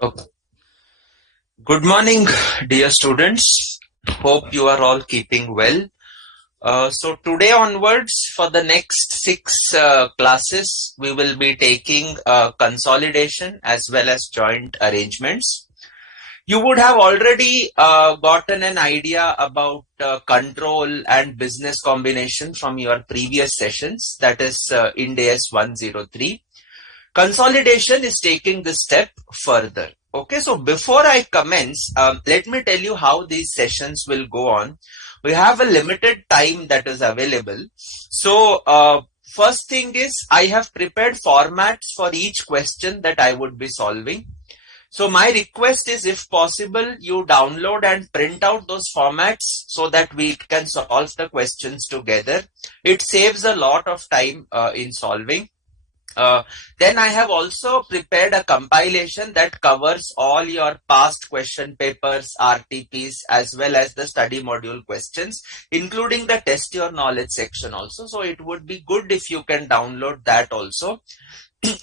Okay. Good morning, dear students. Hope you are all keeping well. So today onwards, for the next six classes, we will be taking consolidation as well as joint arrangements. You would have already gotten an idea about control and business combination from your previous sessions, that is Ind AS 103. Consolidation is taking this step further. Okay, so before I commence, let me tell you how these sessions will go on. We have a limited time that is available. So, first thing is I have prepared formats for each question that I would be solving. So my request is, if possible, you download and print out those formats so that we can solve the questions together. It saves a lot of time in solving. Then I have also prepared a compilation that covers all your past question papers, RTPs, as well as the study module questions, including the test your knowledge section also. So it would be good if you can download that also.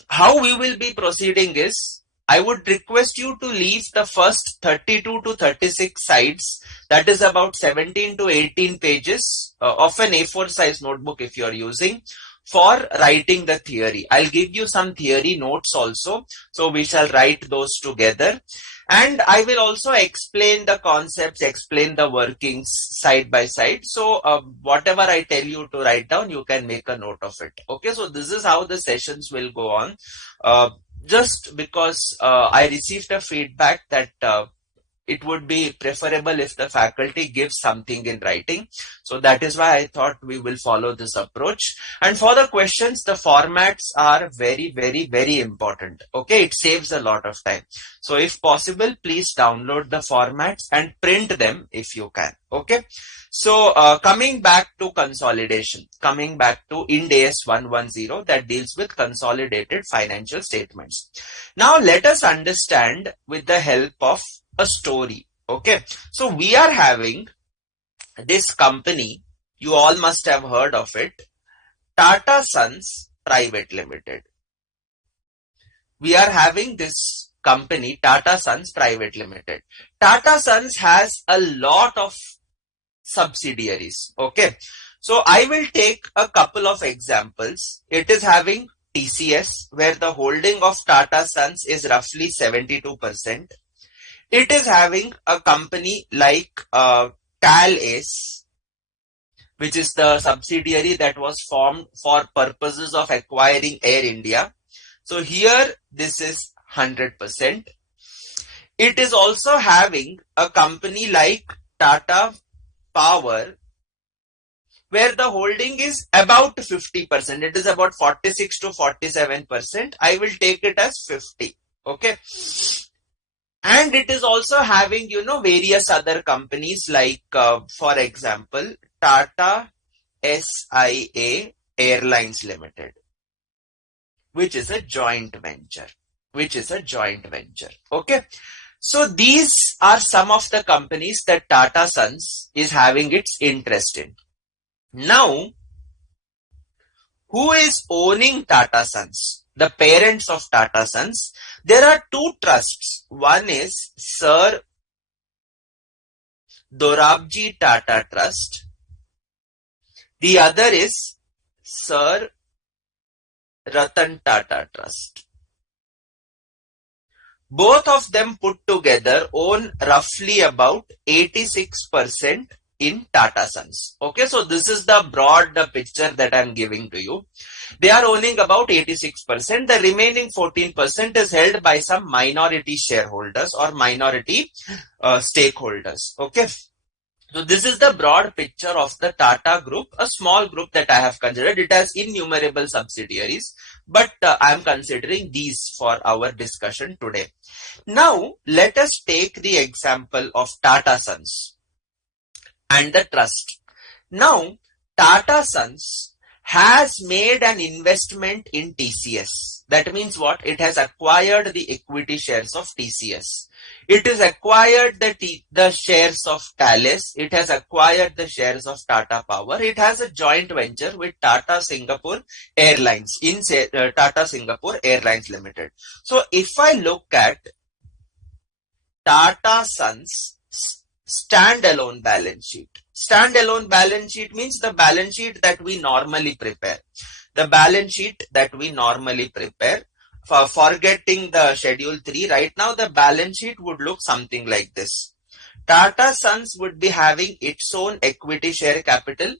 How we will be proceeding is, I would request you to leave the first 32 to 36 sides, that is about 17 to 18 pages of an A4 size notebook if you are using, for writing the theory. I'll give you some theory notes also, so we shall write those together. And I will also explain the concepts, explain the workings side by side. So whatever I tell you to write down, you can make a note of it. Okay, so this is how the sessions will go on. Just because I received a feedback that it would be preferable if the faculty gives something in writing. So that is why I thought we will follow this approach. And for the questions, the formats are very, very, very important. Okay, it saves a lot of time. So if possible, please download the formats and print them if you can. Okay. So coming back to consolidation, coming back to Ind AS 110 that deals with consolidated financial statements. Now let us understand with the help of a story. Okay, so we are having this company, you all must have heard of it, Tata Sons Private Limited. We are having this company, Tata Sons Private Limited. Tata Sons has a lot of subsidiaries. Okay, so I will take a couple of examples. It is having TCS, where the holding of Tata Sons is roughly 72%. It is having a company like Tal AS, which is the subsidiary that was formed for purposes of acquiring Air India. So here this is 100%. It is also having a company like Tata Power, where the holding is about 50%. It is about 46 to 47%. I will take it as 50. Okay. And it is also having, various other companies like, for example, Tata SIA Airlines Limited, which is a joint venture. Okay. So these are some of the companies that Tata Sons is having its interest in. Now, who is owning Tata Sons? The parents of Tata Sons. There are two trusts. One is Sir Dorabji Tata Trust. The other is Sir Ratan Tata Trust. Both of them put together own roughly about 86% in Tata Sons. Okay, so this is the broad picture that I'm giving to you. They are owning about 86%. The remaining 14% is held by some minority shareholders or minority stakeholders. Okay. So this is the broad picture of the Tata Group, a small group that I have considered. It has innumerable subsidiaries, but I am considering these for our discussion today. Now, let us take the example of Tata Sons and the trust. Now, Tata Sons has made an investment in TCS. That means what? It has acquired the equity shares of TCS. It has acquired the shares of Thales. It has acquired the shares of Tata Power. It has a joint venture with Tata Singapore Airlines in Tata Singapore Airlines Limited. So if I look at Tata Sons standalone balance sheet. Standalone balance sheet means the balance sheet that we normally prepare. The balance sheet that we normally prepare. For forgetting the schedule 3, right now the balance sheet would look something like this. Tata Sons would be having its own equity share capital.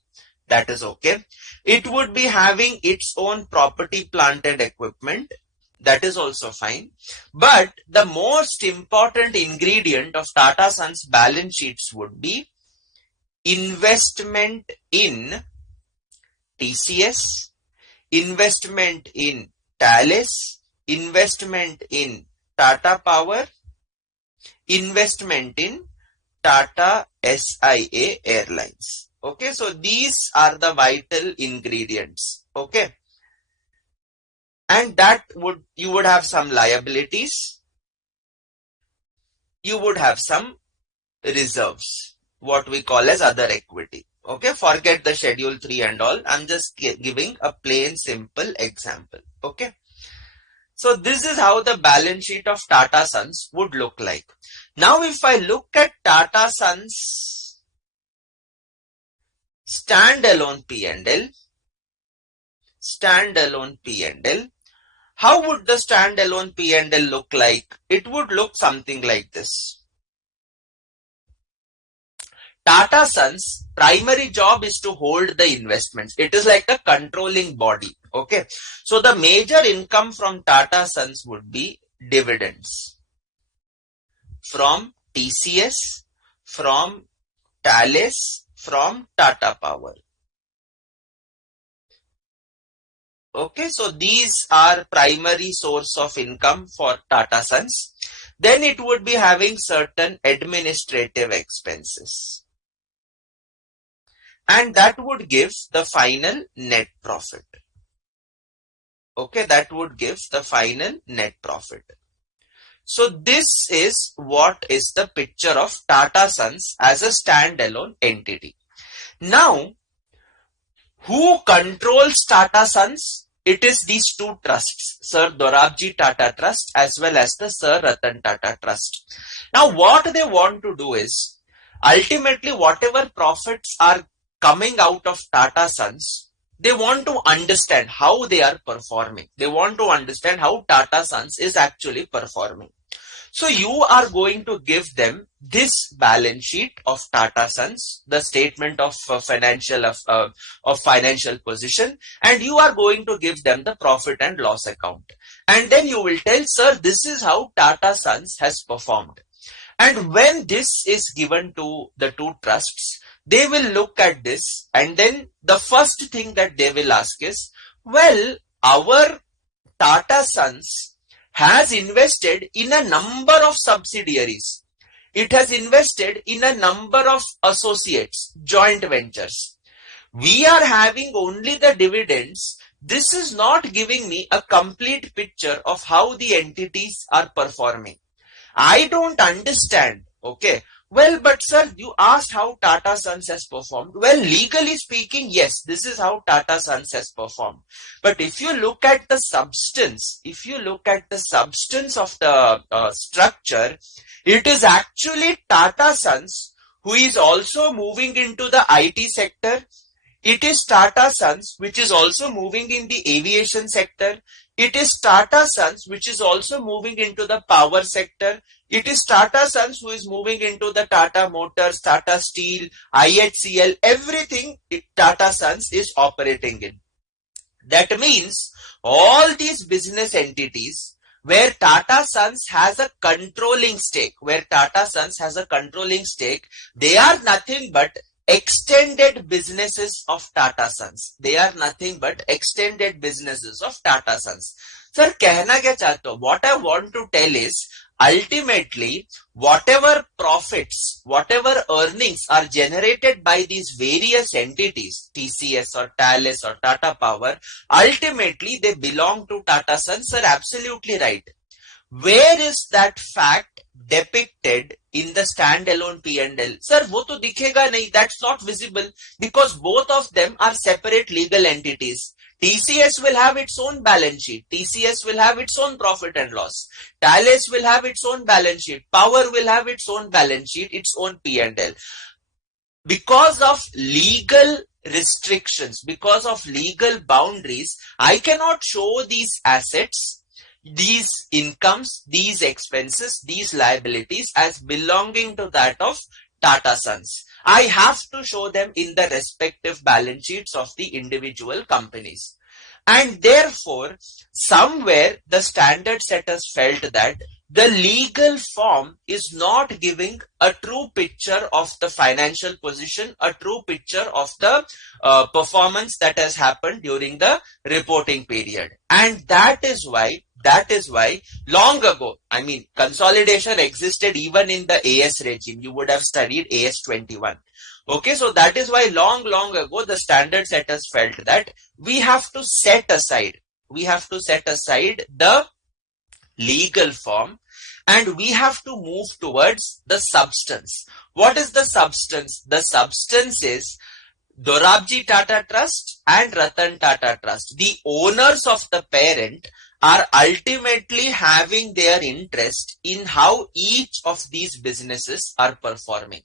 That is okay. It would be having its own property, plant and equipment. That is also fine. But the most important ingredient of Tata Sons balance sheets would be investment in TCS, investment in Thales, investment in Tata Power, investment in Tata SIA Airlines. Okay, so these are the vital ingredients. Okay, and that you would have some liabilities, you would have some reserves, what we call as other equity. Okay, forget the schedule 3 and all. I'm just giving a plain simple example. Okay, so this is how the balance sheet of Tata Sons would look like. Now if I look at Tata Sons standalone P&L, how would the standalone P&L look like? It would look something like this. Tata Sons' primary job is to hold the investments. It is like the controlling body. Okay, so the major income from Tata Sons would be dividends from TCS, from Thales, from Tata Power. Okay, so these are primary source of income for Tata Sons. Then it would be having certain administrative expenses. And that would give the final net profit. Okay, that would give the final net profit. So this is what is the picture of Tata Sons as a standalone entity. Now, who controls Tata Sons? It is these two trusts, Sir Dorabji Tata Trust as well as the Sir Ratan Tata Trust. Now what they want to do is, ultimately whatever profits are coming out of Tata Sons, they want to understand how they are performing. They want to understand how Tata Sons is actually performing. So you are going to give them this balance sheet of Tata Sons, the statement of financial position, and you are going to give them the profit and loss account. And then you will tell, sir, this is how Tata Sons has performed. And when this is given to the two trusts, they will look at this, and then the first thing that they will ask is, well, our Tata Sons has invested in a number of subsidiaries. It has invested in a number of associates, joint ventures. We are having only the dividends. This is not giving me a complete picture of how the entities are performing. I don't understand. Okay. Well, but sir, you asked how Tata Sons has performed. Well, legally speaking, yes, this is how Tata Sons has performed. But if you look at the substance, of the structure, it is actually Tata Sons who is also moving into the IT sector. It is Tata Sons which is also moving in the aviation sector. It is Tata Sons which is also moving into the power sector. It is Tata Sons who is moving into the Tata Motors, Tata Steel, IHCL, everything Tata Sons is operating in. That means all these business entities where Tata Sons has a controlling stake, they are nothing but extended businesses of Tata Sons. Sir, कहना क्या चाहते हो? What I want to tell is, ultimately, whatever profits, whatever earnings are generated by these various entities, TCS or Thales or Tata Power, ultimately they belong to Tata Sons. Sir, absolutely right. Where is that fact depicted in the standalone P&L? Sir, वो तो दिखेगा नहीं. That's not visible because both of them are separate legal entities. TCS will have its own balance sheet. TCS will have its own profit and loss. Thales will have its own balance sheet. Power will have its own balance sheet, its own P&L. Because of legal restrictions, because of legal boundaries, I cannot show these assets, these incomes, these expenses, these liabilities as belonging to that of Tata Sons. I have to show them in the respective balance sheets of the individual companies. And therefore, somewhere the standard setters felt that the legal form is not giving a true picture of the financial position, a true picture of the performance that has happened during the reporting period. And that is why long ago, I mean, consolidation existed even in the AS regime. You would have studied AS 21. Okay, so that is why long ago the standard setters felt that we have to set aside the legal form and we have to move towards the substance. What is the substance? The substance is Dorabji Tata Trust and Ratan Tata Trust. The owners of the parent are ultimately having their interest in how each of these businesses are performing.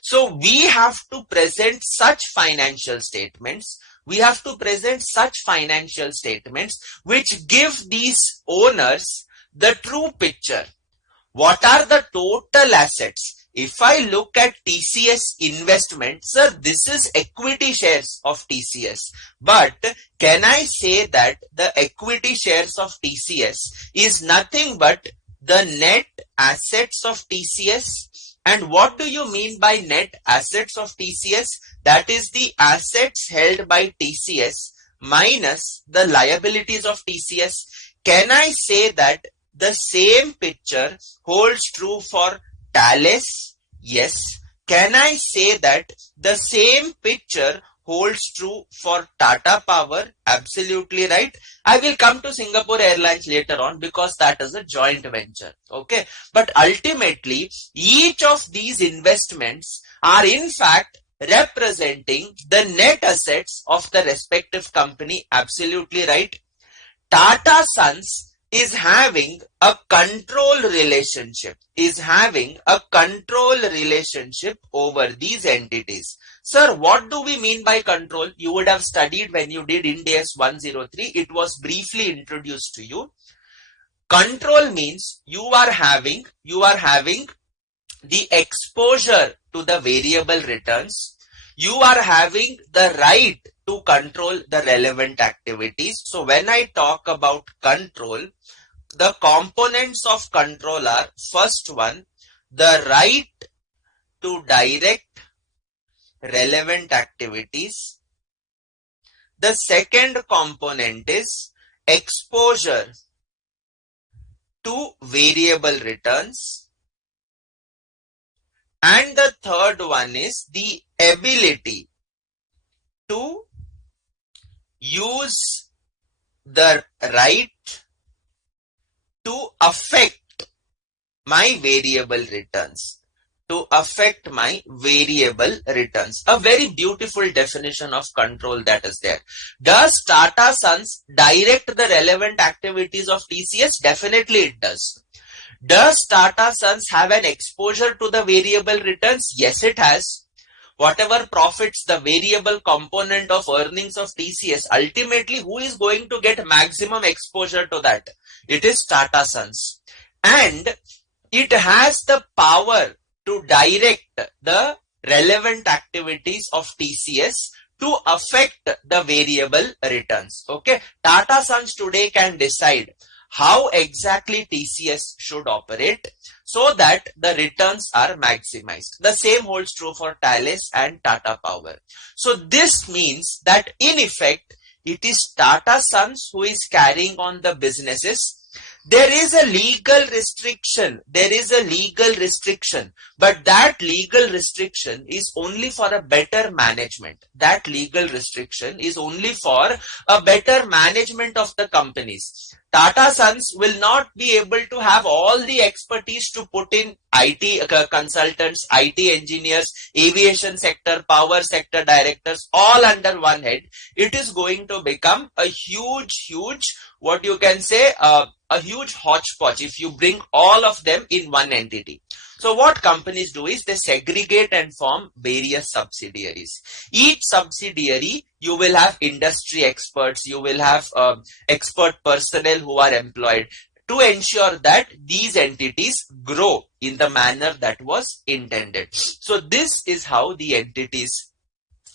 So we have to present such financial statements. We have to present such financial statements which give these owners the true picture. What are the total assets? If I look at TCS investment, sir, this is equity shares of TCS. But can I say that the equity shares of TCS is nothing but the net assets of TCS? And what do you mean by net assets of TCS? That is the assets held by TCS minus the liabilities of TCS. Can I say that the same picture holds true for Thales? Yes. Can I say that the same picture holds true for Tata Power? Absolutely right. I will come to Singapore Airlines later on because that is a joint venture. Okay. But ultimately, each of these investments are in fact representing the net assets of the respective company. Absolutely right. Tata Sons is having a control relationship, over these entities. Sir, what do we mean by control? You would have studied when you did Ind AS 103. It was briefly introduced to you. Control means you are having the exposure to the variable returns. You are having the right to control the relevant activities. So when I talk about control, the components of control are, first one, the right to direct relevant activities. The second component is exposure to variable returns. And the third one is the ability to use the right to affect my variable returns. A very beautiful definition of control that is there. Does Tata Sons direct the relevant activities of TCS? Definitely it does. Does Tata Sons have an exposure to the variable returns? Yes, it has. Whatever profits the variable component of earnings of TCS, ultimately who is going to get maximum exposure to that? It is Tata Sons. And it has the power to direct the relevant activities of TCS to affect the variable returns. Okay. Tata Sons today can decide how exactly TCS should operate so that the returns are maximized. The same holds true for Thales and Tata Power. So this means that in effect, it is Tata Sons who is carrying on the businesses. There is a legal restriction. But that legal restriction is only for a better management. Of the companies. Tata Sons will not be able to have all the expertise to put in IT consultants, IT engineers, aviation sector, power sector directors, all under one head. It is going to become a huge, what you can say, a huge hodgepodge if you bring all of them in one entity. So what companies do is they segregate and form various subsidiaries. Each subsidiary, you will have industry experts, you will have expert personnel who are employed to ensure that these entities grow in the manner that was intended. So this is how the entities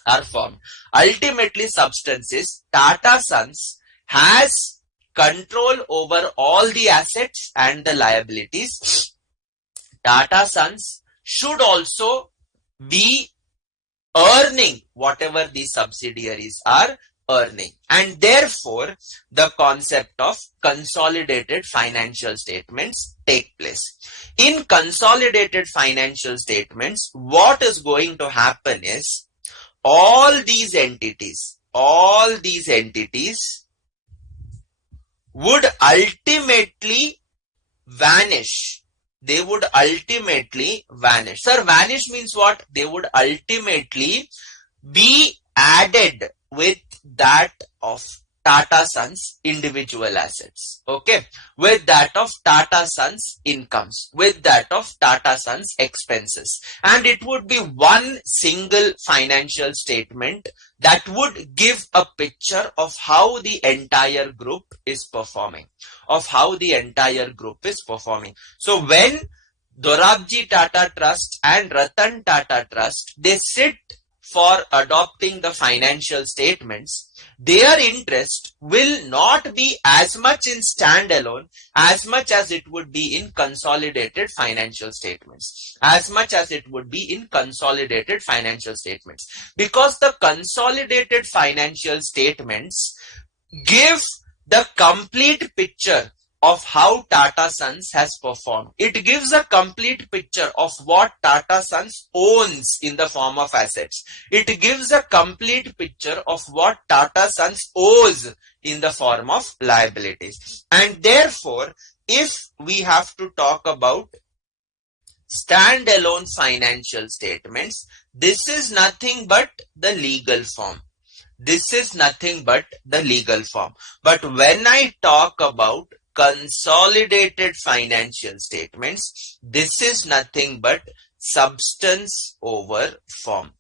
are formed. Ultimately, substance is Tata Sons has control over all the assets and the liabilities. Tata Sons should also be earning whatever the subsidiaries are earning, and therefore the concept of consolidated financial statements take place. In consolidated financial statements, what is going to happen is all these entities would ultimately vanish. They would ultimately vanish. Sir, vanish means what? They would ultimately be added with that of Tata Sons individual assets. Okay. With that of Tata Sons incomes. With that of Tata Sons expenses. And it would be one single financial statement that would give a picture of how the entire group is performing. So when Dorabji Tata Trust and Ratan Tata Trust, they sit for adopting the financial statements, their interest will not be as much in standalone as much as it would be in consolidated financial statements. Because the consolidated financial statements give the complete picture of how Tata Sons has performed. It gives a complete picture of what Tata Sons owns in the form of assets. It gives a complete picture of what Tata Sons owes in the form of liabilities. And therefore, if we have to talk about standalone financial statements, this is nothing but the legal form. But when I talk about consolidated financial statements, this is nothing but substance over form.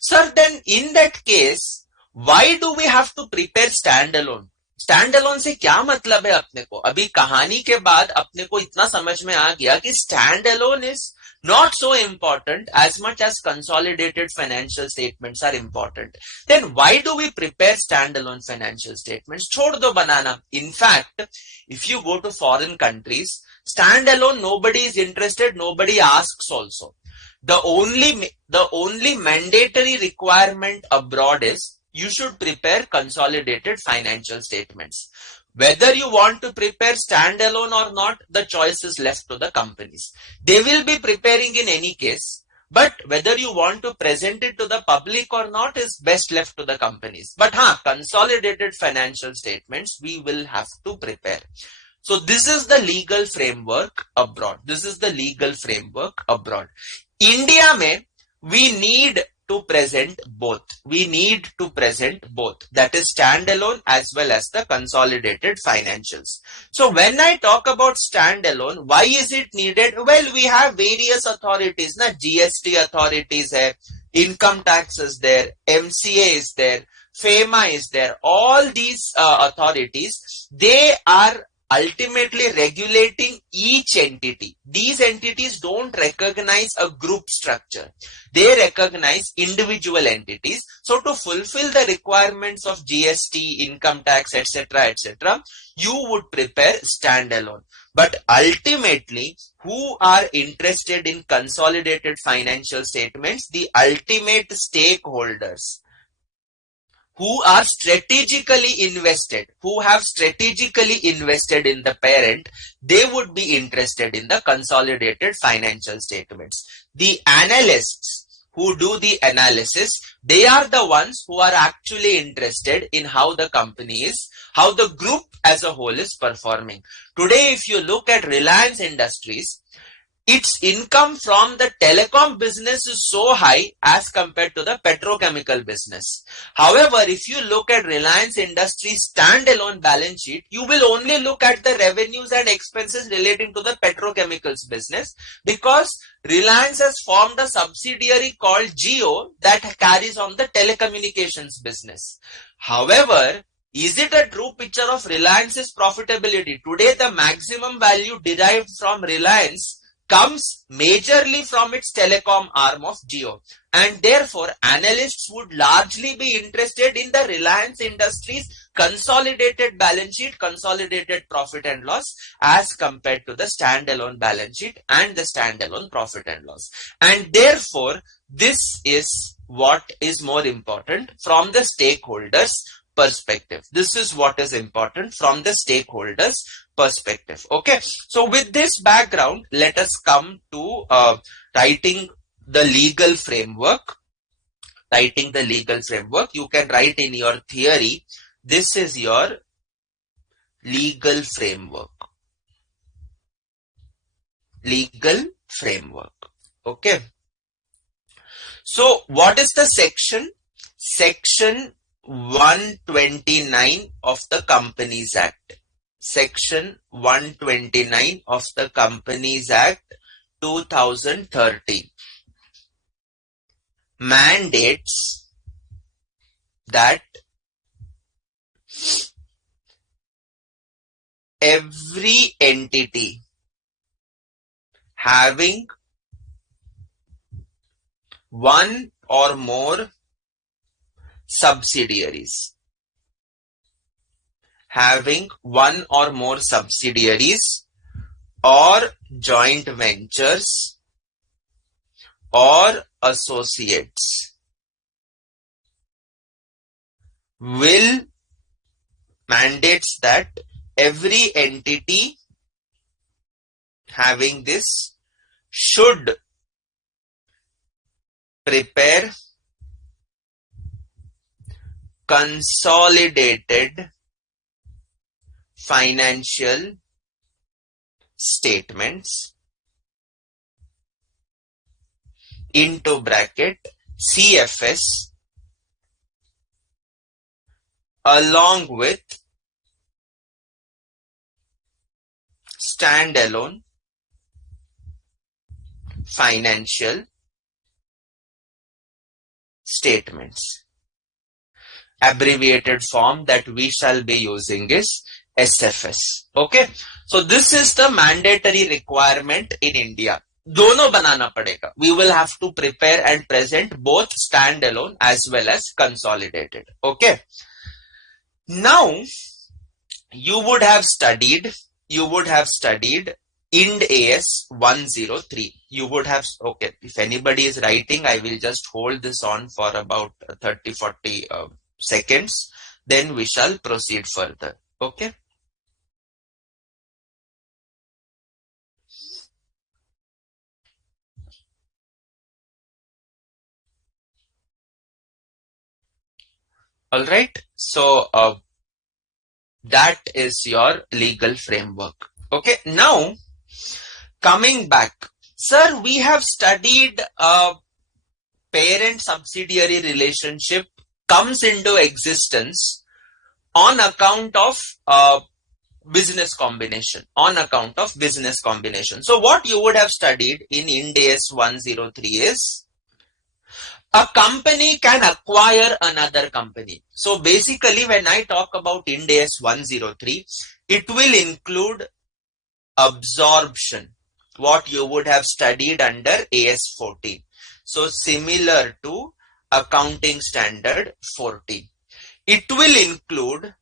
Sir, then in that case, why do we have to prepare standalone? Stand से क्या मतलब है अपने को? अभी कहानी के बाद अपने को इतना समझ में आ गया कि stand alone is not so important as much as consolidated financial statements are important. Then why do we prepare standalone financial statements? छोड़ दो बनाना. In fact, if you go to foreign countries, standalone nobody is interested, nobody asks also. The only mandatory requirement abroad is you should prepare consolidated financial statements. Whether you want to prepare standalone or not, the choice is left to the companies. They will be preparing in any case, but whether you want to present it to the public or not is best left to the companies. But consolidated financial statements we will have to prepare. So this is the legal framework abroad. India mein, we need to present both. That is standalone as well as the consolidated financials. So when I talk about standalone, why is it needed? Well, we have various authorities. GST authorities hai, income tax is there, MCA is there, FEMA is there. All these authorities, they are ultimately regulating each entity. These entities don't recognize a group structure. They recognize individual entities. So to fulfill the requirements of GST, income tax, etc., you would prepare standalone. But ultimately, who are interested in consolidated financial statements? The ultimate stakeholders who are strategically invested, who have strategically invested in the parent, they would be interested in the consolidated financial statements. The analysts who do the analysis, they are the ones who are actually interested in how the company is, how the group as a whole is performing. Today, if you look at Reliance Industries, its income from the telecom business is so high as compared to the petrochemical business. However, if you look at Reliance Industries standalone balance sheet, you will only look at the revenues and expenses relating to the petrochemicals business, because Reliance has formed a subsidiary called Jio that carries on the telecommunications business. However, is it a true picture of Reliance's profitability? Today, the maximum value derived from Reliance comes majorly from its telecom arm of Jio, and therefore analysts would largely be interested in the Reliance Industries consolidated balance sheet, consolidated profit and loss, as compared to the standalone balance sheet and the standalone profit and loss. And therefore, this is what is more important from the stakeholders' perspective. This is what is important from the stakeholders' perspective. Okay, so with this background, let us come to writing the legal framework. Writing the legal framework, you can write in your theory, this is your legal framework. Legal framework. Okay. So what is the section? Section 129 of the Companies Act. Section 129 of the Companies Act 2013 mandates that every entity having one or more subsidiaries, or joint ventures or associates mandates that every entity having this should prepare consolidated financial statements into bracket CFS along with standalone financial statements. Abbreviated form that we shall be using is SFS. Okay, so this is the mandatory requirement in India. दोनों बनाना पड़ेगा. We will have to prepare and present both standalone as well as consolidated. Okay. Now, you would have studied Ind AS 103. You would have, okay, if anybody is writing, I will just hold this on for about 30-40 seconds. Then we shall proceed further. Okay. All right. So that is your legal framework. Okay. Now, coming back, sir, we have studied parent-subsidiary relationship comes into existence on account of business combination. So what you would have studied in Ind AS 103 is a company can acquire another company. So basically, when I talk about Ind AS 103, it will include absorption, what you would have studied under AS 14. So similar to Accounting Standard 14. It will include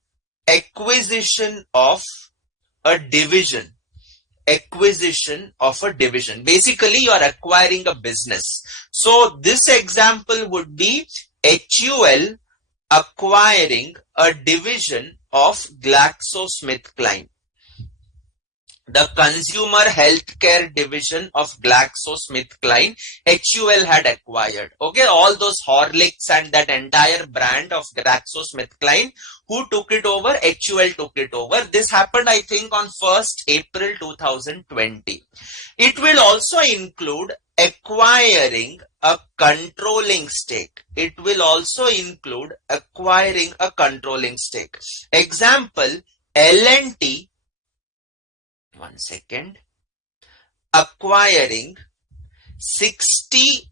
acquisition of a division. Basically, you are acquiring a business. So this example would be HUL acquiring a division of GlaxoSmithKline. the consumer healthcare division of GlaxoSmithKline, HUL had acquired. Okay, all those Horlicks and that entire brand of GlaxoSmithKline, who took it over? HUL took it over. This happened, I think, on 1st April 2020. It will also include acquiring a controlling stake. It will also include acquiring a controlling stake. Example, L&T, one second, acquiring 60,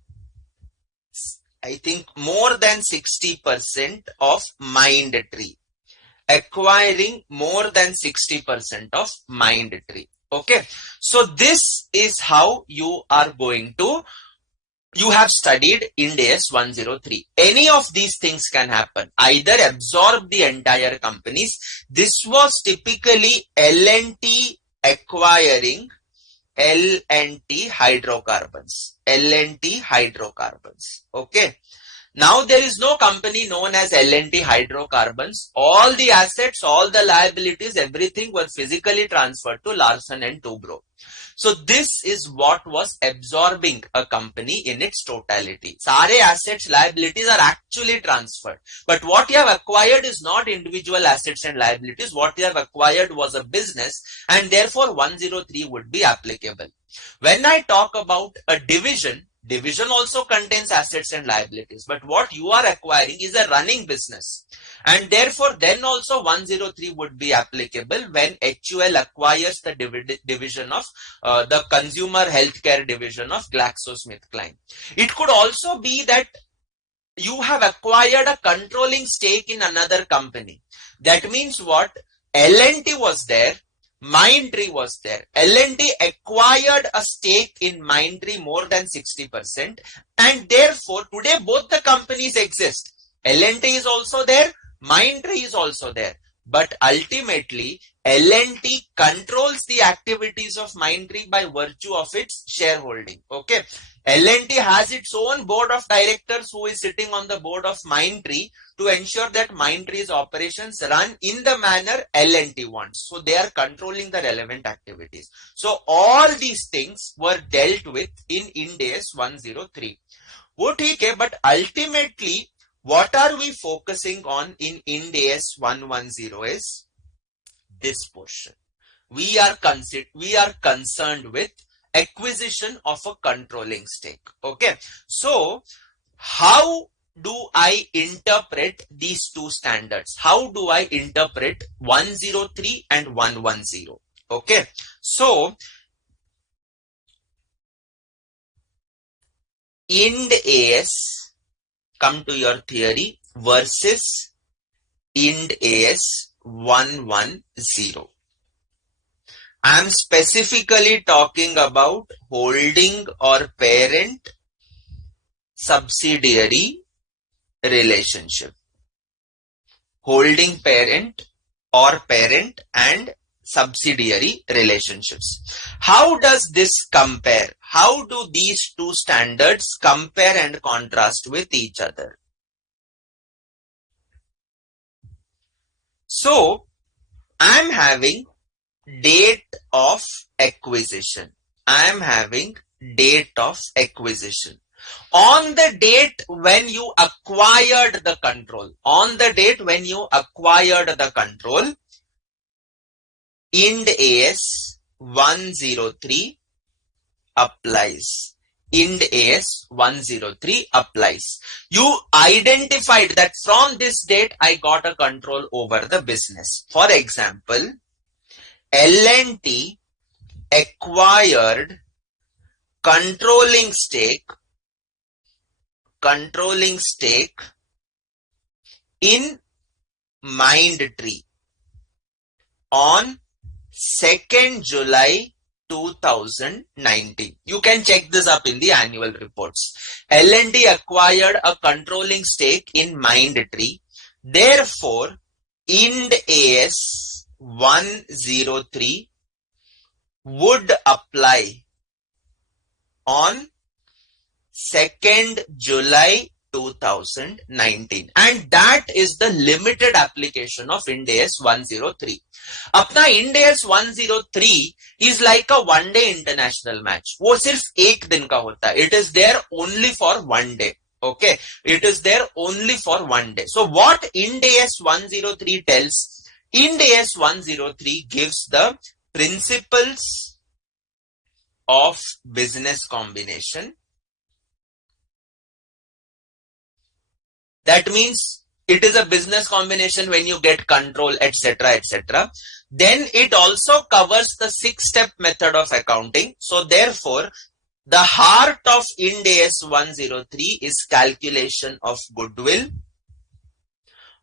I think more than 60% of Mindtree. Acquiring more than 60% of Mindtree. Okay, so this is how you are going to, you have studied Ind AS 103. Any of these things can happen. Either absorb the entire companies. This was typically L&T acquiring L&T hydrocarbons. L&T hydrocarbons. Okay. Now there is no company known as L&T hydrocarbons. All the assets, all the liabilities, everything were physically transferred to Larsen and Toubro. So this is what was absorbing a company in its totality. Sare assets, liabilities are actually transferred. But what you have acquired is not individual assets and liabilities. What you have acquired was a business, and therefore 103 would be applicable. When I talk about a division, division also contains assets and liabilities. But what you are acquiring is a running business. And therefore, then also 103 would be applicable when HUL acquires the division of the consumer healthcare division of GlaxoSmithKline. It could also be that you have acquired a controlling stake in another company. That means what? L&T was there. Mindtree was there. L&T acquired a stake in Mindtree more than 60%, and therefore today both the companies exist. L&T is also there, Mindtree is also there, but ultimately L&T controls the activities of Mindtree by virtue of its shareholding. Okay, L&T has its own board of directors who is sitting on the board of Mindtree to ensure that Mindtree's operations run in the manner L&T wants. So they are controlling the relevant activities. So all these things were dealt with in Ind AS 103. But ultimately, what are we focusing on in Ind AS 110 is this portion. We are concerned with acquisition of a controlling stake. Okay, so how do I interpret these two standards? How do I interpret 103 and 110? Okay, so Ind AS, come to your theory, versus Ind AS 110. I am specifically talking about holding or parent subsidiary relationship. Holding parent or parent and subsidiary relationships. How does this compare? How do these two standards compare and contrast with each other? So, I am having date of acquisition. I am having date of acquisition. On the date when you acquired the control, on the date when you acquired the control, Ind AS 103 applies. Ind AS 103 applies. You identified that from this date I got a control over the business. For example, L&T acquired controlling stake in Mindtree on 2nd July 2019. You can check this up in the annual reports. L&T acquired a controlling stake in Mindtree. Therefore, Ind AS 103 would apply on 2nd July 2019, and that is the limited application of Ind AS 103. अपना Ind AS 103 is like a one day international match. वो सिर्फ एक दिन का होता है. It is there only for one day. Okay, it is there only for one day. So what Ind AS 103 tells? Ind AS 103 gives the principles of business combination. That means it is a business combination when you get control, etc., etc. Then it also covers the 6-step method of accounting. So therefore, the heart of Ind AS 103 is calculation of goodwill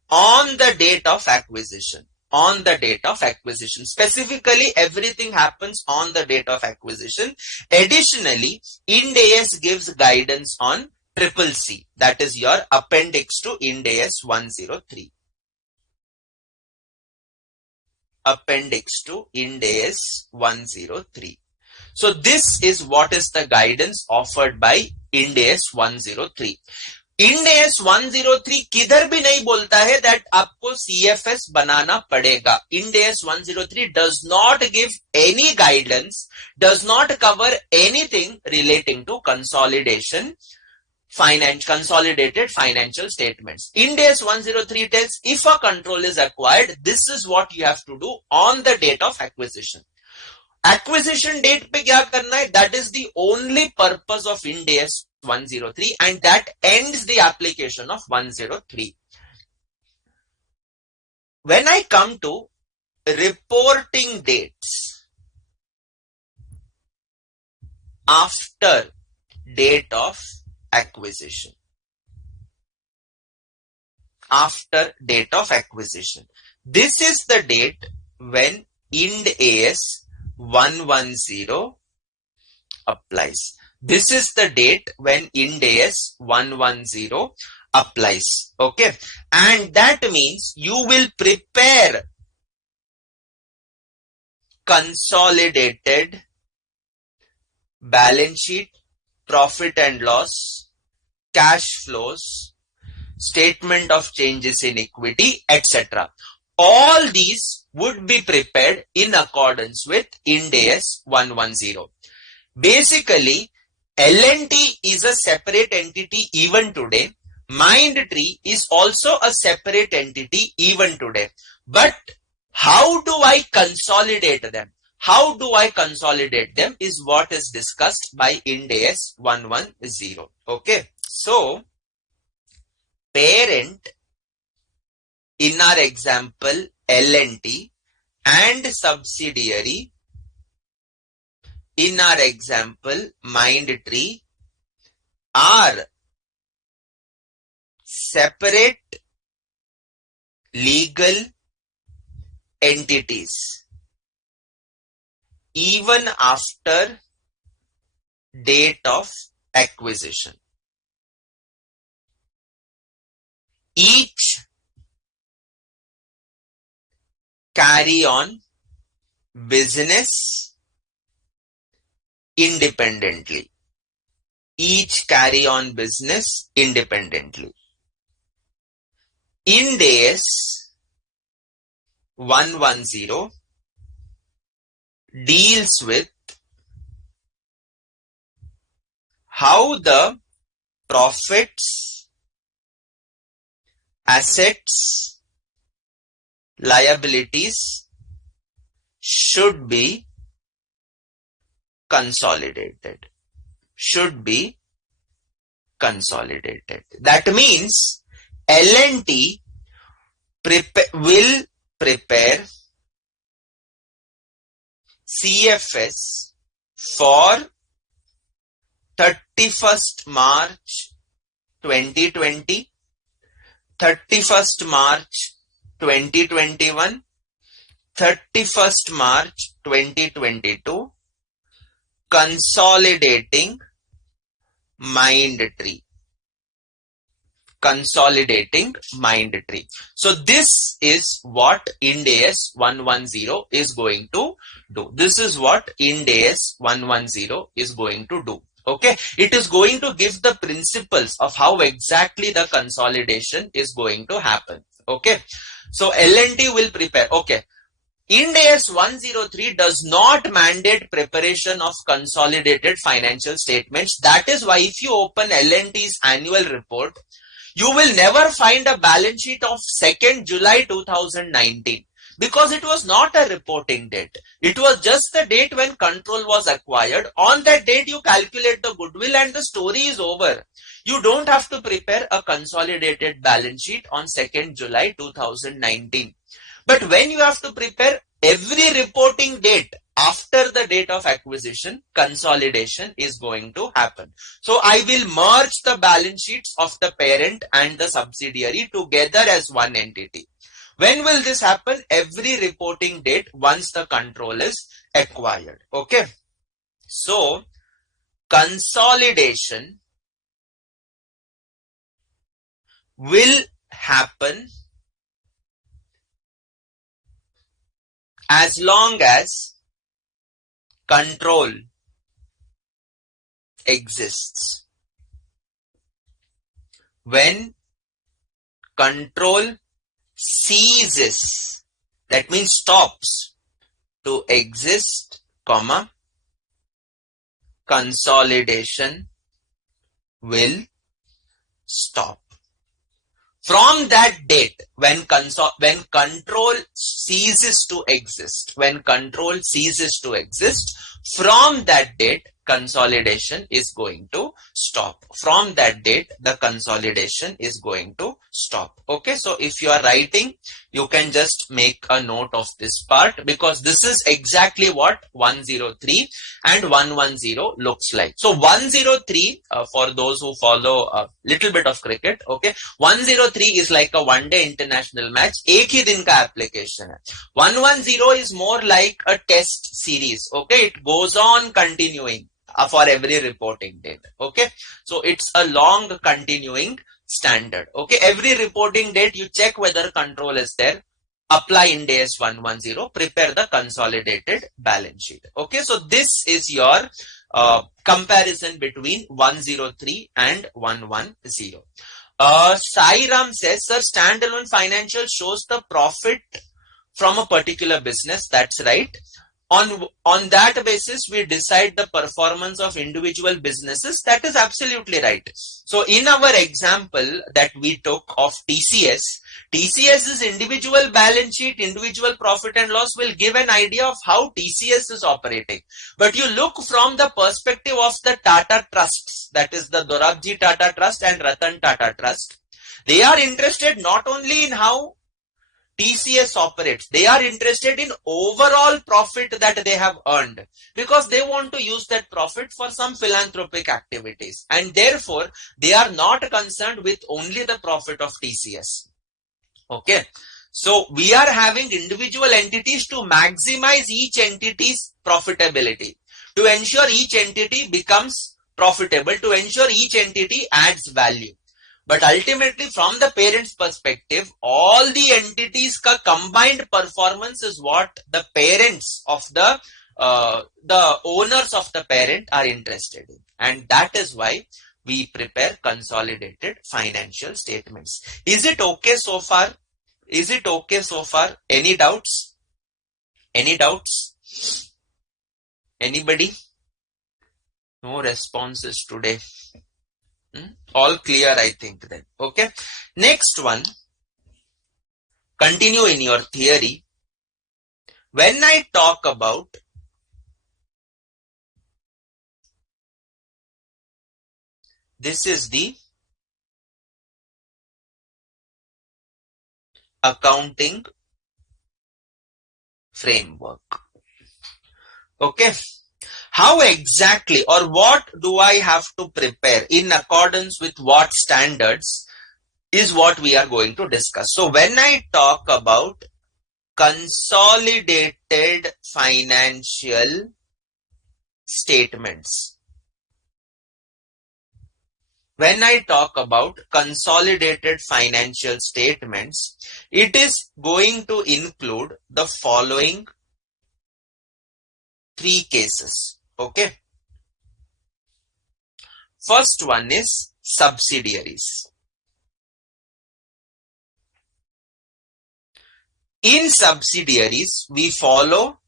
on the date of acquisition. On the date of acquisition. Specifically, everything happens on the date of acquisition. Additionally, Ind AS gives guidance on CCC. That is your appendix to Ind AS 103. Appendix to Ind AS 103. So this is what is the guidance offered by Ind AS 103. Ind AS 103 किधर भी नहीं बोलता है that आपको CFS बनाना पड़ेगा. Ind AS 103 does not give any guidance, does not cover anything relating to consolidated financial statements. Ind AS 103 tells if a control is acquired, this is what you have to do on the date of acquisition. Acquisition date पे क्या करना है? That is the only purpose of Ind AS 103, and that ends the application of 103. When I come to reporting dates after date of acquisition, after date of acquisition, this is the date when Ind AS 110 applies. This is the date when Ind AS 110 applies. Okay. And that means you will prepare consolidated balance sheet, profit and loss, cash flows, statement of changes in equity, etc. All these would be prepared in accordance with Ind AS 110. Basically, L&T is a separate entity even today. Mindtree is also a separate entity even today. But how do I consolidate them? How do I consolidate them is what is discussed by Ind AS 110. Okay. So, parent in our example L&T and subsidiary in our example Mindtree are separate legal entities even after date of acquisition. Each carry on business independently. Each carry on business independently. Ind AS 110 deals with how the profits, assets, liabilities should be consolidated. Should be consolidated. That means L&T will prepare CFS for 31st March 2020, 31st March 2021, 31st March 2022, consolidating Mindtree. Consolidating Mindtree. So this is what Ind AS 110 is going to do. This is what Ind AS 110 is going to do. Okay, it is going to give the principles of how exactly the consolidation is going to happen. Okay, so L&T will prepare. Okay, Ind AS 103 does not mandate preparation of consolidated financial statements. That is why if you open L&T's annual report, you will never find a balance sheet of 2nd July 2019 because it was not a reporting date. It was just the date when control was acquired. On that date, you calculate the goodwill and the story is over. You don't have to prepare a consolidated balance sheet on 2nd July 2019. But when you have to prepare every reporting date after the date of acquisition, consolidation is going to happen. So I will merge the balance sheets of the parent and the subsidiary together as one entity. When will this happen? Every reporting date once the control is acquired. Okay. So consolidation will happen as long as control exists. When control ceases, that means stops to exist, comma, consolidation will stop. From that date, when control ceases to exist, from that date, consolidation is going to stop. From that date, the consolidation is going to stop. Okay, so if you are writing, you can just make a note of this part because this is exactly what 103 and 110 looks like. So 103, for those who follow a little bit of cricket, okay, 103 is like a one-day international match. एक ही दिन का application है. 110 is more like a test series. Okay, it goes on continuing for every reporting date. Okay, so it's a long continuing standard. Okay, every reporting date you check whether control is there, apply Ind AS 110, prepare the consolidated balance sheet. Okay, so this is your comparison between 103 and 110. Sai says, sir, standalone financial shows the profit from a particular business. That's right. On that basis, we decide the performance of individual businesses. That is absolutely right. So in our example that we took of TCS's individual balance sheet, individual profit and loss will give an idea of how TCS is operating. But you look from the perspective of the Tata Trusts, that is the Dorabji Tata Trust and Ratan Tata Trust. They are interested not only in how TCS operates, they are interested in overall profit that they have earned because they want to use that profit for some philanthropic activities, and therefore they are not concerned with only the profit of TCS. Okay, so we are having individual entities to maximize each entity's profitability, to ensure each entity becomes profitable, to ensure each entity adds value. But ultimately, from the parent's perspective, all the entities' combined performance is what the parents of the owners of the parent are interested in. And that is why we prepare consolidated financial statements. Is it okay so far? Is it okay so far? Any doubts? Any doubts? Anybody? No responses today. All clear, I think then. Okay. Next one. Continue in your theory. When I talk about this is the accounting framework. Okay. How exactly or what do I have to prepare in accordance with what standards is what we are going to discuss. So when I talk about consolidated financial statements, when I talk about consolidated financial statements, it is going to include the following three cases. Okay. First one is subsidiaries. In subsidiaries, we follow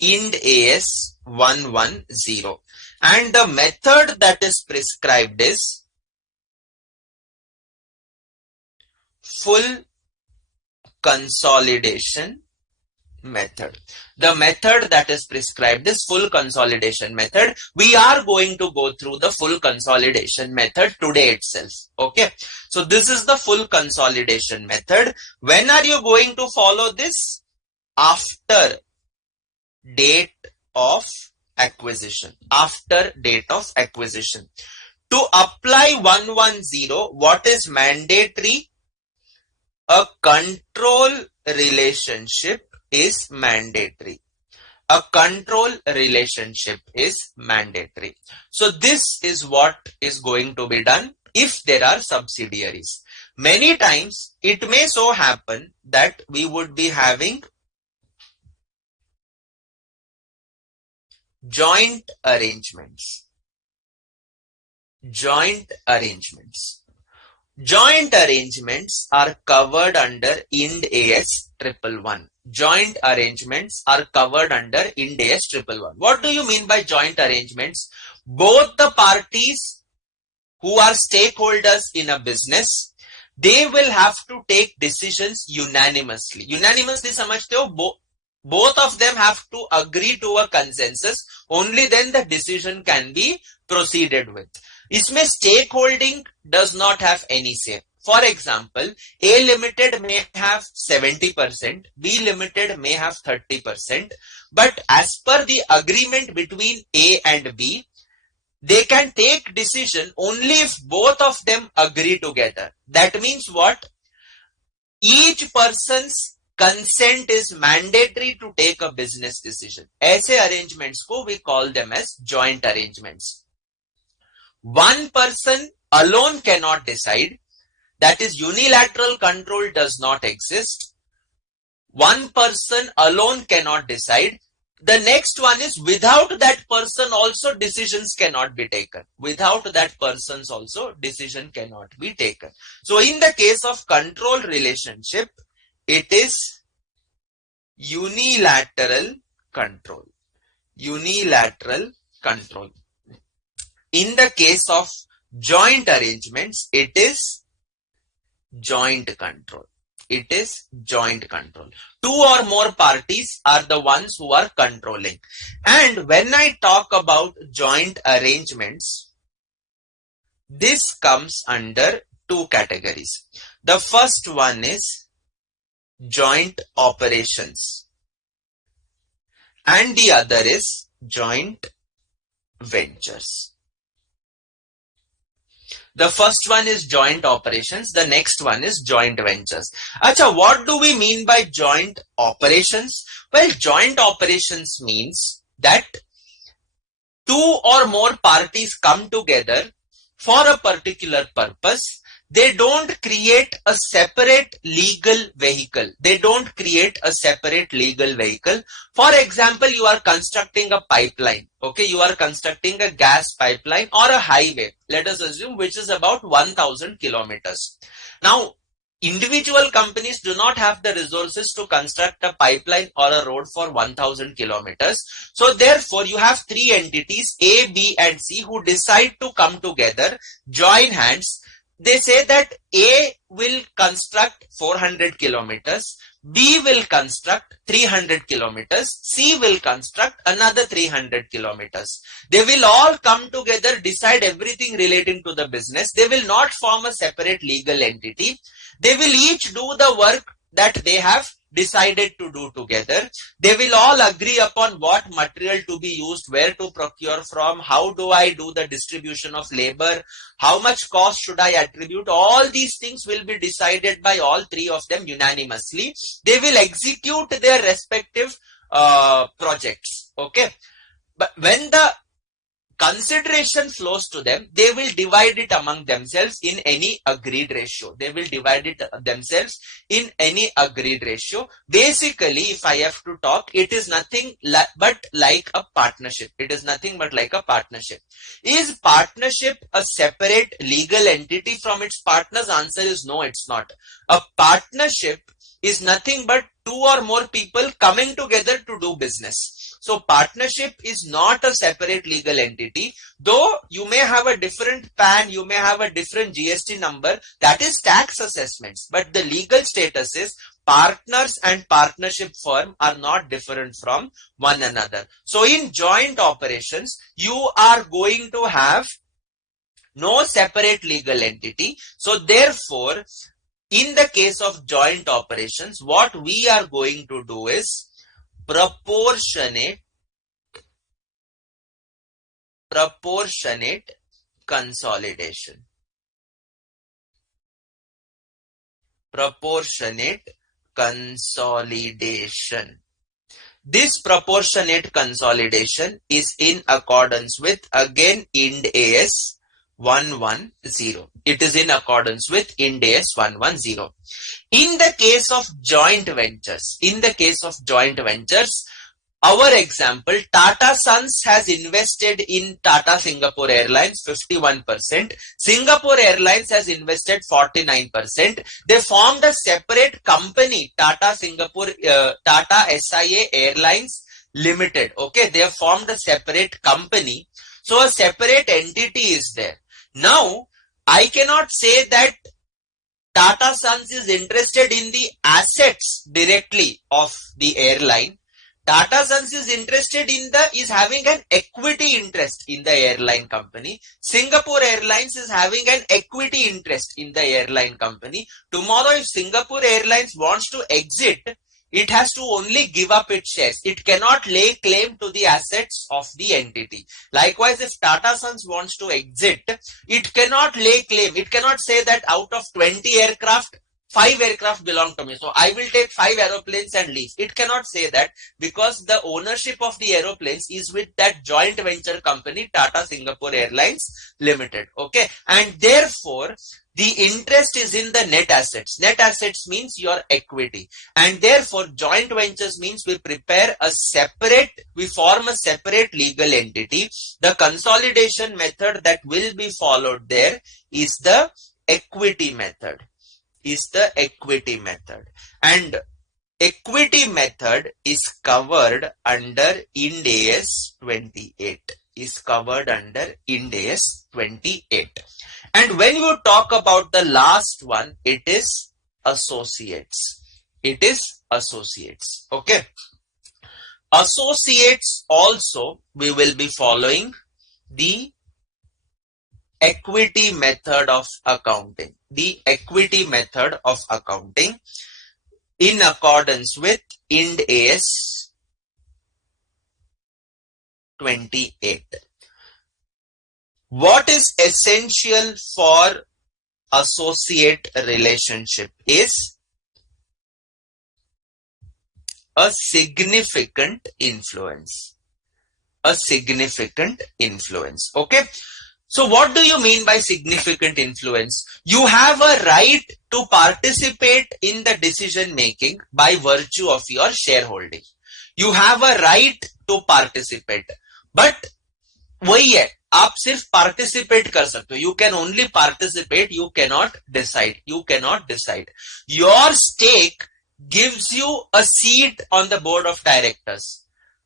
Ind AS 110, and the method that is prescribed is full consolidation method. The method that is prescribed is full consolidation method. We are going to go through the full consolidation method today itself. Okay. So this is the full consolidation method. When are you going to follow this? After date of acquisition. After date of acquisition. To apply 110, what is mandatory? A control relationship is mandatory. A control relationship is mandatory. So this is what is going to be done if there are subsidiaries. Many times it may so happen that we would be having joint arrangements. Joint arrangements. Joint arrangements are covered under Ind AS 111. Joint arrangements are covered under Ind AS 111. What do you mean by joint arrangements? Both the parties who are stakeholders in a business, they will have to take decisions unanimously. Unanimously समझते हो? Both of them have to agree to a consensus. Only then the decision can be proceeded with. इसमें stakeholding does not have any say. For example, A Limited may have 70%, B Limited may have 30%, but as per the agreement between A and B, they can take decision only if both of them agree together. That means what? Each person's consent is mandatory to take a business decision. ऐसे arrangements को we call them as joint arrangements. One person alone cannot decide. That is, unilateral control does not exist. One person alone cannot decide. The next one is without that person also decisions cannot be taken. Without that person's also decision cannot be taken. So in the case of control relationship, it is unilateral control. Unilateral control. In the case of joint arrangements, it is joint control. It is joint control. Two or more parties are the ones who are controlling. And when I talk about joint arrangements, this comes under two categories. The first one is joint operations, and the other is joint ventures. The first one is joint operations. The next one is joint ventures. Acha, what do we mean by joint operations? Well, joint operations means that two or more parties come together for a particular purpose. They don't create a separate legal vehicle. They don't create a separate legal vehicle. For example, you are constructing a pipeline. Okay, you are constructing a gas pipeline or a highway, let us assume, which is about 1000 kilometers. Now, individual companies do not have the resources to construct a pipeline or a road for 1000 kilometers. So therefore, you have three entities, A, B and C, who decide to come together, join hands. They say that A will construct 400 kilometers, B will construct 300 kilometers, C will construct another 300 kilometers. They will all come together, decide everything relating to the business. They will not form a separate legal entity. They will each do the work that they have decided to do together. They will all agree upon what material to be used, where to procure from, how do I do the distribution of labor, how much cost should I attribute. All these things will be decided by all three of them unanimously. They will execute their respective projects. Okay. But when the consideration flows to them, they will divide it among themselves in any agreed ratio. They will divide it themselves in any agreed ratio. Basically, if I have to talk, it is nothing but like a partnership. It is nothing but like a partnership. Is partnership a separate legal entity from its partners? Answer is no, it's not. A partnership is nothing but two or more people coming together to do business. So partnership is not a separate legal entity, though you may have a different PAN, you may have a different GST number, that is tax assessments, but the legal status is partners and partnership firm are not different from one another. So in joint operations, you are going to have no separate legal entity. So therefore, in the case of joint operations, what we are going to do is proportionate consolidation. Proportionate consolidation. This proportionate consolidation is in accordance with, again, Ind AS 110. It is in accordance with Ind AS 110. In the case of joint ventures, our example, Tata Sons has invested in Tata Singapore Airlines 51%. Singapore Airlines has invested 49%. They formed a separate company, Tata SIA Airlines Limited. Okay, they have formed a separate company. So a separate entity is there. Now, I cannot say that Tata Sons is interested in the assets directly of the airline. Tata Sons is interested in is having an equity interest in the airline company. Singapore Airlines is having an equity interest in the airline company. Tomorrow, if Singapore Airlines wants to exit, it has to only give up its shares. It cannot lay claim to the assets of the entity. Likewise, if Tata Sons wants to exit, it cannot lay claim. It cannot say that out of 20 aircraft, 5 aircraft belong to me, so I will take 5 aeroplanes and leave. It cannot say that, because the ownership of the aeroplanes is with that joint venture company, Tata Singapore Airlines Limited. Okay, and therefore the interest is in the net assets. Net assets means your equity, and therefore joint ventures means we form a separate legal entity. The consolidation method that will be followed there is the equity method. And equity method is covered under Ind AS 28. And when you talk about the last one, it is associates. Okay. Associates also, we will be following the equity method of accounting. In accordance with Ind AS 28. What is essential for associate relationship is a significant influence. Okay. So what do you mean by significant influence? You have a right to participate in the decision making by virtue of your shareholding. You have a right to participate. But वही है, आप सिर्फ participate कर सकते हो. You can only participate, you cannot decide. Your stake gives you a seat on the board of directors.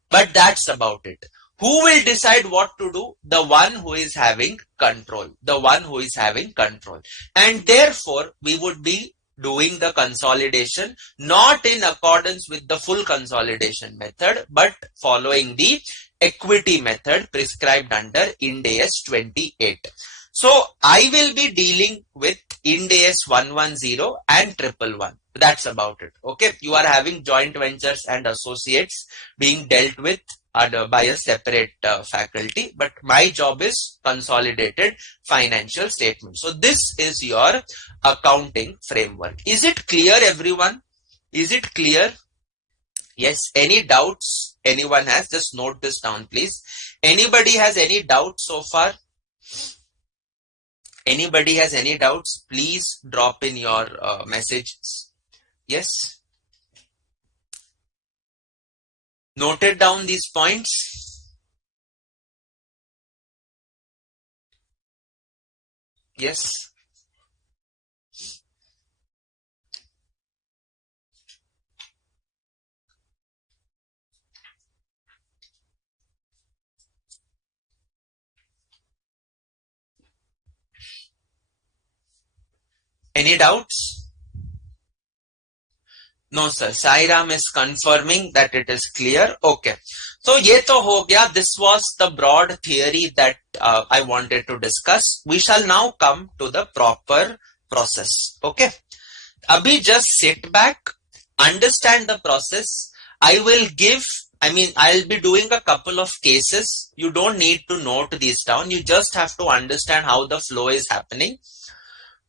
But that's about it. Who will decide what to do? The one who is having control. And therefore, we would be doing the consolidation not in accordance with the full consolidation method, but following the equity method prescribed under Ind AS 28. So I will be dealing with Ind AS 110 and 111. That's about it. Okay. You are having joint ventures and associates being dealt with by a separate faculty, but my job is consolidated financial statement. So this is your accounting framework. Is it clear, everyone? Is it clear? Yes. Any doubts anyone has? Just note this down, please. Anybody has any doubts so far? Anybody has any doubts? Please drop in your messages. Yes? Noted down these points? Yes? Any doubts? No sir, Sairam is confirming that it is clear. Okay. So ye to ho gaya. This was the broad theory that I wanted to discuss. We shall now come to the proper process. Okay. Abhi just sit back, understand the process. I'll be doing a couple of cases. You don't need to note these down. You just have to understand how the flow is happening.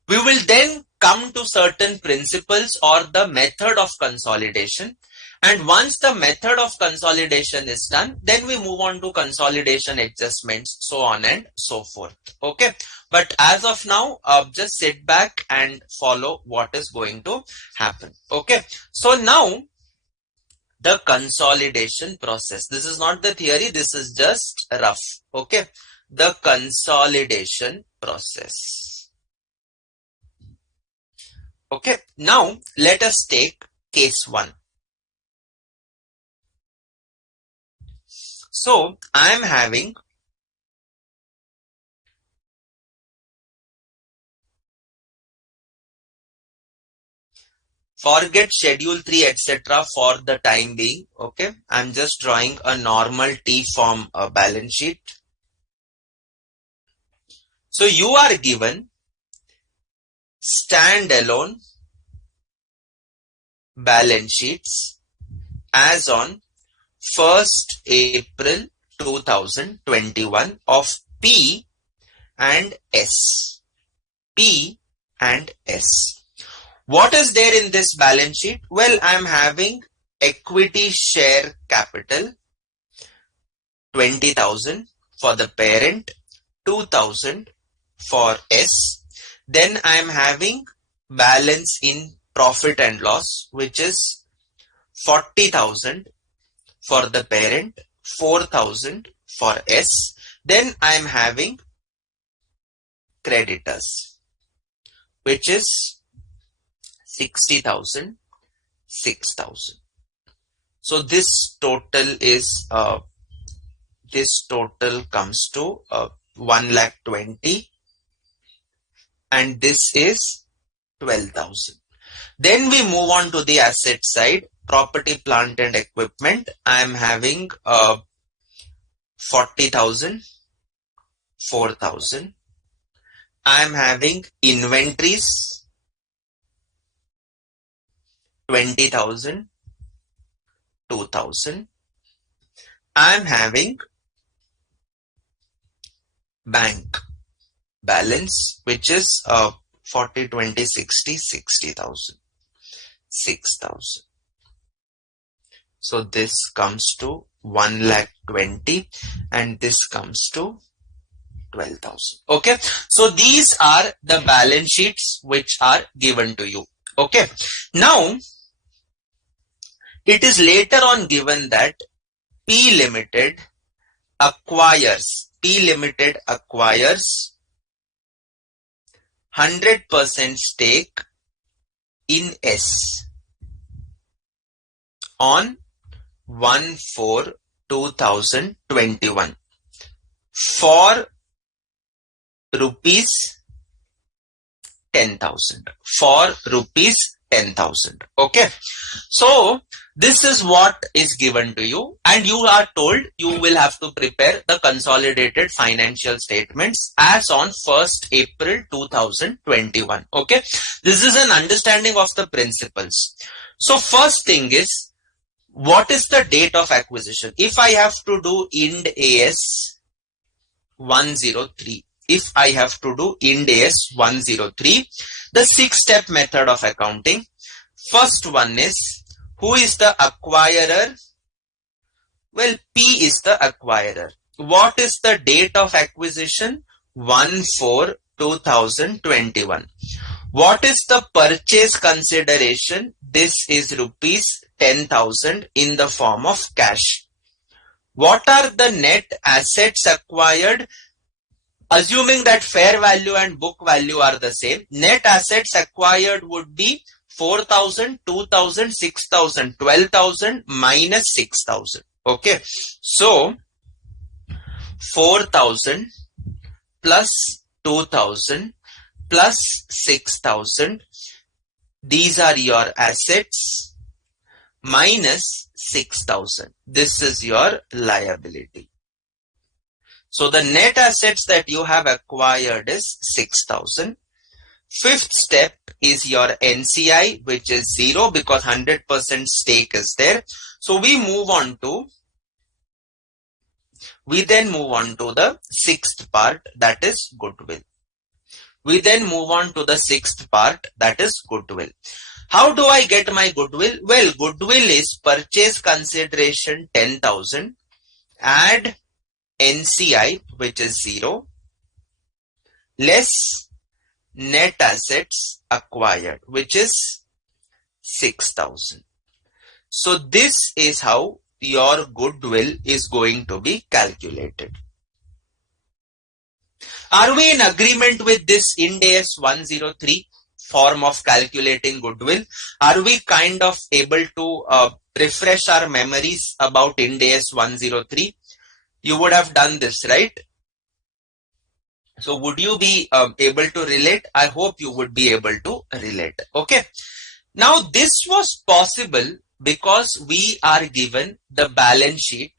We will then come to certain principles or the method of consolidation. And once the method of consolidation is done, then we move on to consolidation adjustments, so on and so forth. Okay. But as of now, just sit back and follow what is going to happen. Okay. So now the consolidation process. This is not the theory. This is just rough. Okay. The consolidation process. Okay, now let us take case 1. So I am having forget schedule 3 etc. for the time being. Okay, I'm just drawing a normal T form balance sheet. So you are given standalone balance sheets as on 1st April 2021 of P and S. P and S. What is there in this balance sheet? Well, I am having equity share capital 20,000 for the parent, 2,000 for S. Then I am having balance in profit and loss, which is 40,000 for the parent, 4,000 for S. Then I am having creditors, which is 60,000, 6,000. So this total is this total comes to 1,20,000, and this is 12,000. Then we move on to the asset side. Property, plant and equipment. I am having 40,000, 4,000. I am having inventories 20,000, 2,000. I am having bank balance, which is 40, 20, 60, 60,000, 6,000. So this comes to 1,20,000 and this comes to 12,000. Okay. So these are the balance sheets which are given to you. Okay. Now, it is later on given that P Limited acquires 100% stake in S on 1/4/2021 for rupees 10,000. For rupees 10,000. Okay. So this is what is given to you, and you are told you will have to prepare the consolidated financial statements as on 1st April 2021. Okay. This is an understanding of the principles. So first thing is, what is the date of acquisition? If I have to do Ind AS 103, the 6-step method of accounting. First one is, who is the acquirer? Well, P is the acquirer. What is the date of acquisition? 1/4/2021. What is the purchase consideration? This is rupees 10,000 in the form of cash. What are the net assets acquired? Assuming that fair value and book value are the same, net assets acquired would be 4,000, 2,000, 6,000, 12,000 minus 6,000. Okay. So 4,000 plus 2,000 plus 6,000. These are your assets minus 6,000. This is your liability. So the net assets that you have acquired is 6,000. Fifth step is your NCI, which is 0 because 100% stake is there. So we then move on to the sixth part, that is goodwill. How do I get my goodwill? Well, goodwill is purchase consideration 10,000, add NCI, which is 0, less net assets acquired, which is 6,000. So this is how your goodwill is going to be calculated. Are we in agreement with this Ind AS 103 form of calculating goodwill? Are we kind of able to refresh our memories about Ind AS 103? You would have done this, right? So would you be able to relate? I hope you would be able to relate. Okay. Now this was possible because we are given the balance sheet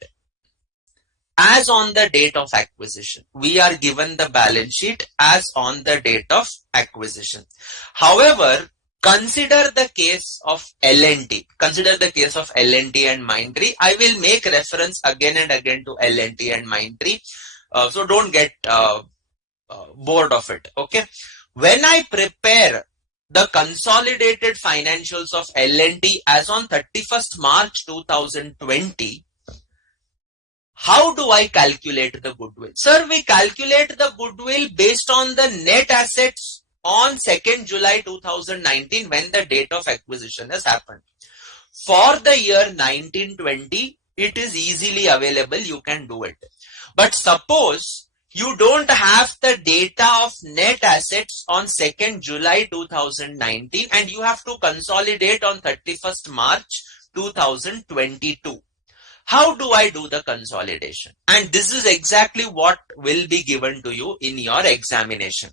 as on the date of acquisition. We are given the balance sheet as on the date of acquisition. However, consider the case of L&T. Consider the case of L&T and Mindtree. I will make reference again and again to L&T and Mindtree. So don't get bored of it. Okay. When I prepare the consolidated financials of L&T as on 31st March 2020, how do I calculate the goodwill? Sir, we calculate the goodwill based on the net assets on 2nd July 2019 when the date of acquisition has happened. For the year 1920, it is easily available. You can do it. But suppose you don't have the data of net assets on 2nd July 2019 and you have to consolidate on 31st March 2022. How do I do the consolidation? And this is exactly what will be given to you in your examination.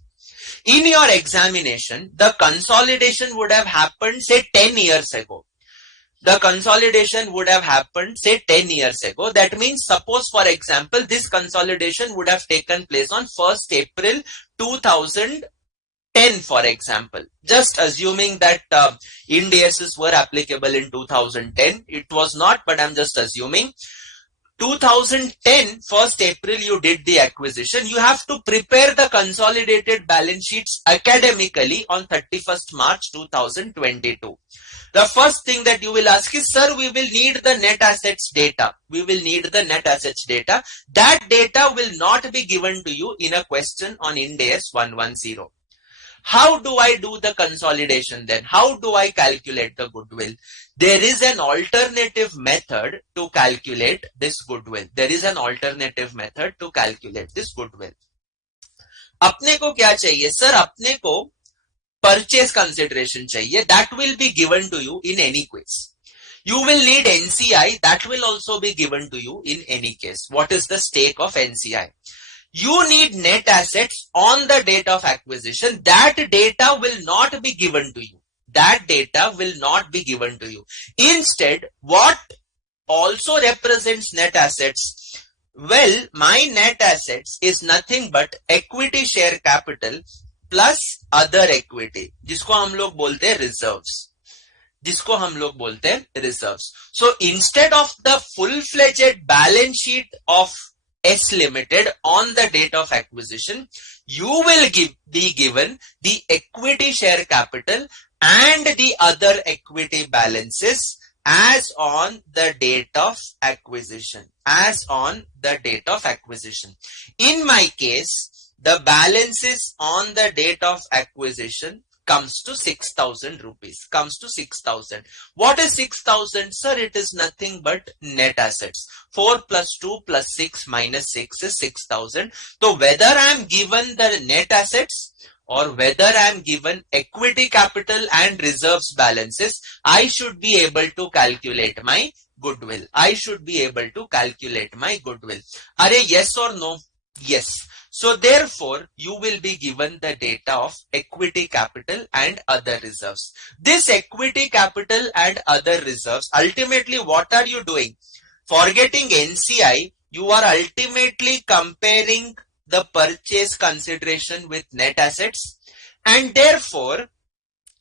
In your examination, the consolidation would have happened, say, 10 years ago. The consolidation would have happened, say, 10 years ago. That means, suppose, for example, this consolidation would have taken place on 1st April 2010, for example. Just assuming that Ind AS were applicable in 2010. It was not, but I'm just assuming. 2010, 1st April, you did the acquisition. You have to prepare the consolidated balance sheets academically on 31st March 2022. The first thing that you will ask is, sir, we will need the net assets data. We will need the net assets data. That data will not be given to you in a question on Ind AS 110. How do I do the consolidation then? How do I calculate the goodwill? There is an alternative method to calculate this goodwill. अपने को क्या चाहिए? Sir, अपने को purchase consideration चाहिए. That will be given to you in any case. You will need NCI. That will also be given to you in any case. What is the stake of NCI? You need net assets on the date of acquisition. That data will not be given to you. Instead, what also represents net assets? Well, my net assets is nothing but equity share capital plus other equity, जिसको हम लोग बोलते हैं reserves. So instead of the full-fledged balance sheet of S Limited on the date of acquisition, you will be given the equity share capital and the other equity balances as on the date of acquisition. As on the date of acquisition. In my case, the balances on the date of acquisition comes to 6,000 rupees. Comes to 6,000. What is 6,000? Sir, it is nothing but net assets. 4 plus 2 plus 6 minus 6 is 6,000. So whether I am given the net assets or whether I am given equity capital and reserves balances, I should be able to calculate my goodwill. I should be able to calculate my goodwill. Are yes or no? Yes. So therefore, you will be given the data of equity capital and other reserves. This equity capital and other reserves, ultimately what are you doing? Forgetting NCI, you are ultimately comparing the purchase consideration with net assets, and therefore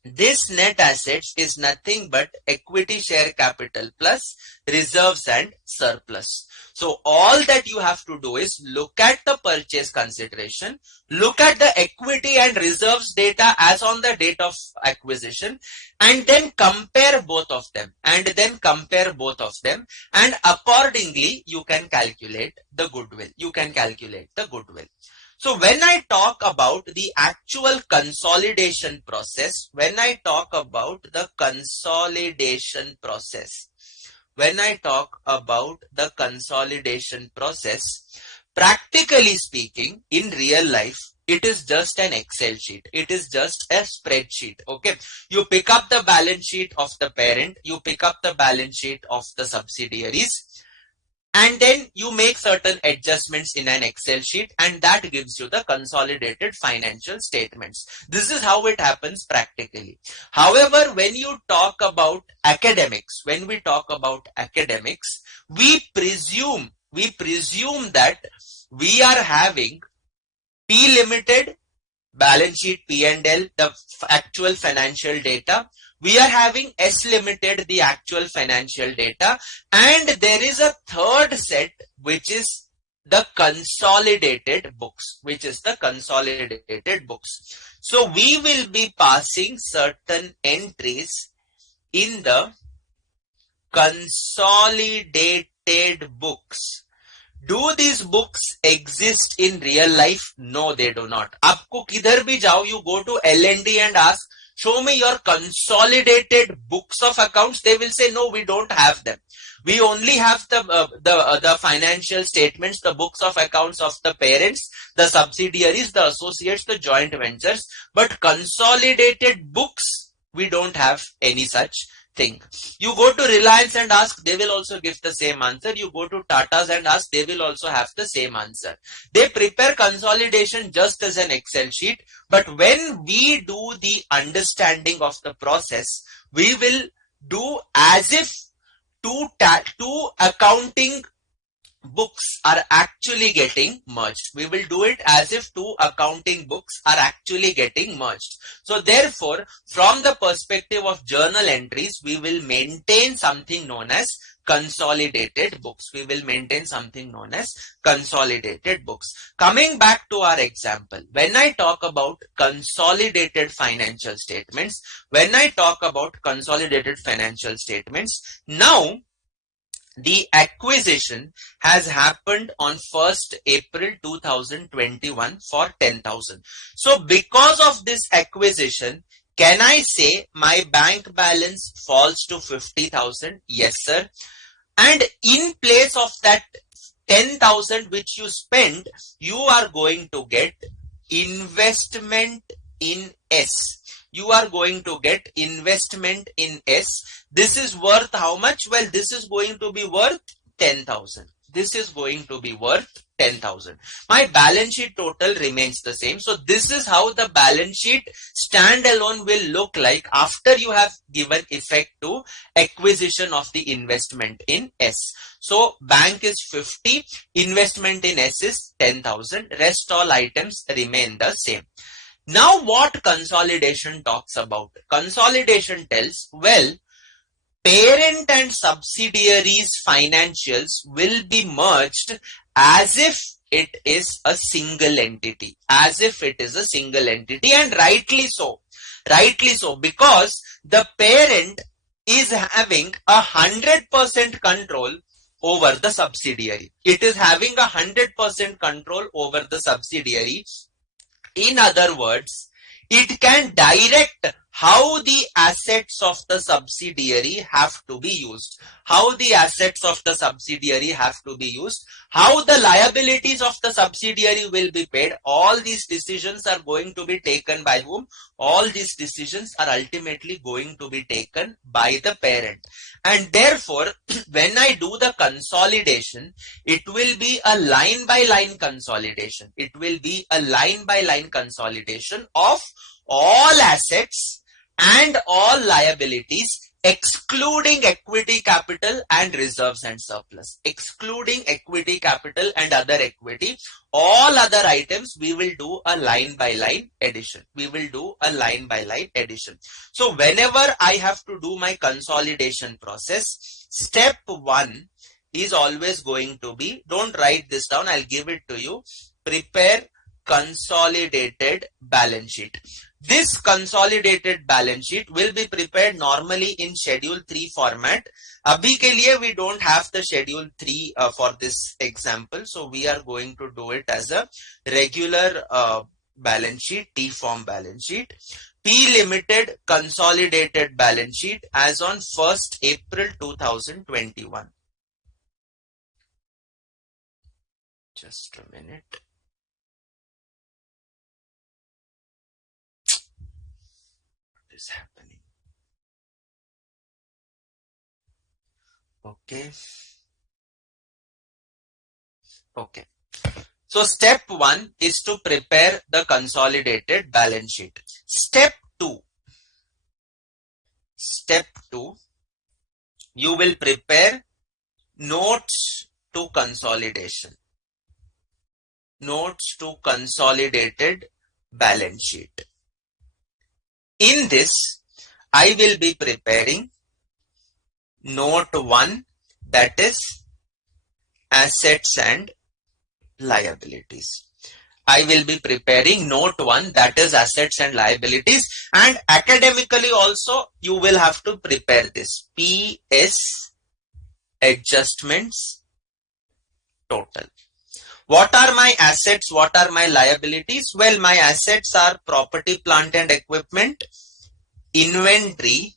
this net assets is nothing but equity share capital plus reserves and surplus. So all that you have to do is look at the purchase consideration, look at the equity and reserves data as on the date of acquisition, and then compare both of them, and accordingly you can calculate the goodwill. So when I talk about the actual consolidation process, practically speaking, in real life, it is just an Excel sheet. It is just a spreadsheet. Okay. You pick up the balance sheet of the parent, you pick up the balance sheet of the subsidiaries, and then you make certain adjustments in an Excel sheet, and that gives you the consolidated financial statements. This is how it happens practically. However, when you talk about academics, we presume that we are having P Limited, balance sheet P&L, the actual financial data. We are having S Limited, the actual financial data, and there is a third set which is the consolidated books, So we will be passing certain entries in the consolidated books. Do these books exist in real life? No, they do not. Aapko kidhar bhi jao, you go to L&D and ask, show me your consolidated books of accounts. They will say, no, we don't have them. We only have the financial statements, the books of accounts of the parents, the subsidiaries, the associates, the joint ventures. But consolidated books, we don't have any such thing. You go to Reliance and ask, they will also give the same answer. You go to Tata's and ask, they will also have the same answer. They prepare consolidation just as an Excel sheet, but when we do the understanding of the process, we will do as if two accounting books are actually getting merged. We will do it as if two accounting books are actually getting merged. So therefore, from the perspective of journal entries, we will maintain something known as consolidated books. Coming back to our example, when I talk about consolidated financial statements, now the acquisition has happened on 1st April 2021 for 10,000. So because of this acquisition, can I say my bank balance falls to 50,000? Yes, sir. And in place of that 10,000 which you spend, you are going to get investment in S. This is worth how much? Well, this is going to be worth 10,000. My balance sheet total remains the same. So this is how the balance sheet standalone will look like after you have given effect to acquisition of the investment in S. So bank is 50, investment in S is 10,000. Rest all items remain the same. Now what consolidation talks about? Consolidation tells, well, parent and subsidiaries financials will be merged as if it is a single entity. And rightly so, because the parent is having 100% control over the subsidiary. It is having 100% control over the subsidiary. In other words, it can direct how the assets of the subsidiary have to be used, how the assets of the subsidiary have to be used, how the liabilities of the subsidiary will be paid. All these decisions are going to be taken by whom? All these decisions are ultimately going to be taken by the parent. And therefore, when I do the consolidation, it will be a line by line consolidation. It will be a line by line consolidation of all assets and all liabilities, excluding equity capital and reserves and surplus. Excluding equity capital and other equity, all other items we will do a line by line addition. We will do a line by line addition. So whenever I have to do my consolidation process, step 1 is always going to be, don't write this down, I'll give it to you, prepare consolidated balance sheet. This consolidated balance sheet will be prepared normally in schedule 3 format. Abhi ke liye we don't have the schedule 3 for this example, so we are going to do it as a regular balance sheet, T form balance sheet. P Limited consolidated balance sheet as on 1st April 2021. Just a minute. What is happening? Okay. So step 1 is to prepare the consolidated balance sheet. Step 2, you will prepare notes to consolidation. Notes to consolidated balance sheet. In this, I will be preparing note 1, that is assets and liabilities. I will be preparing note 1, that is assets and liabilities, and academically also you will have to prepare this PS adjustments total. What are my assets? What are my liabilities? Well, my assets are property, plant and equipment, inventory.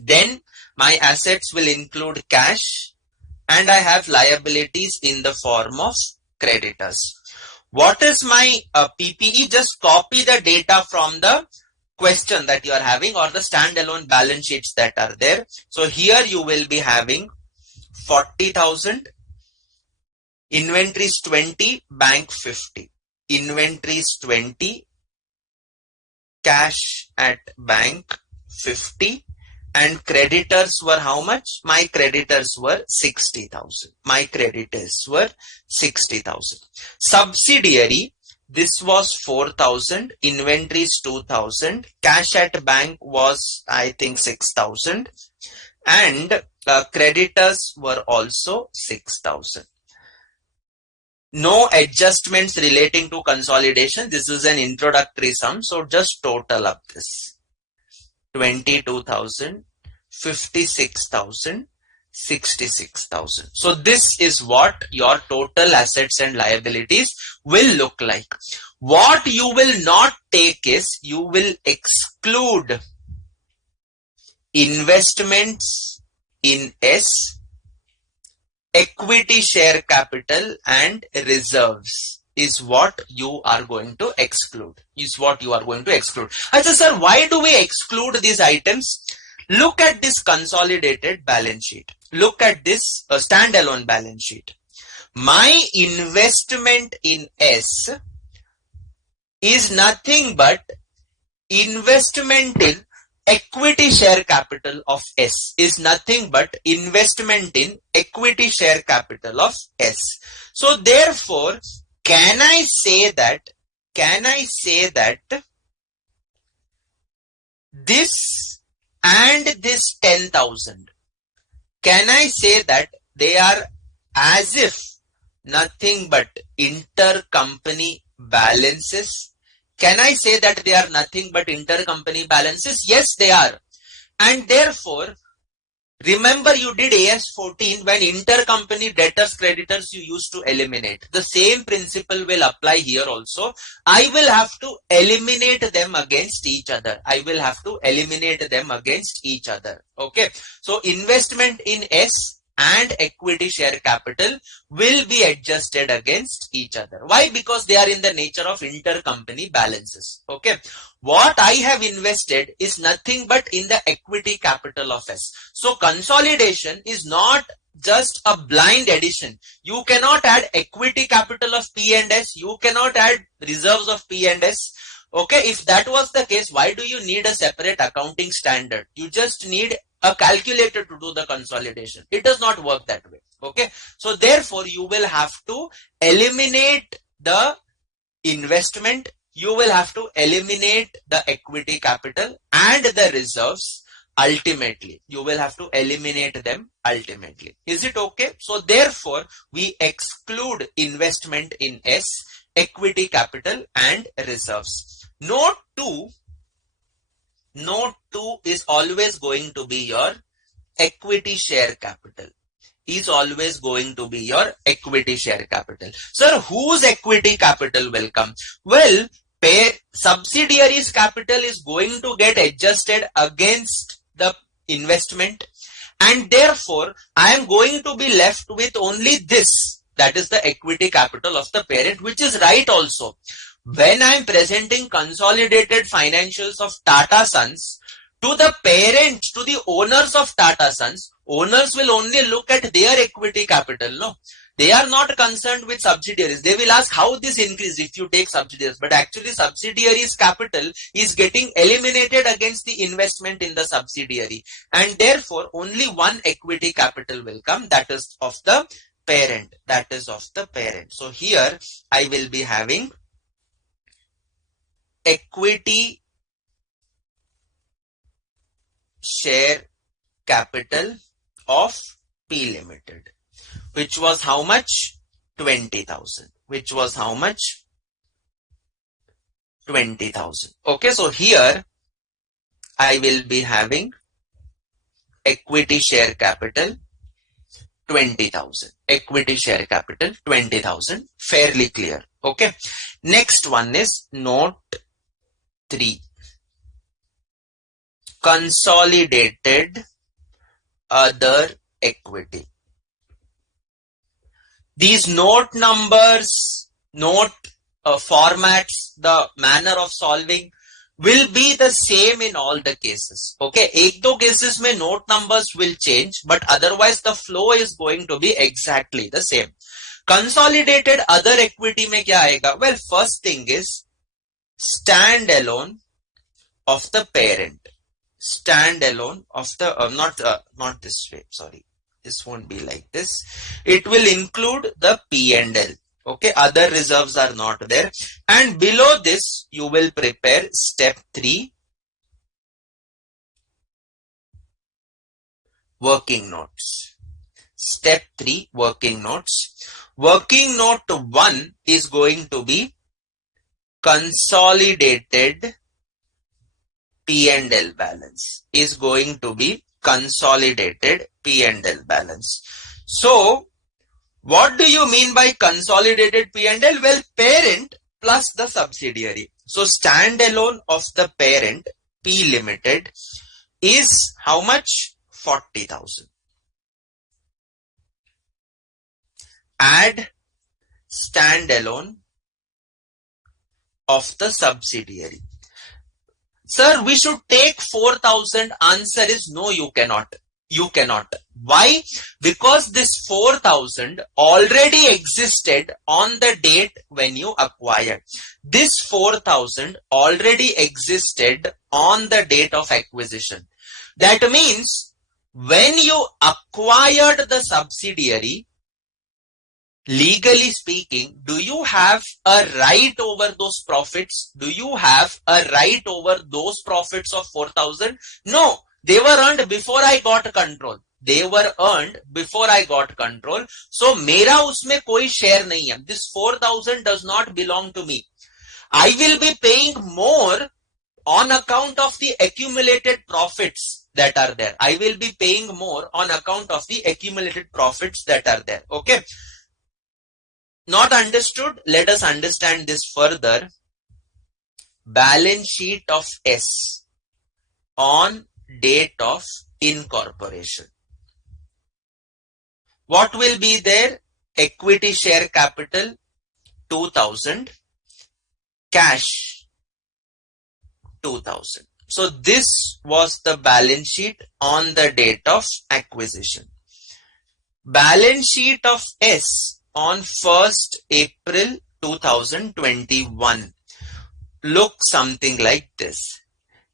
Then my assets will include cash, and I have liabilities in the form of creditors. What is my PPE? Just copy the data from the question that you are having or the standalone balance sheets that are there. So here you will be having 40,000, inventories 20, bank 50. Inventories 20, cash at bank 50. And creditors were how much? My creditors were 60,000. My creditors were 60,000. Subsidiary, this was 4,000. Inventories 2,000. Cash at bank was, I think, 6,000. And creditors were also 6,000. No adjustments relating to consolidation. This is an introductory sum. So just total up this. 22,000, 56,000, 66,000. So this is what your total assets and liabilities will look like. What you will not take is, you will exclude investments in S, equity share capital and reserves. Is what you are going to exclude. Achha sir, why do we exclude these items? Look at this consolidated balance sheet. Look at this standalone balance sheet. My investment in S is nothing but investment in equity share capital of S. Is nothing but investment in equity share capital of S. So therefore, can I say that this and this 10,000, can I say that they are as if nothing but intercompany balances Can I say that they are nothing but intercompany balances? Yes, they are. And therefore, remember you did AS 14 when intercompany debtors creditors you used to eliminate. The same principle will apply here also. I will have to eliminate them against each other. I will have to eliminate them against each other. Okay. So investment in S and equity share capital will be adjusted against each other. Why? Because they are in the nature of intercompany balances. Okay. What I have invested is nothing but in the equity capital of S. So consolidation is not just a blind addition. You cannot add equity capital of P and S. You cannot add reserves of P and S. Okay, if that was the case, why do you need a separate accounting standard? You just need a calculator to do the consolidation. It does not work that way. Okay, so therefore you will have to eliminate the investment. You will have to eliminate the equity capital and the reserves. Ultimately, you will have to eliminate them ultimately. Is it okay? So therefore, we exclude investment in S, equity capital and reserves. Note 2 is always going to be your equity share capital. Is always going to be your equity share capital. Sir, whose equity capital will come? Well, subsidiaries capital is going to get adjusted against the investment, and therefore I am going to be left with only this, that is the equity capital of the parent, which is right also. When I am presenting consolidated financials of Tata Sons to the parent, to the owners of Tata Sons, owners will only look at their equity capital. No, they are not concerned with subsidiaries. They will ask how this increased if you take subsidiaries, but actually subsidiaries capital is getting eliminated against the investment in the subsidiary, and therefore only one equity capital will come, that is of the parent. That is of the parent. So here I will be having equity share capital of P Limited, which was how much? 20,000. Which was how much? 20,000. Okay, so here I will be having equity share capital 20,000. Equity share capital 20,000. Fairly clear. Okay. Next one is note 3. Consolidated other equity. These note numbers, note formats, the manner of solving will be the same in all the cases. Okay, एक दो cases में note numbers will change, but otherwise the flow is going to be exactly the same. Consolidated other equity में क्या आएगा? Well, first thing is standalone of the parent. Standalone of the not this way. Sorry, this won't be like this. It will include the P&L. Okay, other reserves are not there. And below this, you will prepare step 3, working notes. Step 3, working notes. Working note 1 is going to be consolidated P&L balance. Is going to be consolidated P&L balance. So, what do you mean by consolidated P&L? Well, parent plus the subsidiary. So, standalone of the parent, P Limited, is how much? 40,000. Add standalone of the subsidiary. Sir, we should take 4,000. Answer is no, you cannot. You cannot. Why? Because this 4,000 already existed on the date when you acquired. This 4,000 already existed on the date of acquisition. That means when you acquired the subsidiary, legally speaking, do you have a right over those profits? Do you have a right over those profits of 4,000? No. They were earned before I got control. They were earned before I got control. So, मेरा उसमें कोई share नहीं है. This 4,000 does not belong to me. I will be paying more on account of the accumulated profits that are there. I will be paying more on account of the accumulated profits that are there. Okay. Not understood? Let us understand this further. Balance sheet of S on date of incorporation. What will be there? Equity share capital 2000, cash 2000. So this was the balance sheet on the date of acquisition. Balance sheet of S on 1st April 2021 look something like this.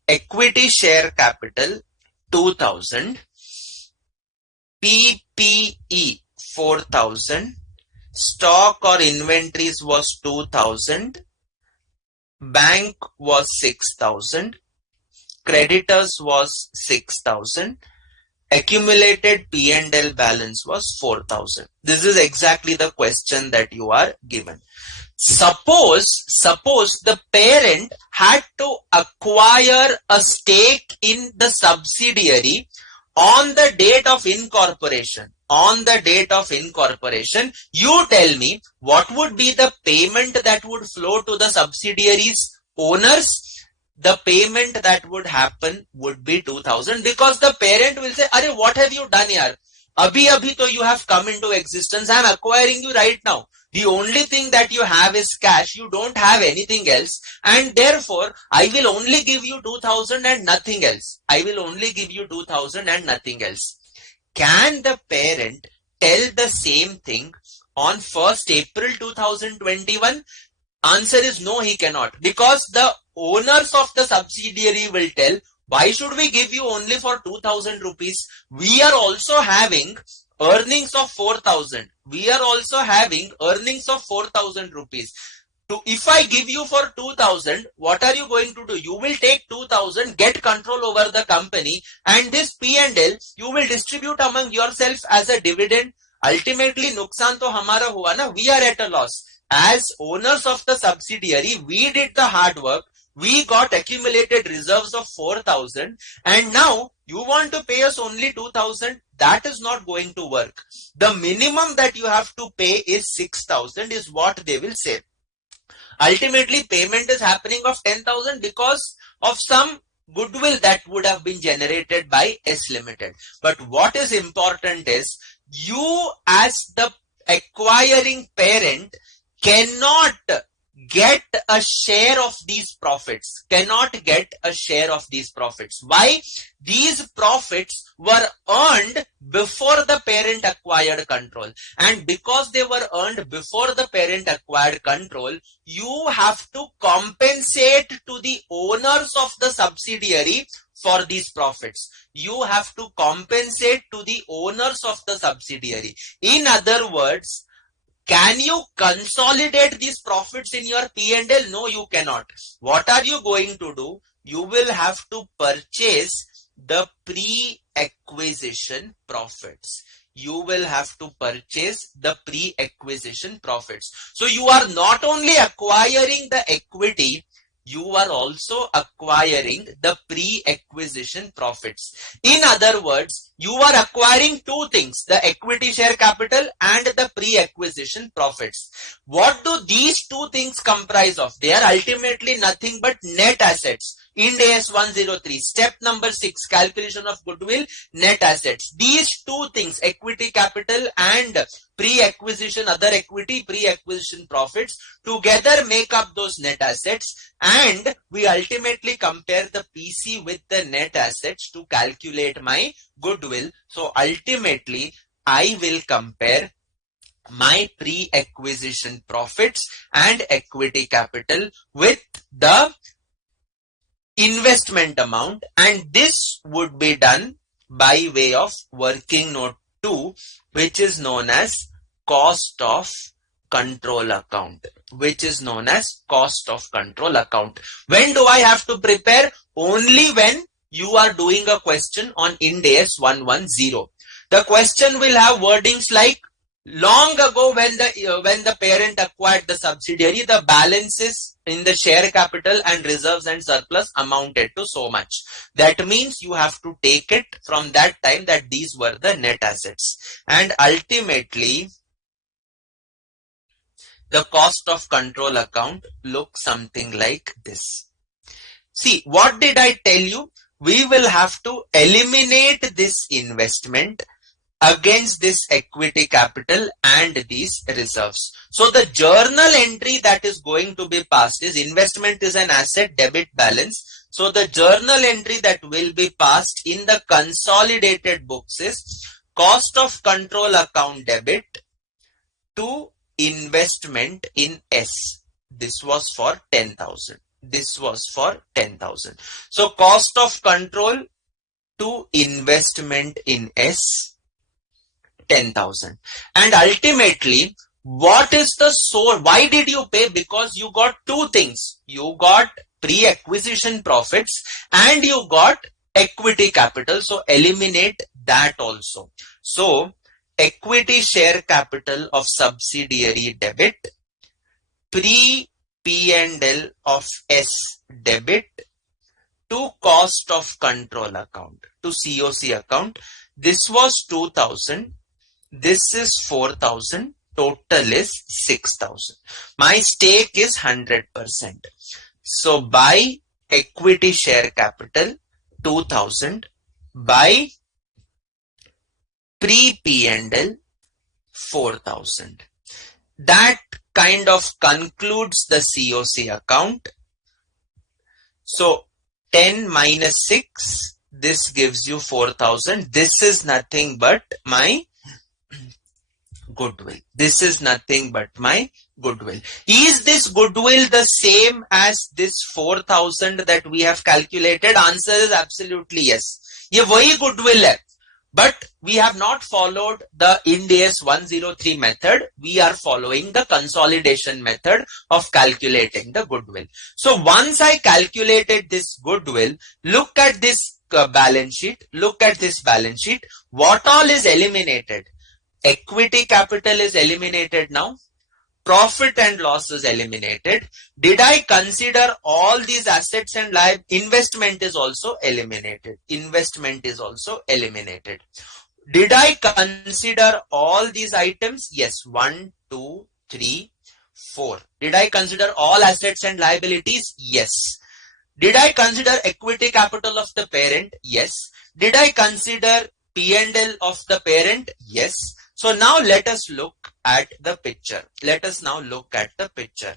Equity share capital 2000, PPE 4000, stock or inventories was 2000, bank was 6000, creditors was 6000, accumulated P&L balance was 4000. This is exactly the question that you are given. Suppose the parent had to acquire a stake in the subsidiary on the date of incorporation. On the date of incorporation, you tell me what would be the payment that would flow to the subsidiary's owners. The payment that would happen would be 2000, because the parent will say, "Arey, what have you done here? Abhi to you have come into existence. I am acquiring you right now. The only thing that you have is cash. You don't have anything else. And therefore, I will only give you 2000 and nothing else. I will only give you 2000 and nothing else." Can the parent tell the same thing on 1st April 2021? Answer is no, he cannot. Because the owners of the subsidiary will tell, why should we give you only for 2000 rupees? We are also having earnings of 4000. We are also having earnings of 4000 rupees. If I give you for 2000, what are you going to do? You will take 2000, get control over the company, and this P&L you will distribute among yourself as a dividend. Ultimately, nuksan to hamara hua na. We are at a loss. As owners of the subsidiary, we did the hard work. We got accumulated reserves of 4000, and now you want to pay us only 2000. That is not going to work. The minimum that you have to pay is 6000 is what they will say. Ultimately, payment is happening of 10,000 because of some goodwill that would have been generated by S Limited. But what is important is, you as the acquiring parent cannot get a share of these profits. Cannot get a share of these profits. Why? These profits were earned before the parent acquired control. And because they were earned before the parent acquired control, you have to compensate to the owners of the subsidiary for these profits. You have to compensate to the owners of the subsidiary. In other words, can you consolidate these profits in your P&L? No, you cannot. What are you going to do? You will have to purchase the pre-acquisition profits. You will have to purchase the pre-acquisition profits. So you are not only acquiring the equity, you are also acquiring the pre-acquisition profits. In other words, you are acquiring two things, the equity share capital and the pre-acquisition profits. What do these two things comprise of? They are ultimately nothing but net assets. Ind AS 103, step number 6, calculation of goodwill, net assets. These two things, equity capital and pre-acquisition, other equity, pre-acquisition profits, together make up those net assets, and we ultimately compare the PC with the net assets to calculate my goodwill. So ultimately, I will compare my pre-acquisition profits and equity capital with the investment amount, and this would be done by way of working note 2, which is known as cost of control account. Which is known as cost of control account. When do I have to prepare? Only when you are doing a question on Ind AS 110. The question will have wordings like, long ago when the parent acquired the subsidiary, the balances in the share capital and reserves and surplus amounted to so much. That means you have to take it from that time that these were the net assets. And ultimately, the cost of control account looks something like this. See, what did I tell you? We will have to eliminate this investment against this equity capital and these reserves. So the journal entry that is going to be passed is investment is an asset, debit balance. So the journal entry that will be passed in the consolidated books is cost of control account debit to investment in S. This was for 10,000. This was for 10,000. So cost of control to investment in S, 10,000. And ultimately, what is the source? Why did you pay? Because you got two things. You got pre-acquisition profits and you got equity capital. So eliminate that also. So equity share capital of subsidiary debit, pre-P&L of S debit to cost of control account, to COC account. This was 2,000. This is 4,000. Total is 6,000. My stake is 100%. So by equity share capital 2,000 by pre-P&L 4,000. That kind of concludes the COC account. So 10 minus 6, this gives you 4,000. This is nothing but my goodwill. This is nothing but my goodwill. Is this goodwill the same as this 4,000 that we have calculated? Answer is absolutely yes. ये वही goodwill है. But we have not followed the Ind AS 103 method. We are following the consolidation method of calculating the goodwill. So once I calculated this goodwill, look at this balance sheet. Look at this balance sheet. What all is eliminated? Equity capital is eliminated now. Profit and loss is eliminated. Did I consider all these assets and liabilities? Investment is also eliminated. Investment is also eliminated. Did I consider all these items? Yes. 1, 2, 3, 4. Did I consider all assets and liabilities? Yes. Did I consider equity capital of the parent? Yes. Did I consider P&L of the parent? Yes. So now let us look at the picture. Let us now look at the picture.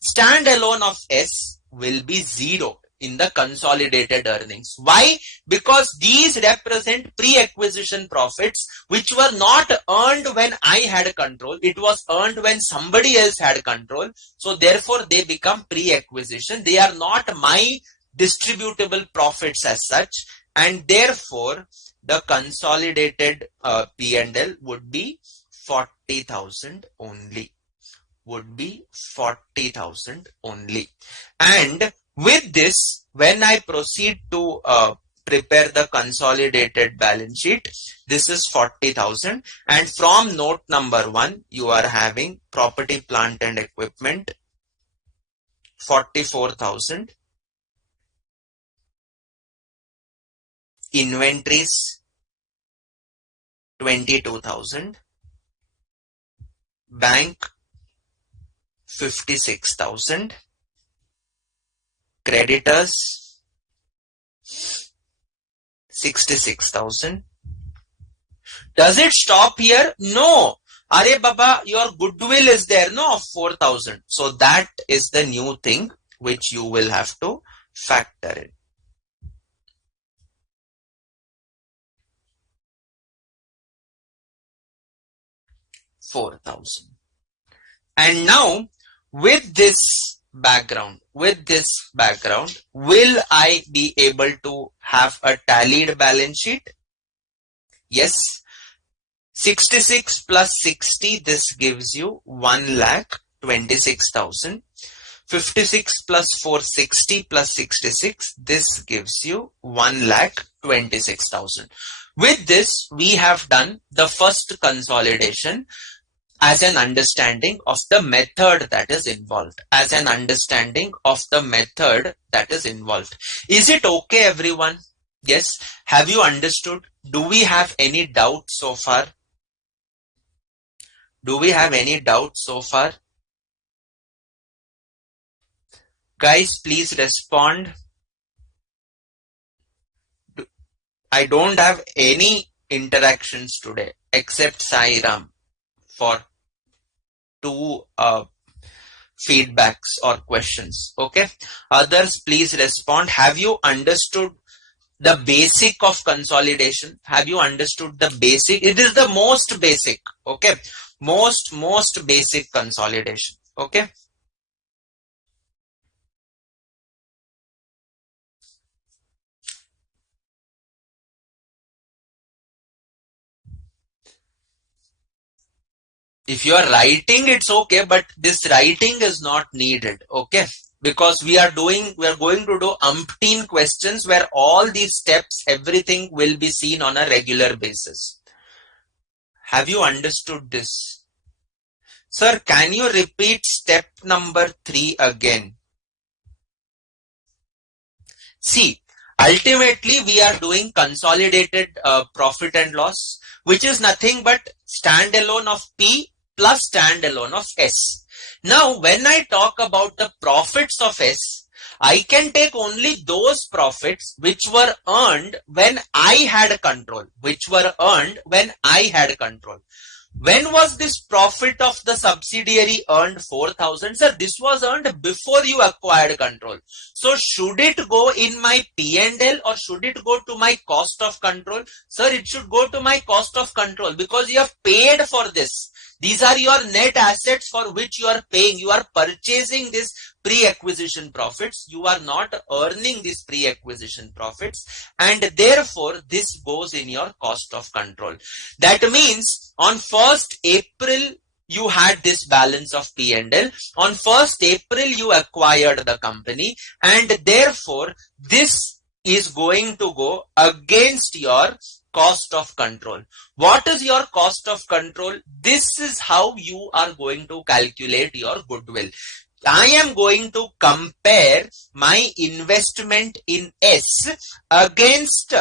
Standalone of S will be 0 in the consolidated earnings. Why? Because these represent pre-acquisition profits which were not earned when I had control. It was earned when somebody else had control. So therefore they become pre-acquisition. They are not my distributable profits as such, and therefore the consolidated P&L would be 40,000 only. Would be 40,000 only. And with this, when I proceed to prepare the consolidated balance sheet, this is 40,000. And from note number 1, you are having property, plant and equipment, 44,000. Inventories 22,000, bank 56,000, creditors 66,000. Does it stop here? No. Are Baba, your goodwill is there, no, of 4,000. So that is the new thing which you will have to factor in. $4,000. And now with this background, will I be able to have a tallied balance sheet? Yes. 66 plus 60, this gives you 1,26,000. 56 plus 460 plus 66, this gives you 1,26,000. With this, we have done the first consolidation. as an understanding of the method that is involved. As an understanding of the method that is involved. Is it okay, everyone? Yes. Have you understood? Do we have any doubt so far? Do we have any doubt so far? Guys, please respond. I don't have any interactions today except Sairam for 2 feedbacks or questions. Okay. Others, please respond. Have you understood the basic of consolidation? Have you understood the basic? It is the most basic. Okay. Most basic consolidation. Okay. If you are writing, it's okay, but this writing is not needed. Okay. Because we are going to do umpteen questions where all these steps, everything will be seen on a regular basis. Have you understood this? Sir, can you repeat step number 3 again? See, ultimately we are doing consolidated profit and loss, which is nothing but standalone of P plus standalone of S. Now, when I talk about the profits of S, I can take only those profits which were earned when I had control, When was this profit of the subsidiary earned 4,000? Sir, this was earned before you acquired control. So should it go in my P&L or should it go to my cost of control? Sir, it should go to my cost of control because you have paid for this. These are your net assets for which you are paying. You are purchasing this pre-acquisition profits. You are not earning these pre-acquisition profits, and therefore this goes in your cost of control. That means on 1st April you had this balance of P&L. On 1st April you acquired the company, and therefore this is going to go against your cost of control. What is your cost of control? This is how you are going to calculate your goodwill. I am going to compare my investment in S against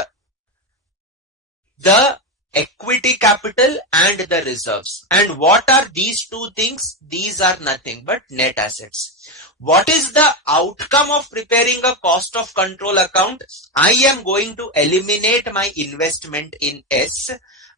the equity capital and the reserves. And what are these two things? These are nothing but net assets. What is the outcome of preparing a cost of control account? I am going to eliminate my investment in S.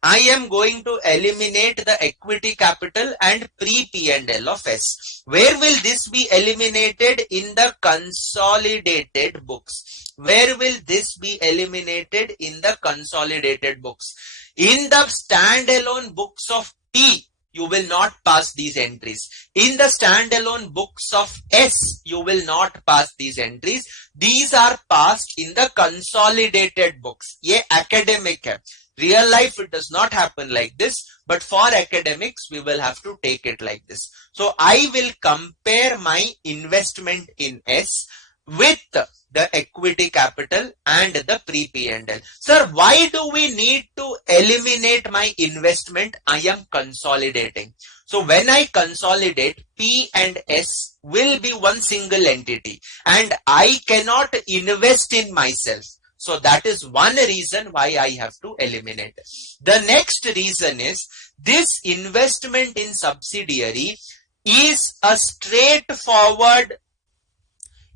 I am going to eliminate the equity capital and pre-P&L of S. Where will this be eliminated? In the consolidated books. Where will this be eliminated? In the consolidated books. In the standalone books of T, you will not pass these entries. In the standalone books of S, you will not pass these entries. These are passed in the consolidated books. Ye academic hai. Real life, it does not happen like this, but for academics, we will have to take it like this. So I will compare my investment in S with the equity capital and the pre-P&L. Sir, why do we need to eliminate my investment? I am consolidating. So when I consolidate, P and S will be one single entity and I cannot invest in myself. So that is one reason why I have to eliminate. The next reason is this investment in subsidiary is a straightforward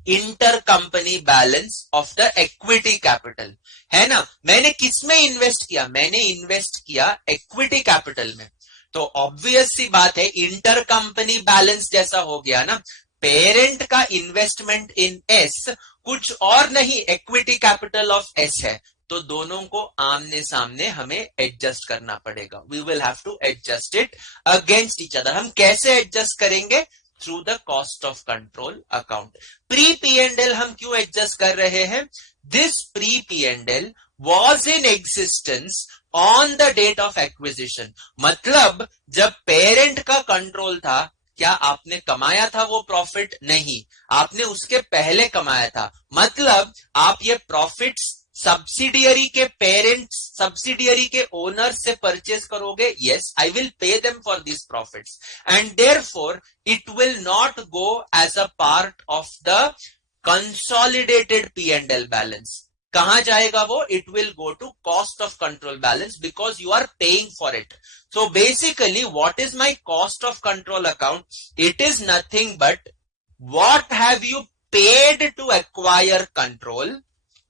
intercompany balance of the equity capital. है ना? मैंने किसमें invest किया? मैंने invest किया equity capital में. तो obvious सी बात है इंटरकंपनी बैलेंस जैसा हो गया ना. पेरेंट का इन्वेस्टमेंट इन एस कुछ और नहीं इक्विटी कैपिटल ऑफ एस है, तो दोनों को आमने सामने हमें एडजस्ट करना पड़ेगा. We will have to adjust it against each other. हम कैसे एडजस्ट करेंगे? Through the cost of control account. Pre P&L हम क्यों एडजस्ट कर रहे हैं? This pre P&L was in existence on the date of acquisition. मतलब जब पेरेंट का कंट्रोल था, क्या आपने कमाया था वो प्रॉफिट? नहीं, आपने उसके पहले कमाया था. मतलब आप ये प्रॉफिट्स सब्सिडियरी के पेरेंट्स, सब्सिडियरी के ओनर से परचेस करोगे, yes, I will pay them for this profits and therefore it will not go as a part of the consolidated P and L balance. कहां जाएगा वो? It will go to cost of control balance because you are paying for it. So basically, what is my cost of control account? It is nothing but what have you paid to acquire control?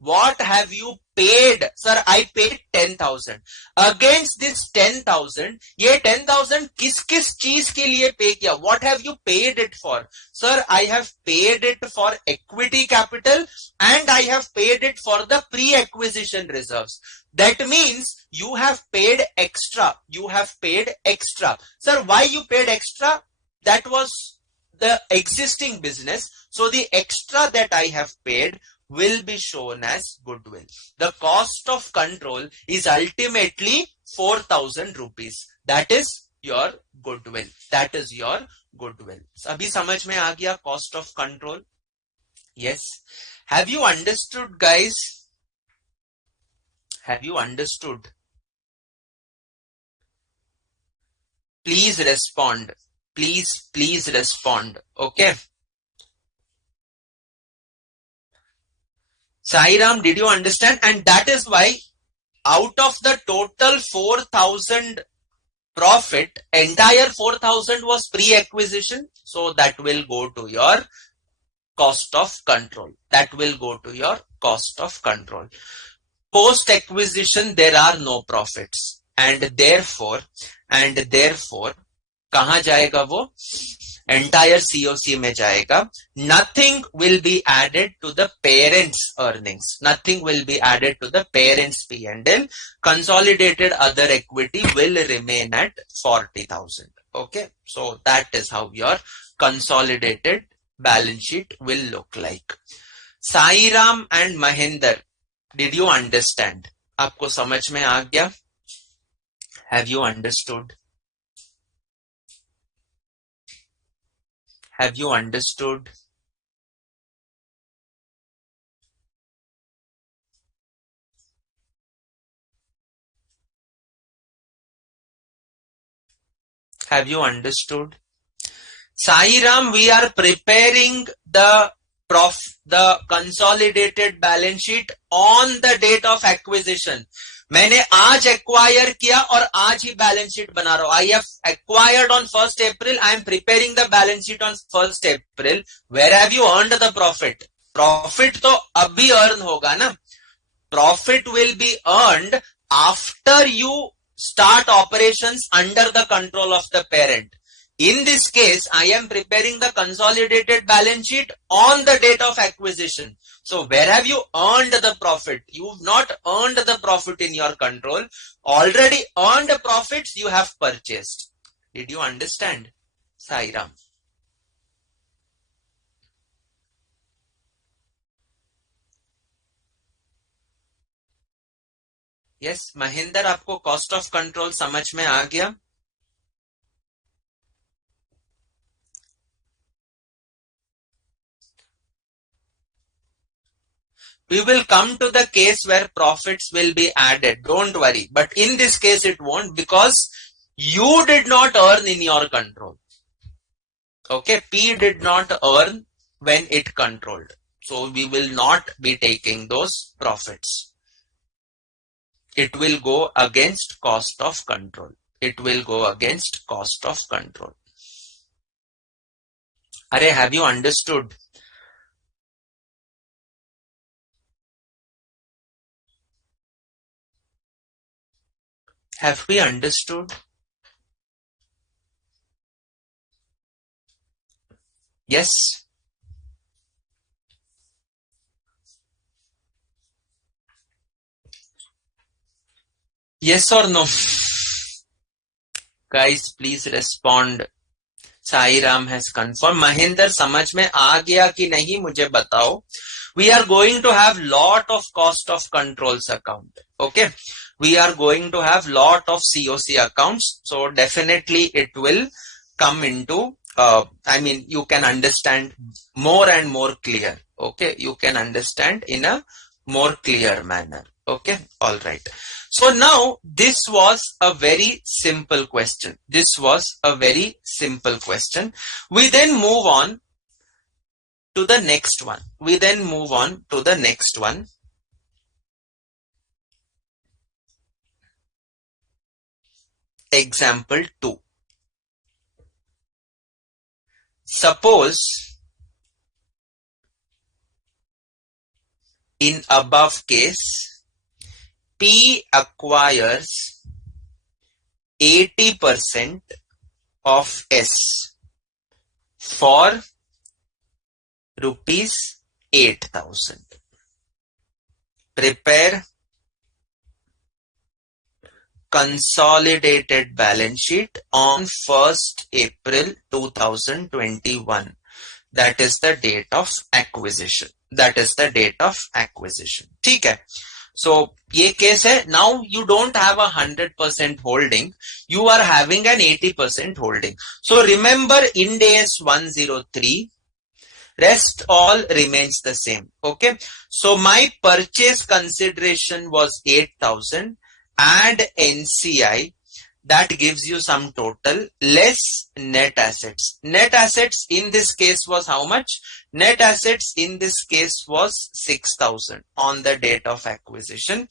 What have you paid? Sir, I paid 10,000. Against this 10,000, ये 10,000 किस किस चीज के लिए पे किया? What have you paid it for? Sir, I have paid it for equity capital and I have paid it for the pre-acquisition reserves. That means you have paid extra. You have paid extra. Sir, why you paid extra? That was the existing business. So the extra that I have paid will be shown as goodwill. The cost of control is ultimately 4,000 rupees. That is your goodwill. That is your goodwill. अभी समझ में आ गया cost of control? Yes. Have you understood, guys? Have you understood? Please respond. Please respond. Okay. Sairam, did you understand? And that is why out of the total 4,000 profit, entire 4,000 was pre-acquisition. So that will go to your cost of control. That will go to your cost of control. Post-acquisition, there are no profits. And therefore, कहाँ जाएगा वो? Entire COC में जाएगा. Nothing will be added to the parents' earnings. Nothing will be added to the parents' P&L. Consolidated other equity will remain at 40,000. Okay. So that is how your consolidated balance sheet will look like. Sairam and Mahinder, did you understand? आपको समझ में आ गया? Have you understood? Have you understood? Have you understood? Sairam, we are preparing the consolidated balance sheet on the date of acquisition. मैंने आज acquire किया और आज ही balance sheet बना रहा हूं. I have acquired on 1st April. I am preparing the balance sheet on 1st April. Where have you earned the profit? Profit तो अभी अर्न होगा ना. Profit will be earned after you start operations under the control of the parent. In this case, I am preparing the consolidated balance sheet on the date of acquisition. So where have you earned the profit? You've not earned the profit in your control. Already earned profits you have purchased. Did you understand? Sairam. Yes, Mahinder, आपको cost of control समझ में आ गया? We will come to the case where profits will be added. Don't worry. But in this case, it won't because you did not earn in your control. Okay. P did not earn when it controlled. So we will not be taking those profits. It will go against cost of control. It will go against cost of control. Are, have you understood? Have we understood? Yes. Yes or no? Guys, please respond. Sairam has confirmed. Mahinder, समझ में आ गया कि नहीं मुझे बताओ. We are going to have lot of cost of controls account. Okay. We are going to have lot of COC accounts. So definitely it will come into, you can understand more and more clear. Okay. You can understand in a more clear manner. Okay, all right. So now this was a very simple question. This was a very simple question. We then move on to the next one. Example 2. Suppose in above case, P acquires 80% of S for rupees 8,000. Prepare consolidated balance sheet on 1st April 2021. That is the date of acquisition. ठीक है. So ये case है. Now you don't have 100% holding. You are having an 80% holding. So remember Ind AS 103. Rest all remains the same. Okay. So my purchase consideration was 8,000. Add NCI, that gives you some total, less net assets. Net assets in this case was how much? Net assets in this case was 6,000 on the date of acquisition.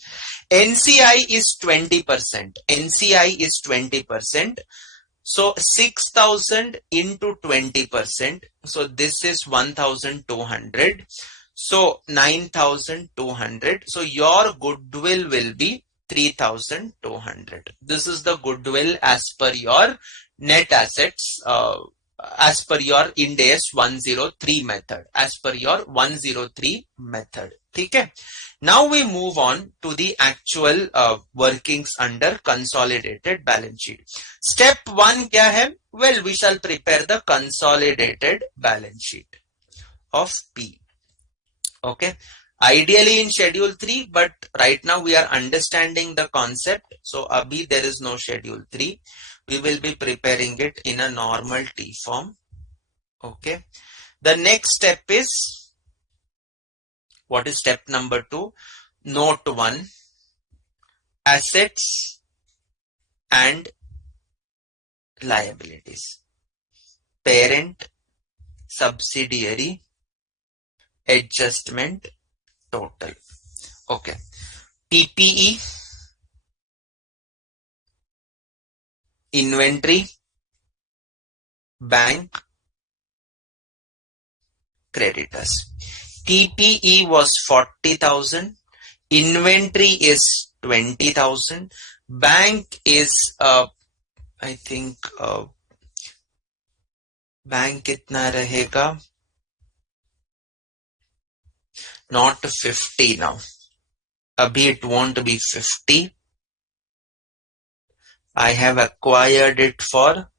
NCI is 20%. So 6,000 into 20%. So this is 1,200. So 9,200. So your goodwill will be 3,200. This is the goodwill as per your net assets, as per your Ind AS 103 method. Okay. Now we move on to the actual workings under consolidated balance sheet. Step 1 kya hai? Well, we shall prepare the consolidated balance sheet of P. Okay. Ideally in schedule 3, but right now we are understanding the concept. So abhi there is no schedule 3. We will be preparing it in a normal T form. Okay. The next step is, what is step number 2? Note 1, assets and liabilities. Parent, subsidiary, adjustment, total. Okay. PPE, inventory, bank, creditors. PPE was 40,000. Inventory is 20,000. Bank is, I think, bank kitna rahega? Not 50 now. Abhi it won't be 50. I have acquired it for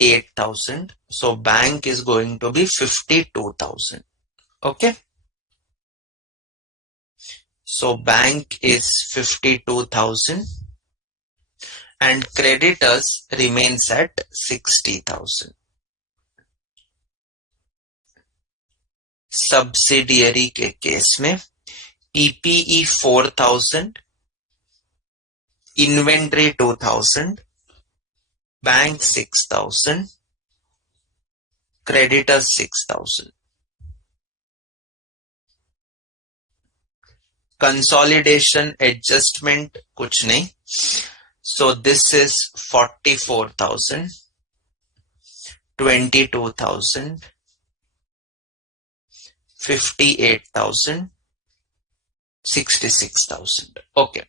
8,000. So bank is going to be 52,000. Okay. So bank is 52,000 and creditors remains at 60,000. Subsidiary के case में PPE 4,000, inventory 2,000, bank 6,000, creditors 6,000. Consolidation adjustment कुछ नहीं. So this is 44,000, 22,000, 58,000, 66,000. Okay.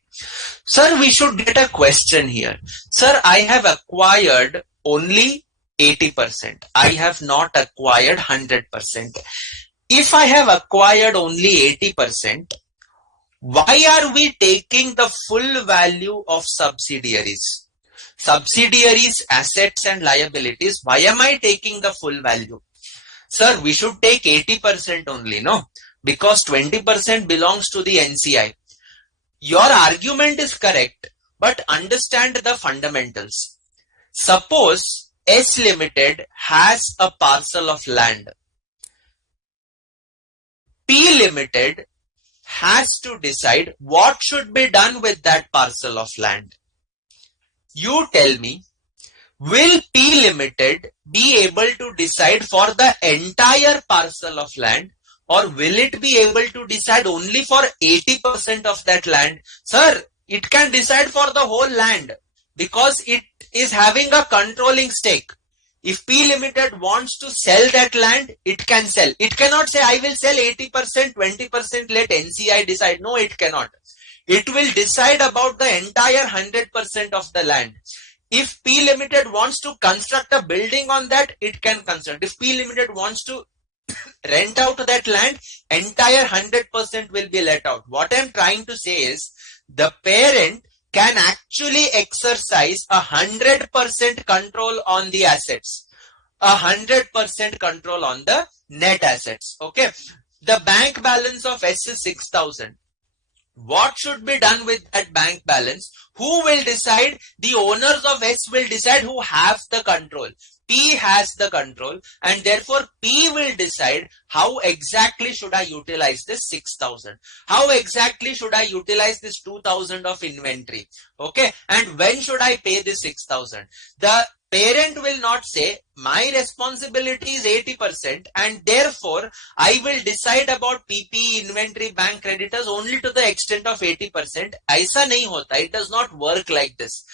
Sir, we should get a question here. Sir, I have acquired only 80%. I have not acquired 100%. If I have acquired only 80%, why are we taking the full value of subsidiaries? Subsidiaries, assets and liabilities, why am I taking the full value? Sir, we should take 80% only, no? Because 20% belongs to the NCI. Your argument is correct, but understand the fundamentals. Suppose S Limited has a parcel of land. P Limited has to decide what should be done with that parcel of land. You tell me, will P Limited be able to decide for the entire parcel of land, or will it be able to decide only for 80% of that land? Sir, it can decide for the whole land because it is having a controlling stake. If P Limited wants to sell that land, it can sell. It cannot say, I will sell 80%, 20%, let NCI decide. No, it cannot. It will decide about the entire 100% of the land. If P Limited wants to construct a building on that, it can construct. If P Limited wants to rent out that land, entire 100% will be let out. What I'm trying to say is, the parent can actually exercise 100% control on the assets, 100% control on the net assets. Okay. The bank balance of S is 6,000. What should be done with that bank balance? Who will decide? The owners of S will decide who have the control. P has the control, and therefore P will decide how exactly should I utilize this 6,000. How exactly should I utilize this 2,000 of inventory? Okay. And when should I pay this 6,000? The parent will not say, my responsibility is 80% and therefore I will decide about PP, inventory, bank creditors only to the extent of 80%. ऐसा नहीं होता. It does not work like this.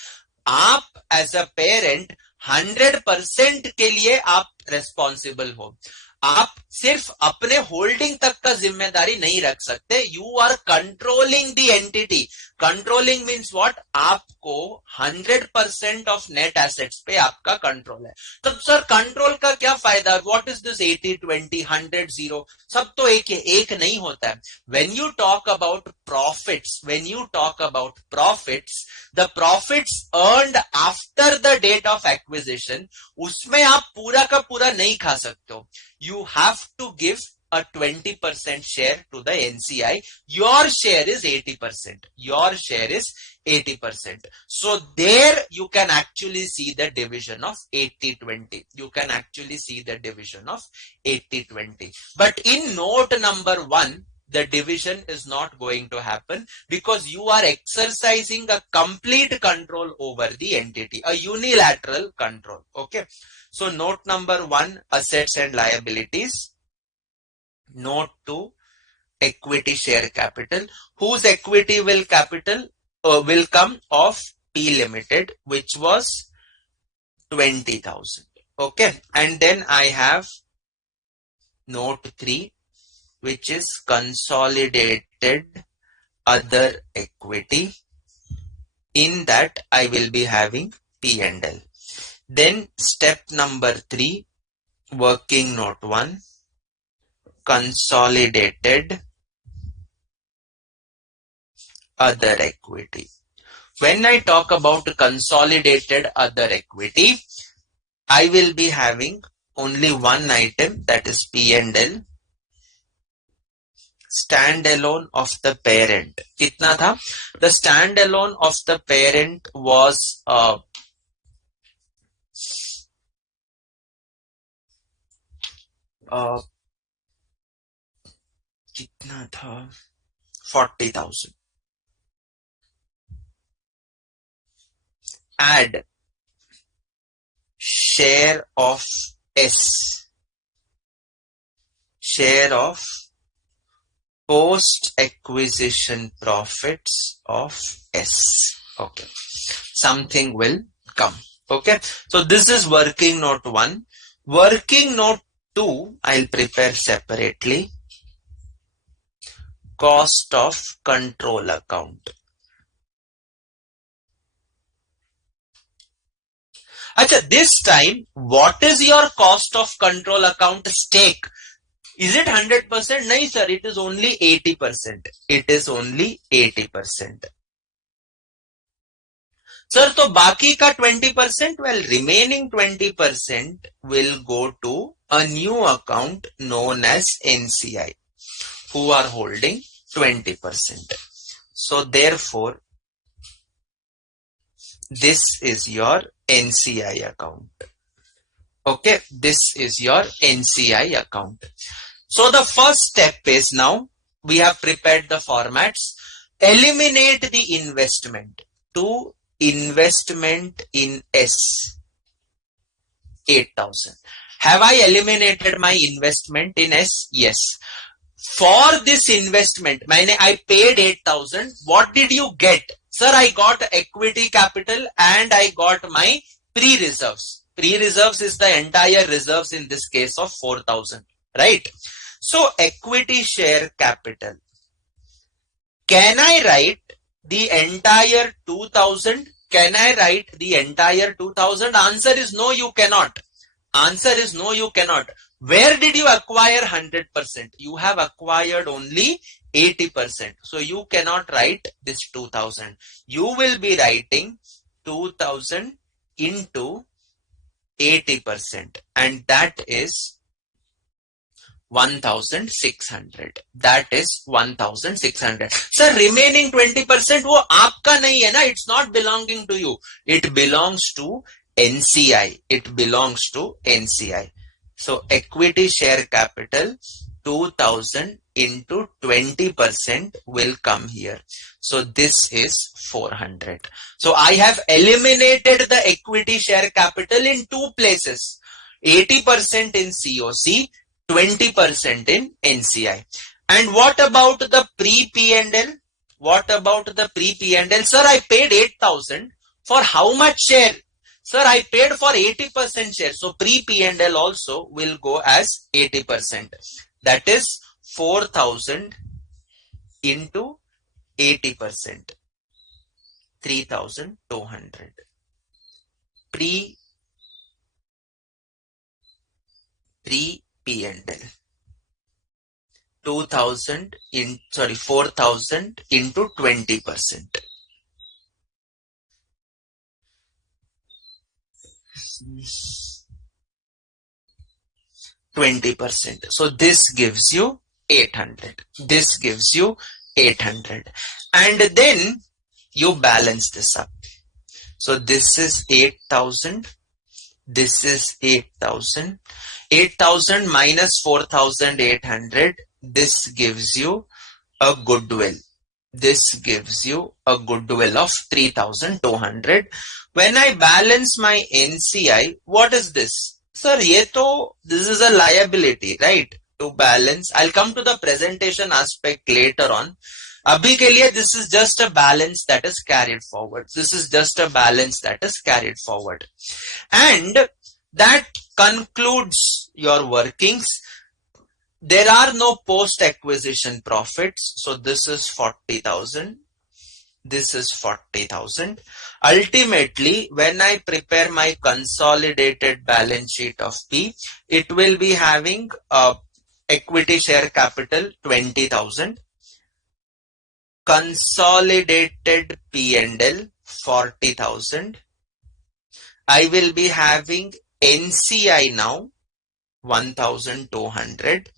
आप as a parent 100% के लिए आप responsible हो. आप सिर्फ अपने होल्डिंग तक का जिम्मेदारी नहीं रख सकते. You are controlling the entity. Controlling means what? आपको 100% ऑफ नेट एसेट्स पे आपका कंट्रोल है. तो सर कंट्रोल का क्या फायदा? What is this 80-20, 100-0? सब तो एक है, एक नहीं होता है. When you talk about profits, when you talk about profits, the profits earned after the date of acquisition, उसमें आप पूरा का पूरा नहीं खा सकते हो. You have to give a 20% share to the NCI. Your share is 80%. Your share is 80%. So there you can actually see the division of 80-20. You can actually see the division of 80-20. But in note number 1, the division is not going to happen because you are exercising a complete control over the entity, a unilateral control. Okay. So note number 1, assets and liabilities. Note 2, equity share capital. Whose equity will come of P Limited, which was 20,000. Okay. And then I have note 3, which is consolidated other equity. In that I will be having P&L. Then step number 3, working note 1, consolidated other equity. When I talk about consolidated other equity, I will be having only one item, that is P&L. Standalone of the parent. Kitna tha? The standalone of the parent was कितना था? 40,000. Add share of S, share of post acquisition profits of S. Okay, something will come. Okay, so this is working note 1. Working note 2, I'll prepare separately. Cost of control account. Achha, this time, what is your cost of control account stake? Is it 100%? No, sir, it is only 80%. It is only 80%. Sir, तो बाकी का 20%? Well, remaining 20% will go to a new account known as NCI, who are holding 20%. So therefore, this is your NCI account. Okay, this is your NCI account. So the first step is now we have prepared the formats. Eliminate the investment to investment in S, 8,000. Have I eliminated my investment in S? Yes. For this investment, I paid 8,000. What did you get? Sir, I got equity capital and I got my pre-reserves. Pre-reserves is the entire reserves in this case of 4,000, right? So equity share capital. Can I write the entire 2,000? Can I write the entire 2,000? Answer is no, you cannot. Answer is no, you cannot. Where did you acquire 100%? You have acquired only 80%. So you cannot write this 2,000. You will be writing 2,000 into 80%, and that is 1,600. That is 1,600. Sir, remaining 20% वो आपका नहीं है ना, it's not belonging to you. It belongs to NCI. It belongs to NCI. So equity share capital 2,000 into 20% will come here. So this is 400. So I have eliminated the equity share capital in two places. 80% in COC, 20% in NCI. And what about the pre-P&L? What about the pre-P&L? Sir, I paid 8,000 for how much share? Sir, I paid for 80% share. So pre-P&L also will go as 80%. That is 4,000 into 80%. 3,200. Pre-P&L. 4,000 into 20%. So this gives you 800. This gives you 800. And then you balance this up. So this is 8,000. This is 8,000. 8,000 minus 4,800. This gives you a goodwill. This gives you a goodwill of 3,200. When I balance my NCI, what is this? Sir, this is a liability, right? To balance. I'll come to the presentation aspect later on. Abhi ke liye, this is just a balance that is carried forward. This is just a balance that is carried forward. And that concludes your workings. There are no post-acquisition profits. So this is 40,000. This is 40,000. Ultimately, when I prepare my consolidated balance sheet of P, it will be having equity share capital 20,000. Consolidated P&L 40,000. I will be having NCI now 1,200,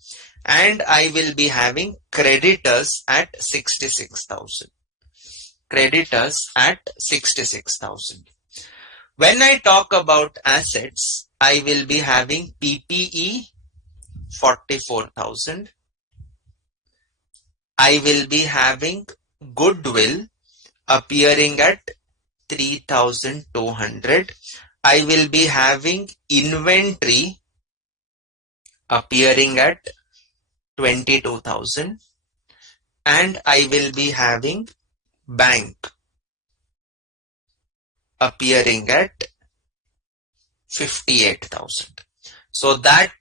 and I will be having creditors at 66,000. Creditors at 66,000. When I talk about assets, I will be having PPE 44,000. I will be having goodwill appearing at 3,200. I will be having inventory appearing at 22,000, and I will be having bank appearing at 58,000. So that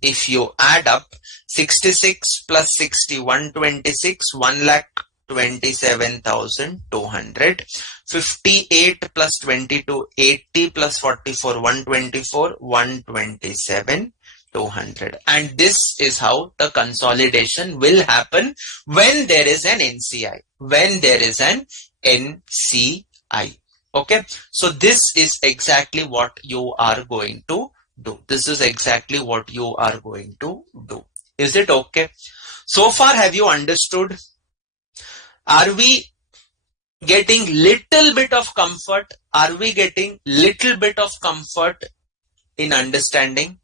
if you add up 66 plus 60, 126, 1,27,200. 58 plus 22, 80 plus 44, 124, 127,200. And this is how the consolidation will happen when there is an NCI. When there is an NCI. Okay. So this is exactly what you are going to do. This is exactly what you are going to do. Is it okay? So far, have you understood? Are we getting little bit of comfort? Are we getting little bit of comfort in understanding?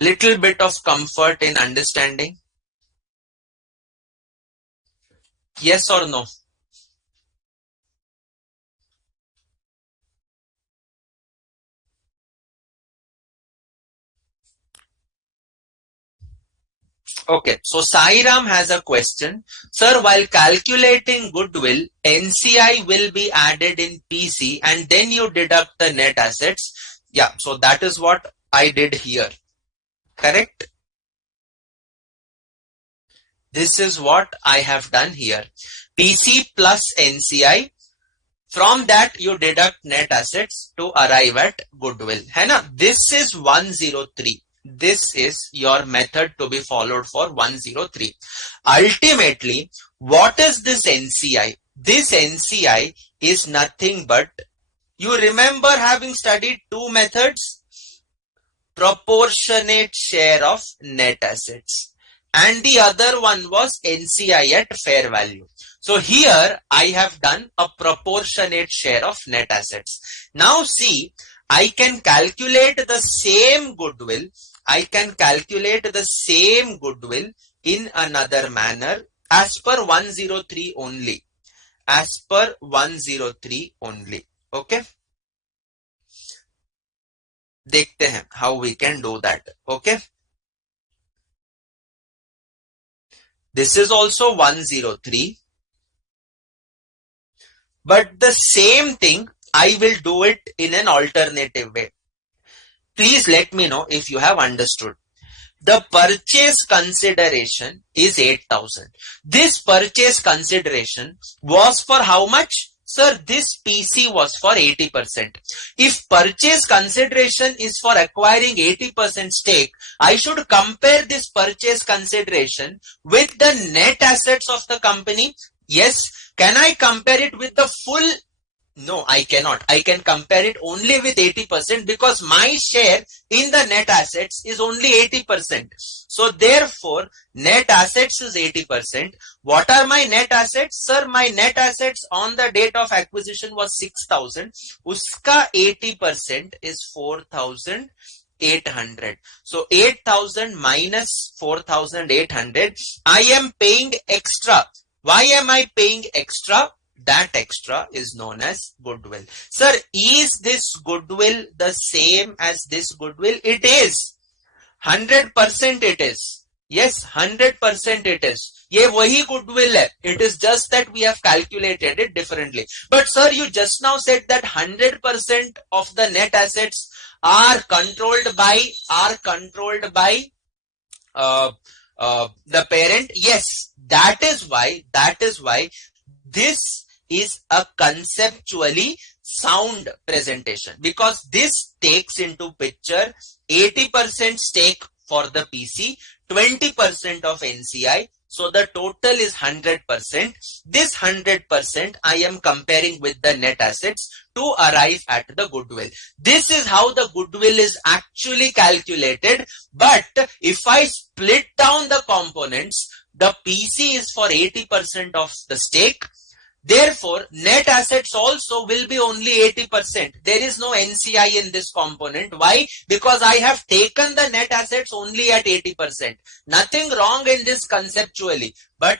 Little bit of comfort in understanding? Yes or no? Okay, so Sairam has a question. Sir, while calculating goodwill, NCI will be added in PC and then you deduct the net assets. Yeah, so that is what I did here. Correct? This is what I have done here. PC plus NCI. From that you deduct net assets to arrive at goodwill. है ना? This is 103. This is your method to be followed for 103. Ultimately, what is this NCI? This NCI is nothing but, you remember having studied two methods? Proportionate share of net assets. And the other one was NCI at fair value. So here I have done a proportionate share of net assets. Now see, I can calculate the same goodwill. I can calculate the same goodwill in another manner as per 103 only. As per 103 only. Okay. देखते हैं how we can do that. Okay. This is also 103. But the same thing, I will do it in an alternative way. Please let me know if you have understood. The purchase consideration is 8,000. This purchase consideration was for how much? Sir, this PC was for 80%. If purchase consideration is for acquiring 80% stake, I should compare this purchase consideration with the net assets of the company. Yes. Can I compare it with the full? No, I cannot. I can compare it only with 80% because my share in the net assets is only 80%. So therefore, net assets is 80%. What are my net assets? Sir, my net assets on the date of acquisition was 6,000. Uska 80% is 4,800. So 8,000 minus 4,800. I am paying extra. Why am I paying extra? That extra is known as goodwill. Sir, is this goodwill the same as this goodwill? It is. 100% it is. Yes, 100% it is. ये वही goodwill है. It is just that we have calculated it differently. But sir, you just now said that 100% of the net assets are controlled by the parent. Yes, that is why this is a conceptually sound presentation, because this takes into picture 80% stake for the PC, 20% of NCI. So the total is 100%. This 100% I am comparing with the net assets to arrive at the goodwill. This is how the goodwill is actually calculated. But if I split down the components, the PC is for 80% of the stake. Therefore, net assets also will be only 80%. There is no NCI in this component. Why? Because I have taken the net assets only at 80%. Nothing wrong in this conceptually. But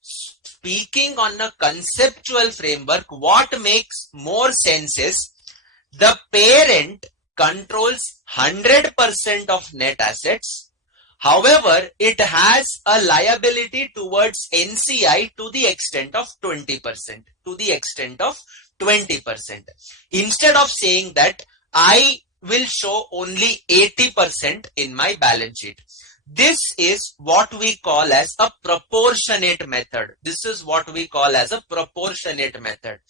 speaking on a conceptual framework, what makes more sense is the parent controls 100% of net assets. However, it has a liability towards NCI to the extent of 20%. To the extent of 20%. Instead of saying that I will show only 80% in my balance sheet. This is what we call as a proportionate method. This is what we call as a proportionate method.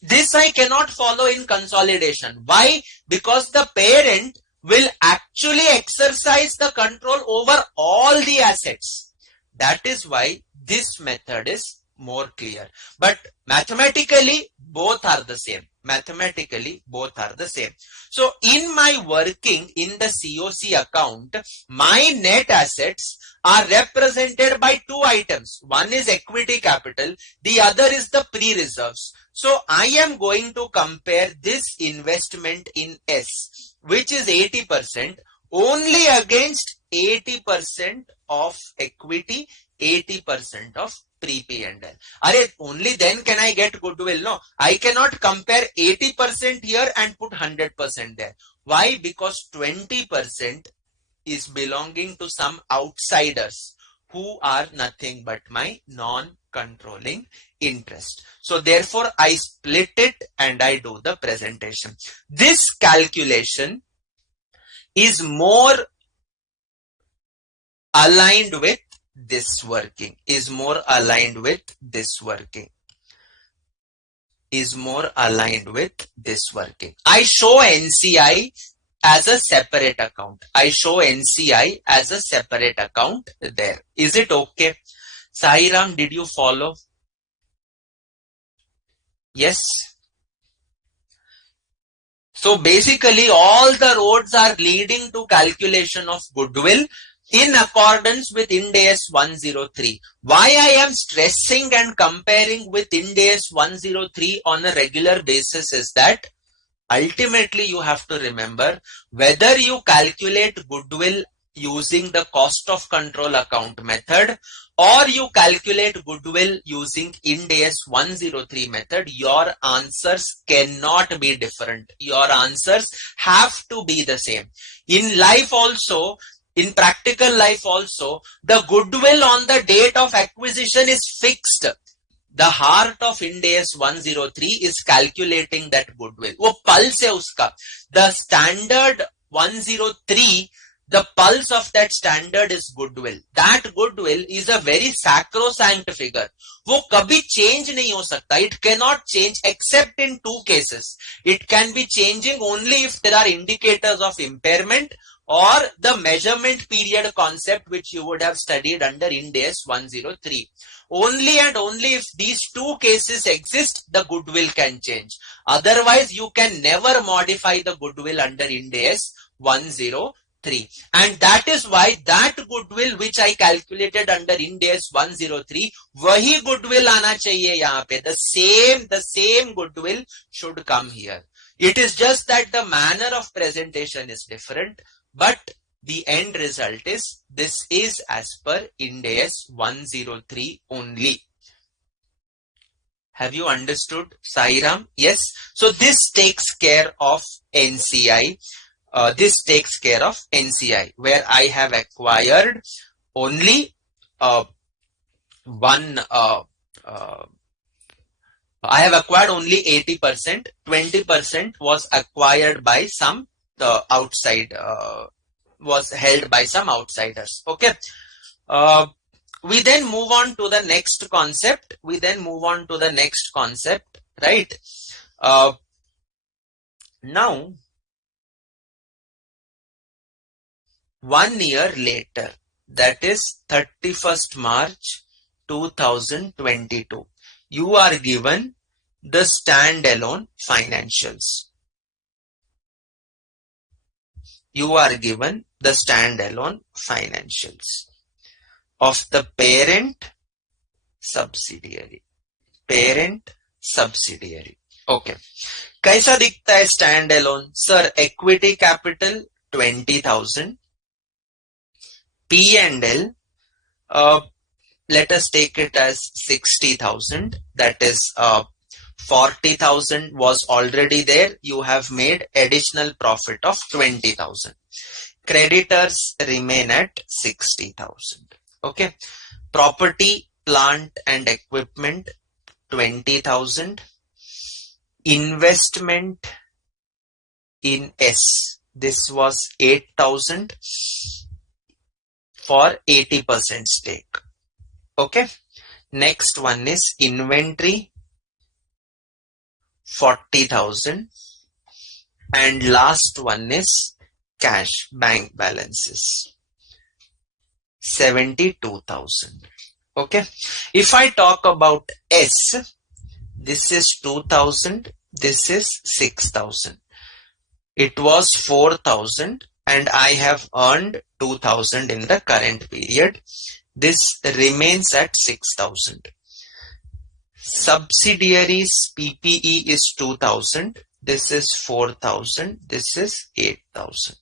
This I cannot follow in consolidation. Why? Because the parent will actually exercise the control over all the assets. That is why this method is more clear. But mathematically, both are the same. Mathematically, both are the same. So in my working in the COC account, my net assets are represented by two items. One is equity capital. The other is the pre-reserves. So I am going to compare this investment in S, which is 80%, only against 80% of equity, 80% of pre-P&L. Only then can I get goodwill. No, I cannot compare 80% here and put 100% there. Why? Because 20% is belonging to some outsiders who are nothing but my non-controlling interest. So therefore I split it and I do the presentation. This calculation is more aligned with this working, is more aligned with this working, is more aligned with this working. I show NCI as a separate account. I show NCI as a separate account there. Is it okay? Sairam, did you follow? Yes. So basically all the roads are leading to calculation of goodwill in accordance with Ind AS 103. Why I am stressing and comparing with Ind AS 103 on a regular basis is that ultimately you have to remember whether you calculate goodwill using the cost of control account method or you calculate goodwill using Ind AS 103 method, your answers cannot be different. Your answers have to be the same. In life also, in practical life also, the goodwill on the date of acquisition is fixed. The heart of Ind AS 103 is calculating that goodwill. वो pulse है उसका. The standard 103, the pulse of that standard is goodwill. That goodwill is a very sacrosanct figure. वो कभी change नहीं हो सकता. It cannot change except in two cases. It can be changing only if there are indicators of impairment or the measurement period concept which you would have studied under Ind AS 103. Only and only if these two cases exist, the goodwill can change. Otherwise, you can never modify the goodwill under Ind AS 103. And that is why that goodwill which I calculated under Ind AS 103, wahi goodwill aana chahiye yahan pe. The same goodwill should come here. It is just that the manner of presentation is different, but the end result is this is as per Ind AS 103 only. Have you understood, Sairam? Yes. So this takes care of NCI. This takes care of NCI, where I have acquired only I have acquired only 80%. 20% was acquired by some outside. Was held by some outsiders. Okay. We then move on to the next concept. Right? Now, 1 year later, that is 31st March 2022, you are given the standalone financials. You are given the standalone financials of the parent subsidiary. Okay. कैसा दिखता है standalone? Sir, equity capital 20,000. P&L, let us take it as 60,000. That is 40,000 was already there. You have made additional profit of 20,000. Creditors remain at 60,000. Okay. Property, plant and equipment 20,000. Investment in S, this was 8,000 for 80% stake. Okay. Next one is inventory 40,000, and last one is cash, bank balances 72,000. Okay. If I talk about S, this is 2,000, this is 6,000. It was 4,000 and I have earned 2,000 in the current period. This remains at 6,000. Subsidiaries PPE is 2,000. This is 4,000. This is 8,000.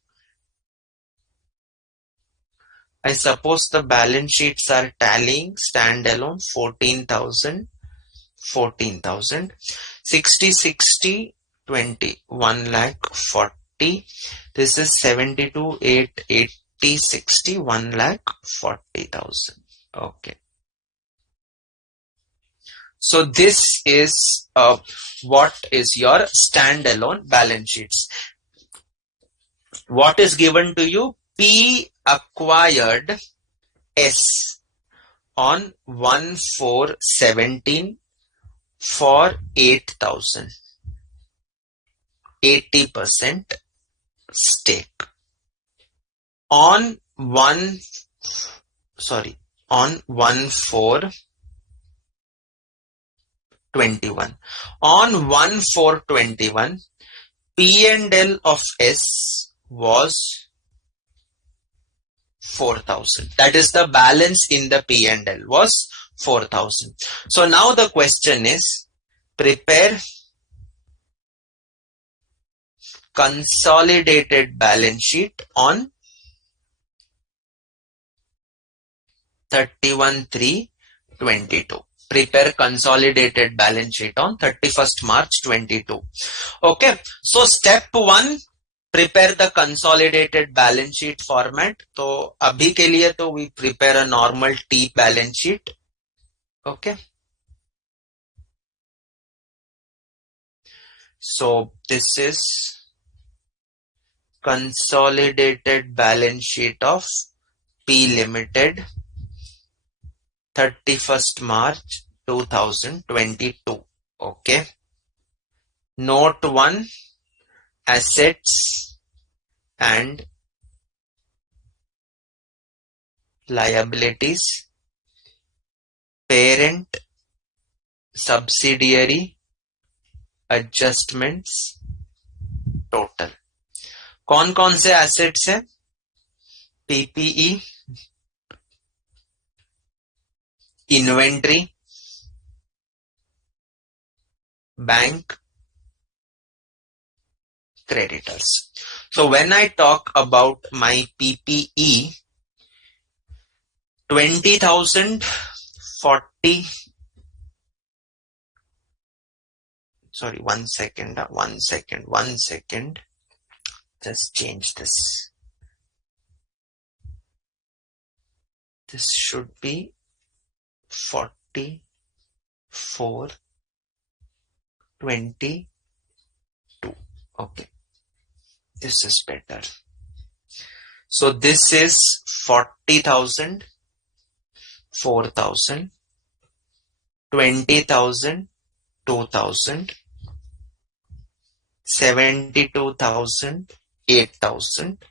I suppose the balance sheets are tallying standalone 14,000, 14,000, 60, 60, 20, 1 lakh 40. This is 72, 8, 80, 60, 1 lakh 40,000. Okay. So this is what is your standalone balance sheets. What is given to you? P acquired S on 1/4/17 for 8,000, 80% stake. On 1/4/21. On 1/4/21, P&L of S was 4,000. That is the balance in the P&L was 4,000. So now the question is, prepare consolidated balance sheet on 31/3/22. Prepare consolidated balance sheet on 31st March 22. Okay. So step 1, prepare the consolidated balance sheet format. तो अभी के लिए तो we prepare a normal T balance sheet. Okay. So this is consolidated balance sheet of P Limited 31st March 2022. Okay. Note 1, assets and liabilities, parent, subsidiary, adjustments, total. कौन कौन से assets हैं? PPE, inventory, bank, creditors. So when I talk about my PPE, 20,000, 40, sorry, one second, just change this. This should be 44, 22. Okay, this is better. So this is 40,000, 4,000, 20,000, 2,000, 72,000, 8,000,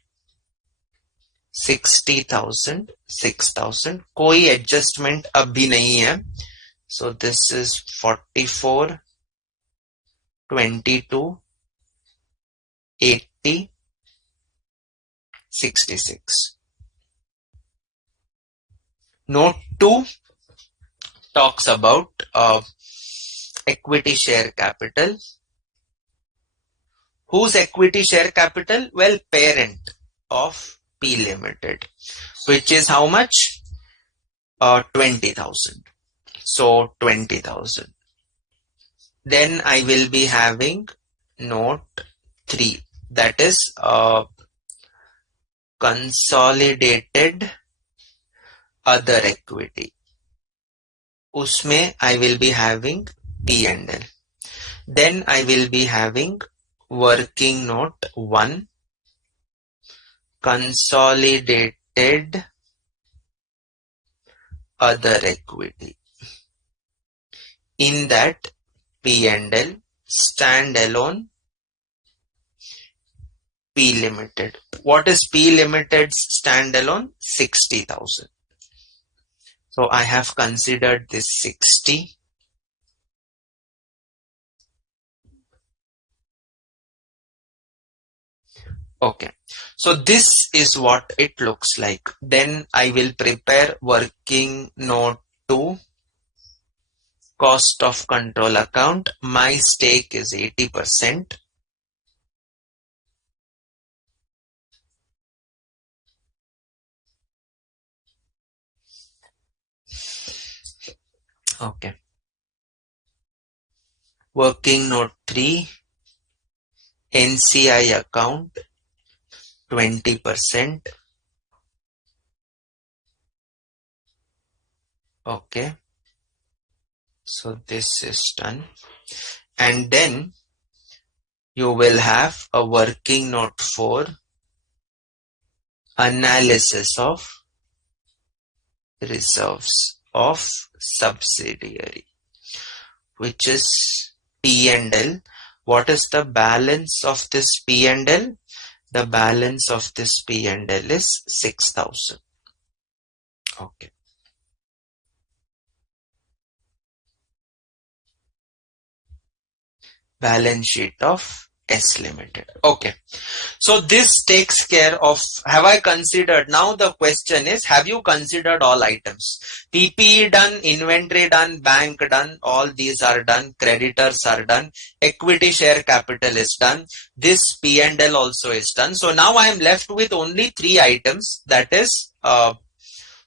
60,000, 6,000. कोई adjustment अभी नहीं है. So this is 44, 22, 80, 66. Note 2 talks about equity share capital. Whose equity share capital? Well, parent of P Limited, which is how much? 20,000. So 20,000. Then I will be having note 3, that is consolidated other equity. उसमें I will be having P&L. Then I will be having working note 1, consolidated other equity. In that P&L, standalone P Limited. What is P Limited's standalone? 60,000. So I have considered this 60. Okay. So this is what it looks like. Then I will prepare working note 2, cost of control account. My stake is 80%. Okay. Working note 3, NCI account 20%. Okay. So this is done. And then you will have a working note for analysis of reserves of subsidiary, which is P&L. What is the balance of this P&L? The balance of this P&L is 6,000. Okay. Balance sheet of S Limited. Okay. So this takes care of, have I considered? Now the question is, have you considered all items? PPE done, inventory done, bank done, all these are done, creditors are done, equity share capital is done, this P&L also is done. So now I am left with only 3 items, that is,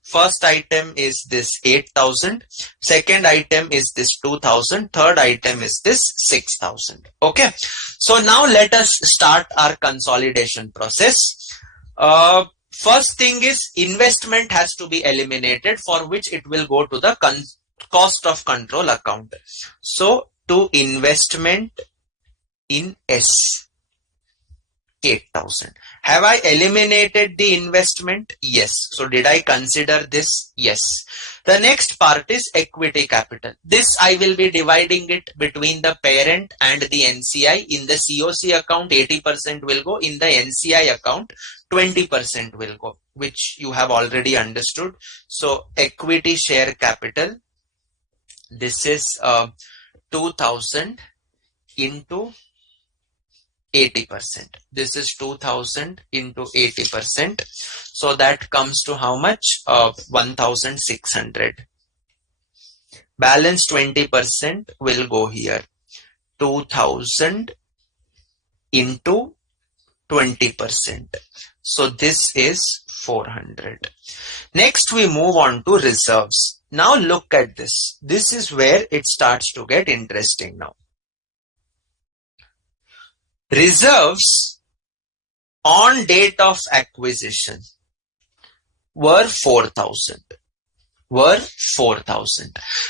first item is this 8,000, second item is this 2,000, third item is this 6,000. Okay. So now let us start our consolidation process. First thing is investment has to be eliminated, for which it will go to the cost of control account. So to investment in S, 8,000. Have I eliminated the investment? Yes. So did I consider this? Yes. The next part is equity capital. This I will be dividing it between the parent and the NCI. In the COC account, 80% will go. In the NCI account, 20% will go, which you have already understood. So equity share capital, this is 2,000 into 80%. This is 2,000 into 80%. So that comes to how much? 1,600. Balance 20% will go here. 2,000 into 20%. So this is 400. Next we move on to reserves. Now look at this. This is where it starts to get interesting now. Reserves on date of acquisition were 4,000.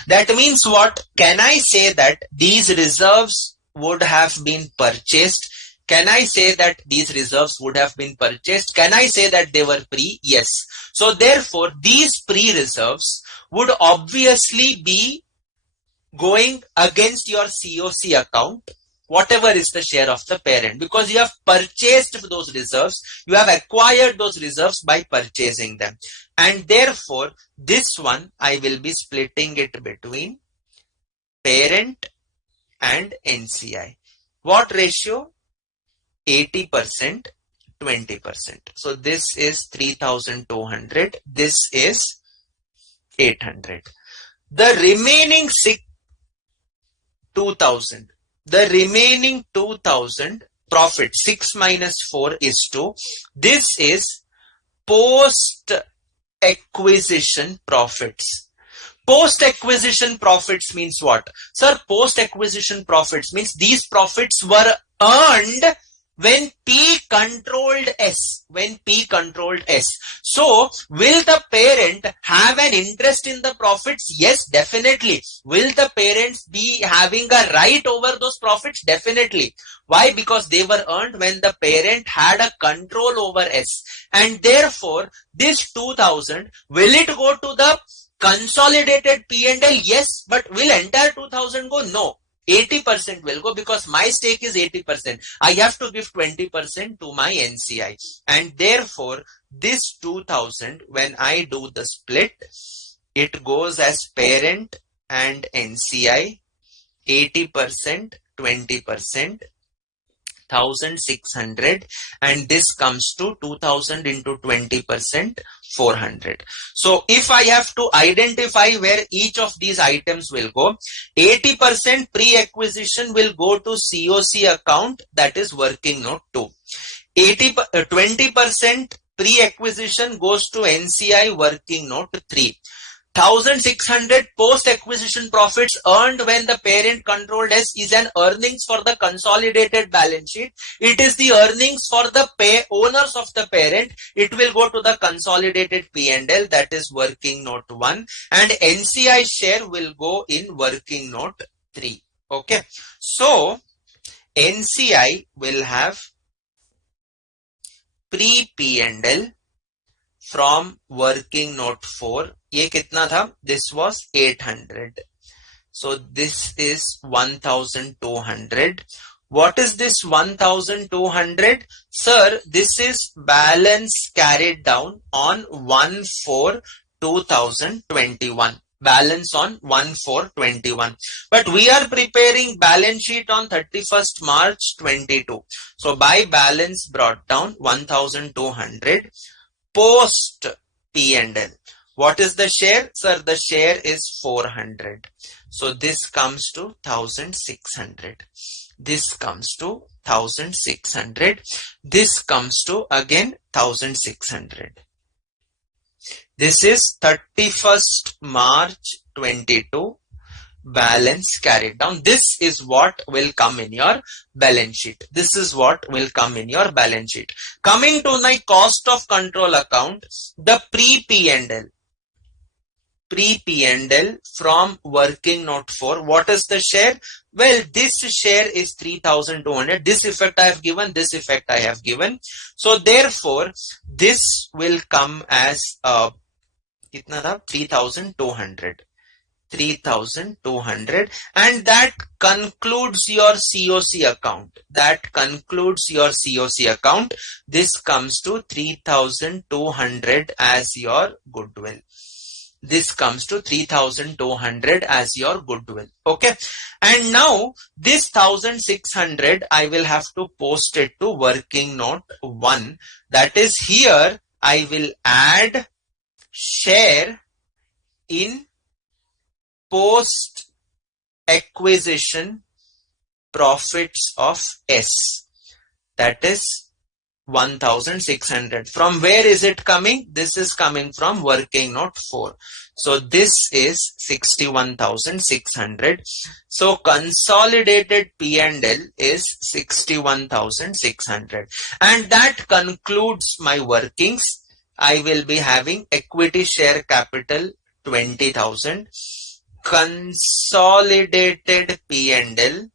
That means what? Can I say that these reserves would have been purchased? Can I say that these reserves would have been purchased? Can I say that they were pre? Yes. So therefore, these pre-reserves would obviously be going against your COC account, whatever is the share of the parent, because you have purchased those reserves, you have acquired those reserves by purchasing them. And therefore, this one I will be splitting it between parent and NCI. What ratio? 80%, 20%. So this is 3,200. This is 800. The remaining 2,000. The remaining 2,000 profit, 6 minus 4 is 2. This is post acquisition profits. Post acquisition profits means what? Sir, post acquisition profits means these profits were earned when P controlled S. So, will the parent have an interest in the profits? Yes, definitely. Will the parents be having a right over those profits? Definitely. Why? Because they were earned when the parent had a control over S. And therefore, this 2,000, will it go to the consolidated P&L? Yes, but will entire 2,000 go? No. 80% will go, because my stake is 80%. I have to give 20% to my NCI. And therefore, this 2,000, when I do the split, it goes as parent and NCI, 80%, 20%, 1,600, and this comes to 2,000 into 20%, 400. So if I have to identify where each of these items will go, 80% pre-acquisition will go to COC account, that is working note 2. 20% pre-acquisition goes to NCI working note 3. 1,600 post-acquisition profits earned when the parent controlled S is an earnings for the consolidated balance sheet. It is the earnings for the owners of the parent. It will go to the consolidated P&L, that is working note 1, and NCI share will go in working note 3. Okay. So NCI will have pre-P&L from working note 4. ये कितना था? This was 800. So this is 1,200. What is this 1,200? Sir, this is balance carried down on 1/4/2021. Balance on 1/4/21. But we are preparing balance sheet on 31st March 22. So by balance brought down 1,200 post P&L. What is the share? Sir, the share is 400. So this comes to 1,600. This comes to 1,600. This comes to again 1,600. This is 31st March 22 balance carried down. This is what will come in your balance sheet. This is what will come in your balance sheet. Coming to my cost of control account, the pre-P&L from working note 4. What is the share? Well, this share is 3,200. This effect I have given, this effect I have given. So therefore, this will come as 3,200. 3,200, and that concludes your COC account. That concludes your COC account. This comes to 3,200 as your goodwill. This comes to 3,200 as your goodwill. Okay. And now this 1,600 I will have to post it to working note 1. That is, here I will add share in post acquisition profits of S. That is 1,600. From where is it coming? This is coming from working note 4. So this is 61,600. So consolidated P&L is 61,600. And that concludes my workings. I will be having equity share capital 20,000. Consolidated P&L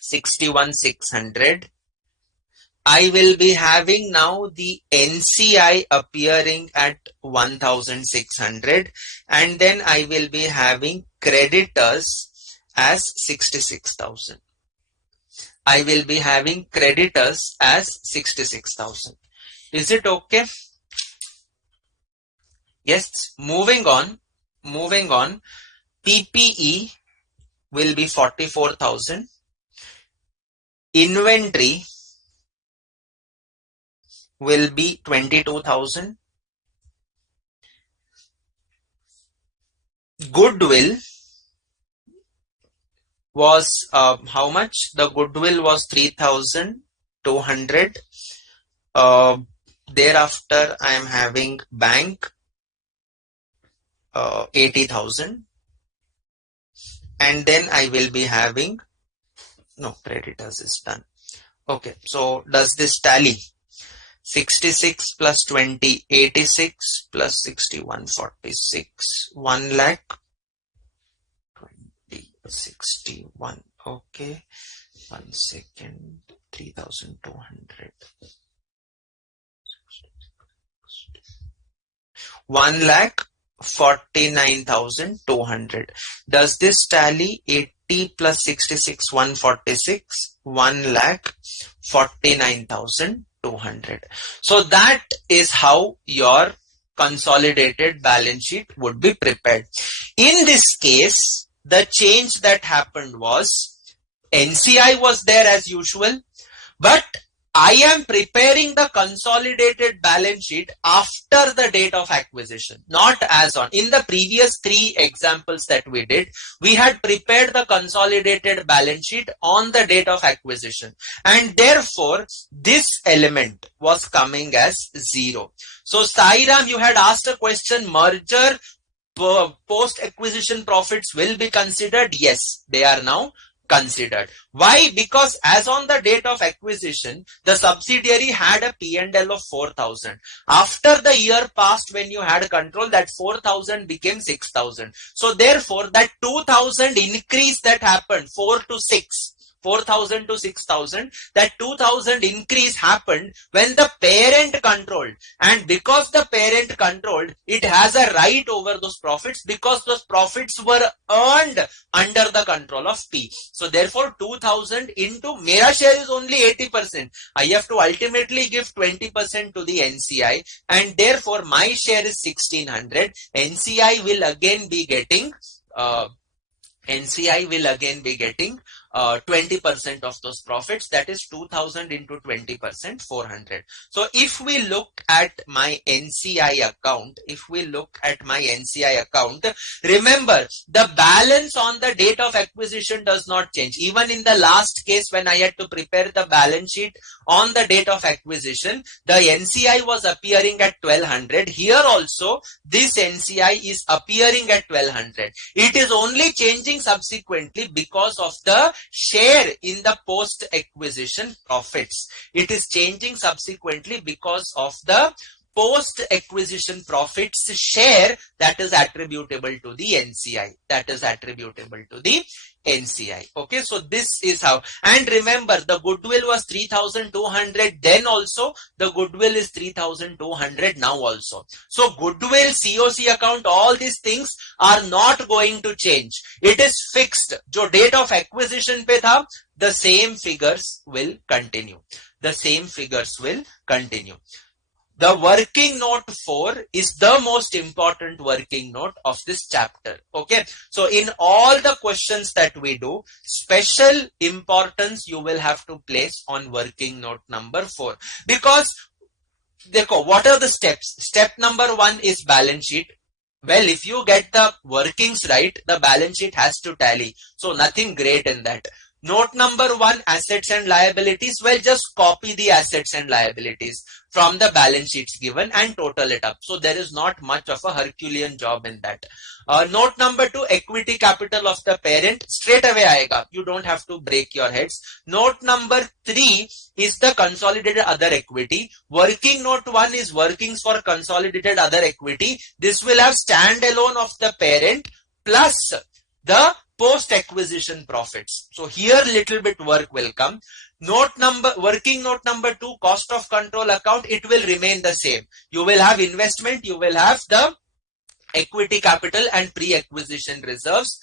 61,600. I will be having now the NCI appearing at 1,600, and then I will be having creditors as 66,000. I will be having creditors as 66,000. Is it okay? Yes. Moving on. PPE will be 44,000. Inventory will be 22,000. Goodwill was how much? The goodwill was 3,200. Thereafter, I am having bank 80,000. And then I will be having, no, creditors is done. Okay, so does this tally? 66 plus 20, 86 plus 61, 46, 1 lakh 20, 61. Okay, 1 second, 3,200. 1 lakh 49,200. Does this tally? 80 plus 66, 146, 1 lakh 49,200. So that is how your consolidated balance sheet would be prepared. In this case, the change that happened was NCI was there as usual, but I am preparing the consolidated balance sheet after the date of acquisition, not as on. In the previous 3 examples that we did, we had prepared the consolidated balance sheet on the date of acquisition, and therefore this element was coming as 0. So Sairam, you had asked a question, merger post acquisition profits will be considered? Yes, they are now considered. Why? Because as on the date of acquisition, the subsidiary had a P&L of 4,000. After the year passed, when you had control, that 4,000 became 6,000. So therefore, that 2,000 increase that happened, 4,000 to 6,000, that 2,000 increase happened when the parent controlled. And because the parent controlled, it has a right over those profits because those profits were earned under the control of P. So therefore 2000 into mera share is only 80%. I have to ultimately give 20% to the NCI, and therefore my share is 1600. NCI will again be getting 20% of those profits, that is 2000 into 20%, 400. So if we look at my NCI account, remember the balance on the date of acquisition does not change. Even in the last case when I had to prepare the balance sheet on the date of acquisition, the NCI was appearing at 1200. Here also this NCI is appearing at 1200. It is only changing subsequently because of the share in the post acquisition profits. It is changing subsequently because of the post acquisition profits share that is attributable to the NCI. Okay, so this is how. And remember, the goodwill was 3,200 then also, the goodwill is 3,200 now also. So goodwill, COC account, all these things are not going to change. It is fixed. Jo date of acquisition pe tha, the same figures will continue. The working note 4 is the most important working note of this chapter. Okay. So in all the questions that we do, special importance you will have to place on working note number 4. Because what are the steps? Step number 1 is balance sheet. Well, if you get the workings right, the balance sheet has to tally. So nothing great in that. Note number 1, assets and liabilities. Well, just copy the assets and liabilities from the balance sheets given and total it up. So there is not much of a Herculean job in that. Note number 2, equity capital of the parent. Straight away aayega. You don't have to break your heads. Note number 3 is the consolidated other equity. Working note 1 is workings for consolidated other equity. This will have standalone of the parent plus the post-acquisition profits. So here little bit work will come. Working note number 2, cost of control account, it will remain the same. You will have investment, you will have the equity capital and pre-acquisition reserves.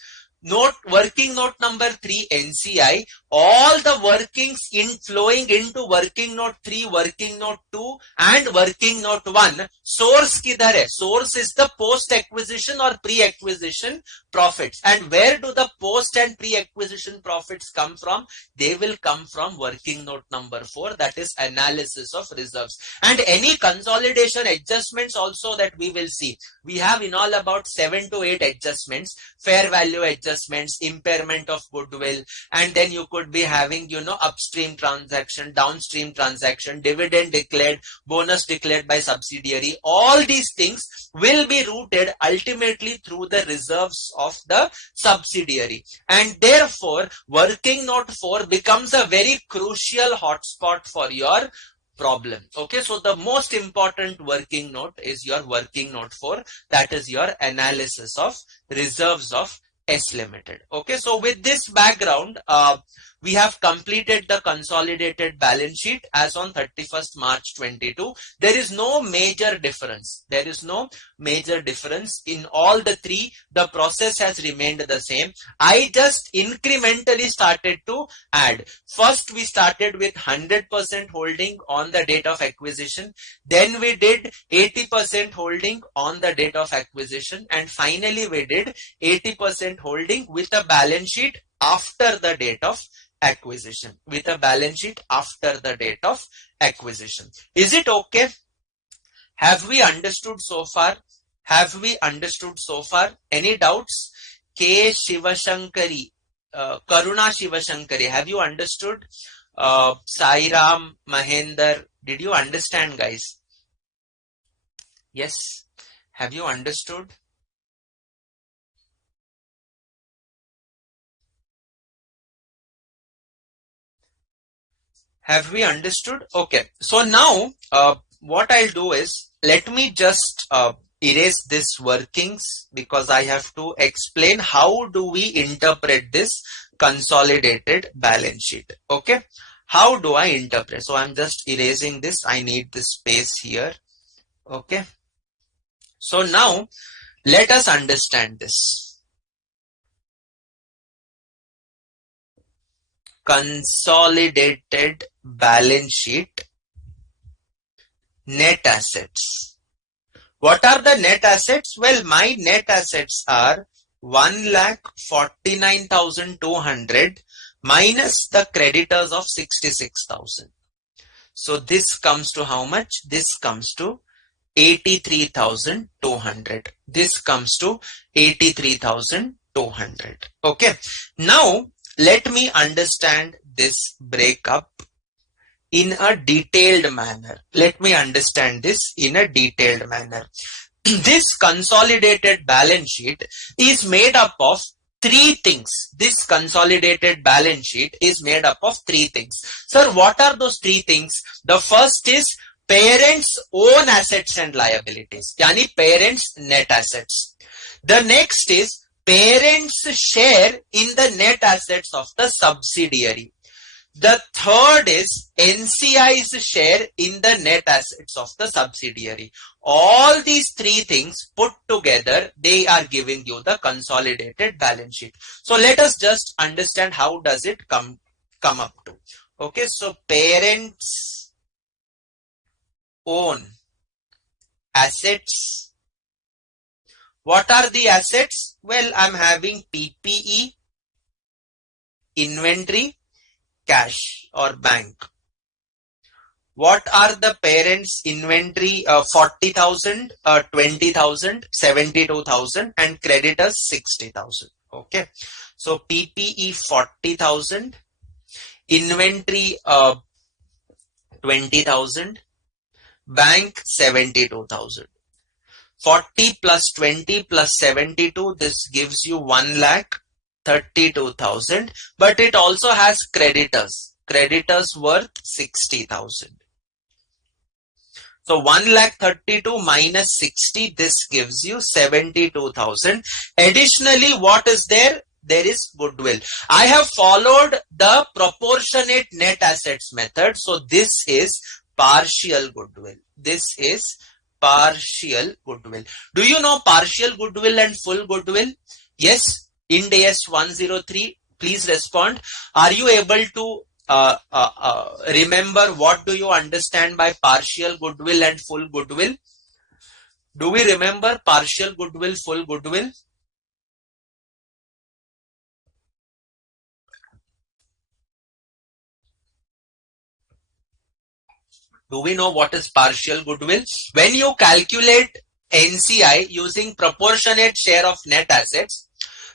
Working note number 3, NCI, all the workings flowing into working note 3, working note 2 and working note 1. Source kidhar hai? Source is the post acquisition or pre-acquisition profits. And where do the post and pre-acquisition profits come from? They will come from working note number 4, that is analysis of reserves. And any consolidation adjustments also that we will see. We have in all about 7 to 8 adjustments, fair value adjustments, impairment of goodwill, and then you could be having, upstream transaction, downstream transaction, dividend declared, bonus declared by subsidiary. All these things will be routed ultimately through the reserves of the subsidiary. And therefore, working note 4 becomes a very crucial hotspot for your problem. Okay, so the most important working note is your working note 4, that is your analysis of reserves of S Limited. Okay, so with this background, we have completed the consolidated balance sheet as on 31st March 22. There is no major difference. In all the three. The process has remained the same. I just incrementally started to add. First, we started with 100% holding on the date of acquisition. Then we did 80% holding on the date of acquisition. And finally, we did 80% holding with a balance sheet after the date of acquisition. Is it okay? Have we understood so far? Any doubts? K. Shivashankari, Karuna Shivashankari, have you understood? Sairam, Mahender, did you understand, guys? Yes. Have you understood? Have we understood? Okay. So now what I'll do is, let me just erase this workings, because I have to explain how do we interpret this consolidated balance sheet. Okay. How do I interpret? So I'm just erasing this. I need this space here. Okay. So now let us understand this. Consolidated balance sheet, net assets. What are the net assets? Well, my net assets are 1,49,200 minus the creditors of 66,000. So this comes to how much? This comes to 83,200. This comes to 83,200. Okay. Now let me understand this breakup in a detailed manner. Let me understand this in a detailed manner. This consolidated balance sheet is made up of three things. This consolidated balance sheet is made up of three things. Sir, what are those three things? The first is parents' own assets and liabilities, yani parents' net assets. The next is parents' share in the net assets of the subsidiary. The third is NCI's share in the net assets of the subsidiary. All these three things put together, they are giving you the consolidated balance sheet. So let us just understand how does it come up to. Okay, so parents own assets. What are the assets? Well, I'm having PPE, inventory, cash or bank. What are the parents' inventory? 40,000, 20,000, 72,000 and creditors 60,000. Okay. So PPE 40,000, inventory 20,000, bank 72,000. 40 plus 20 plus 72, this gives you 1,32,000, but it also has creditors worth 60,000. So 1,32,000 minus 60, this gives you 72,000. Additionally, what is there? There is goodwill. I have followed the proportionate net assets method. So this is partial goodwill. This is partial goodwill. Do you know partial goodwill and full goodwill? Yes. Ind AS 103. Please respond. Are you able to remember what do you understand by partial goodwill and full goodwill? Do we remember partial goodwill, full goodwill? Do we know what is partial goodwill? When you calculate NCI using proportionate share of net assets,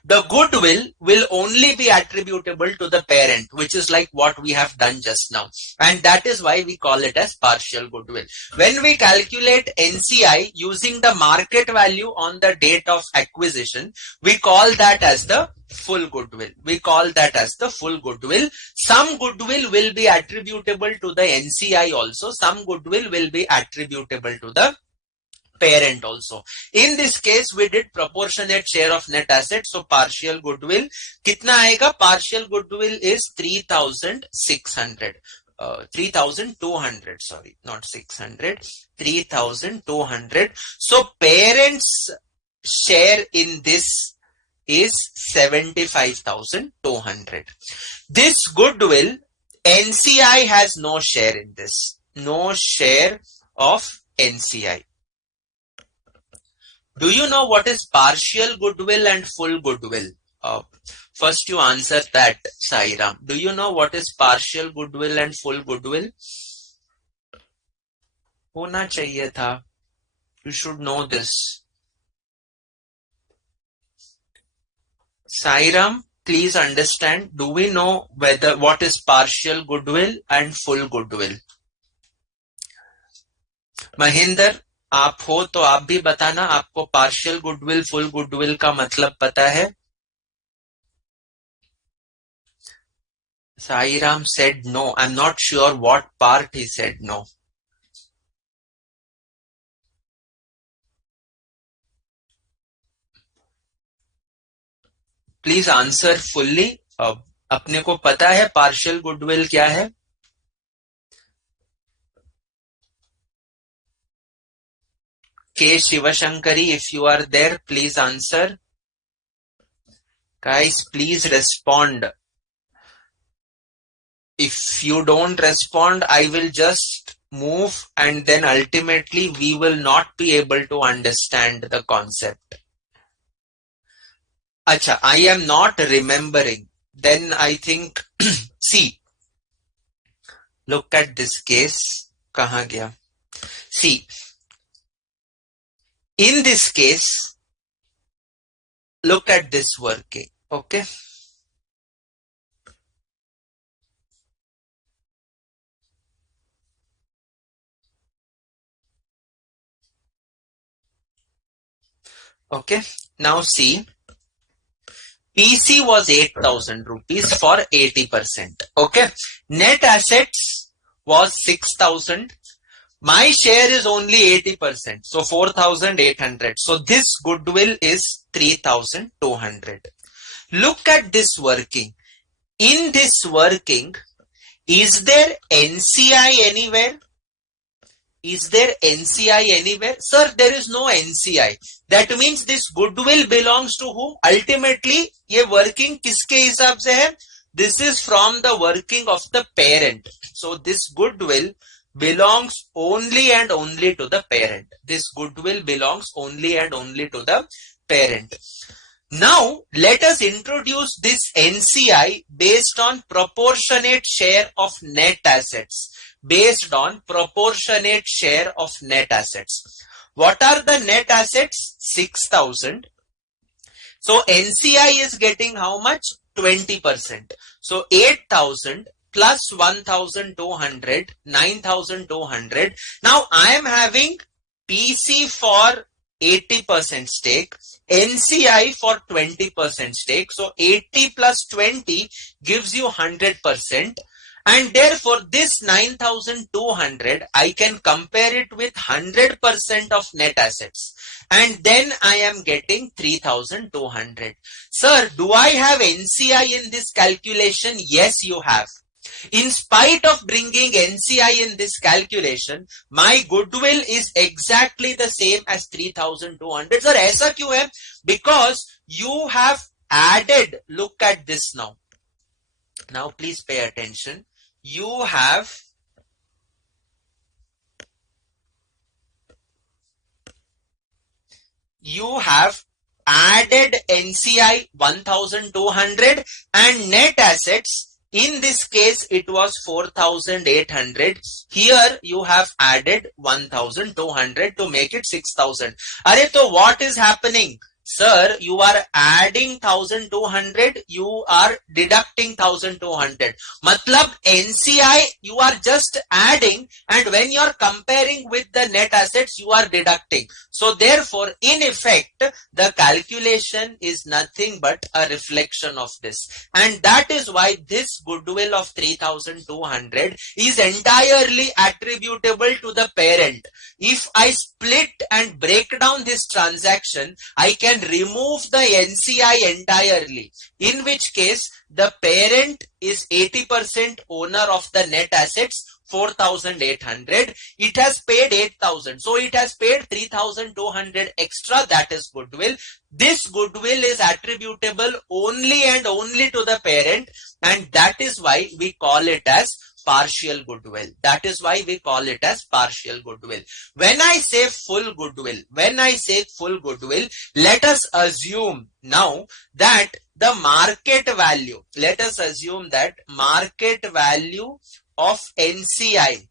the goodwill will only be attributable to the parent, which is like what we have done just now. And that is why we call it as partial goodwill. When we calculate NCI using the market value on the date of acquisition, we call that as the full goodwill. We call that as the full goodwill. Some goodwill will be attributable to the NCI also. Some goodwill will be attributable to the parent also. In this case, we did proportionate share of net assets. So partial goodwill, kitna aega? Partial goodwill is 3,600. 3,200, sorry, not 600, 3,200. So parents' share in this is 75,200. This goodwill, NCI has no share in this. No share of NCI. Do you know what is partial goodwill and full goodwill? First you answer that, Sairam. Do you know what is partial goodwill and full goodwill? Hona chahiye tha. You should know this. Sairam, please understand. Do we know what is partial goodwill and full goodwill? Mahinder, आप हो तो आप भी बताना, आपको partial goodwill full goodwill का मतलब पता है? Sairam said no. I'm not sure what part he said no. Please answer fully. अपने को पता है partial goodwill क्या है? K. Shivashankari, if you are there, please answer. Guys, please respond. If you don't respond, I will just move and then ultimately we will not be able to understand the concept. Acha, I am not remembering. Then I think, see, look at this case. Kahan gaya? See, in this case, look at this working, okay? Okay, now see, PC was 8,000 rupees for 80%. Okay, net assets was 6,000. My share is only 80%, so 4,800. So this goodwill is 3,200. Look at this working. In this working, is there NCI anywhere? Is there NCI anywhere? Sir, there is no NCI. That means this goodwill belongs to whom? Ultimately, ये working किसके हिसाब से है? This is from the working of the parent. So this goodwill belongs only and only to the parent. This goodwill belongs only and only to the parent. Now, let us introduce this NCI based on proportionate share of net assets. Based on proportionate share of net assets. What are the net assets? 6,000. So NCI is getting how much? 20%. So 8,000 plus 1,200, 9,200. Now I am having PC for 80% stake, NCI for 20% stake. So 80 plus 20 gives you 100%. And therefore, this 9,200, I can compare it with 100% of net assets. And then I am getting 3,200. Sir, do I have NCI in this calculation? Yes, you have. In spite of bringing NCI in this calculation, my goodwill is exactly the same as 3,200. Sir, ऐसा क्यों है? Because you have added, look at this now. Now please pay attention. You have added NCI 1,200 and net assets. In this case, it was 4,800. Here, you have added 1,200 to make it 6,000. Arey, so what is happening? Sir, you are adding 1,200, you are deducting 1,200. Matlab NCI, you are just adding, and when you are comparing with the net assets, you are deducting. So therefore, in effect, the calculation is nothing but a reflection of this. And that is why this goodwill of 3,200 is entirely attributable to the parent. If I split and break down this transaction, I can remove the NCI entirely, in which case the parent is 80% owner of the net assets, 4,800. It has paid 8,000. So it has paid 3,200 extra, that is goodwill. This goodwill is attributable only and only to the parent, and that is why we call it as partial goodwill. That is why we call it as partial goodwill. When I say full goodwill, let us assume now that the market value, let us assume that market value of NCI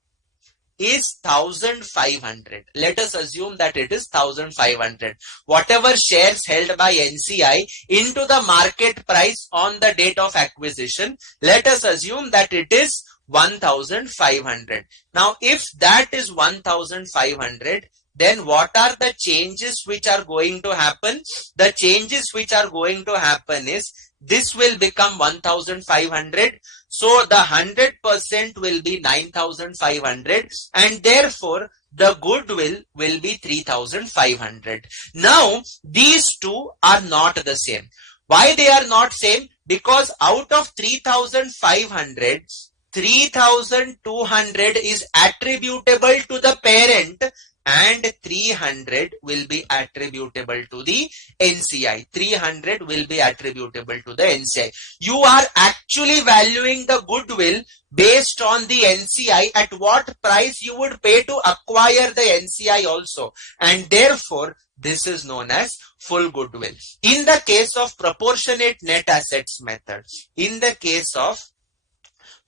is 1,500. Let us assume that it is 1,500. Whatever shares held by NCI into the market price on the date of acquisition, let us assume that it is 1,500. Now, if that is 1,500, then what are the changes which are going to happen? The changes which are going to happen is this will become 1500. So the 100% will be 9500, and therefore the goodwill will be 3500. Now these two are not the same. Why they are not same? Because out of 3500, 3200 is attributable to the parent and 300 will be attributable to the NCI. 300 will be attributable to the NCI. You are actually valuing the goodwill based on the NCI, at what price you would pay to acquire the NCI also, and therefore this is known as full goodwill. In the case of proportionate net assets method,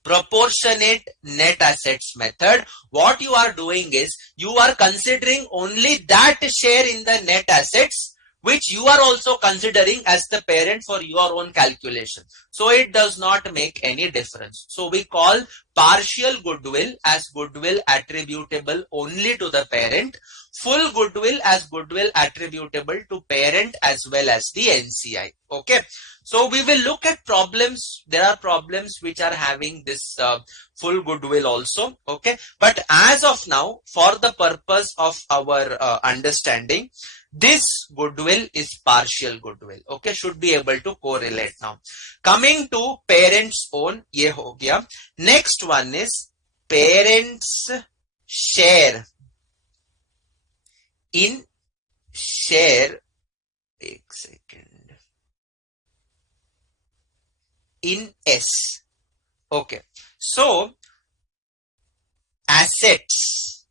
proportionate net assets method, what you are doing is you are considering only that share in the net assets which you are also considering as the parent for your own calculation. So it does not make any difference. So we call partial goodwill as goodwill attributable only to the parent, full goodwill as goodwill attributable to parent as well as the NCI. Okay. So we will look at problems. There are problems which are having this full goodwill also. Okay. But as of now, for the purpose of our understanding, this goodwill is partial goodwill. Okay. Should be able to correlate now. Coming to parents own, ye ho gaya. Next one is parents share in share. एक second. In S. Okay. So, assets.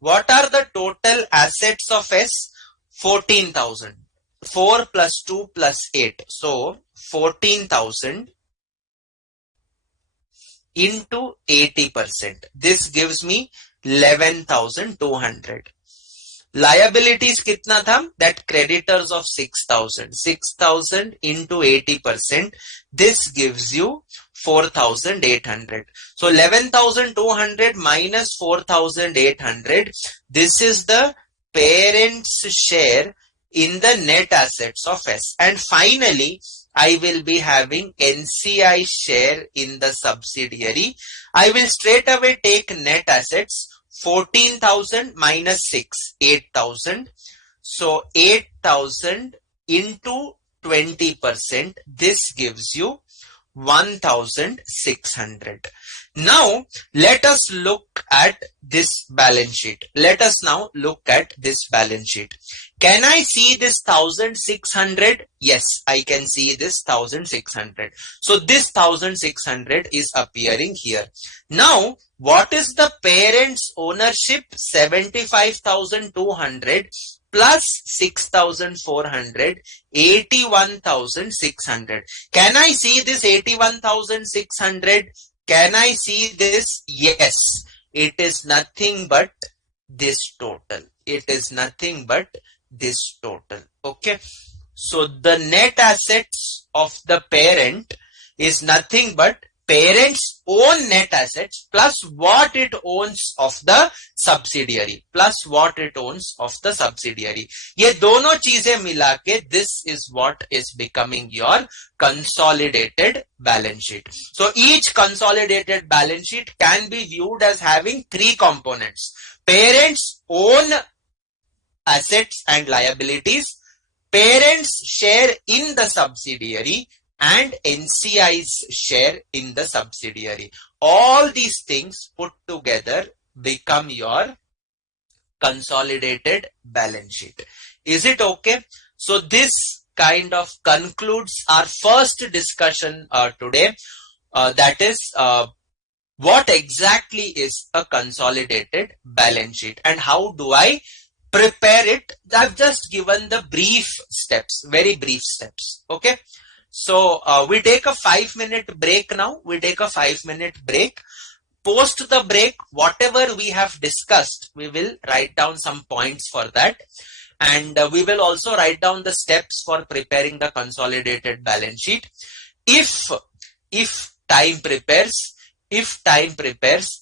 What are the total assets of S? 14,000. 4 plus 2 plus 8. So, 14,000 into 80%. This gives me 11,200. Liabilities kitna tha? That creditors of 6,000. 6,000 into 80%. This gives you 4,800. So 11,200 minus 4,800. This is the parent's share in the net assets of S. And finally, I will be having NCI share in the subsidiary. I will straight away take net assets. 14,000 minus 6, 8,000. So 8,000 into 20%. This gives you 1,600. Now, let us look at this balance sheet. Let us now look at this balance sheet. Can I see this 1,600? Yes, I can see this 1,600. So this 1,600 is appearing here. Now, what is the parent's ownership? 75,200 plus 6,400, 81,600. Can I see this 81,600? Can I see this? Yes. It is nothing but this total. It is nothing but this total. Okay. So the net assets of the parent is nothing but parent's own net assets plus what it owns of the subsidiary. ये दोनों चीजें मिला के this is what is becoming your consolidated balance sheet. So each consolidated balance sheet can be viewed as having three components: parent's own assets and liabilities, parent's share in the subsidiary, and NCI's share in the subsidiary. All these things put together become your consolidated balance sheet. Is it okay? So this kind of concludes our first discussion today. That is what exactly is a consolidated balance sheet and how do I prepare it. I've just given the brief steps, very brief steps. Okay. So we take a 5-minute break now. Post the break, whatever we have discussed, we will write down some points for that. And we will also write down the steps for preparing the consolidated balance sheet. If time prepares,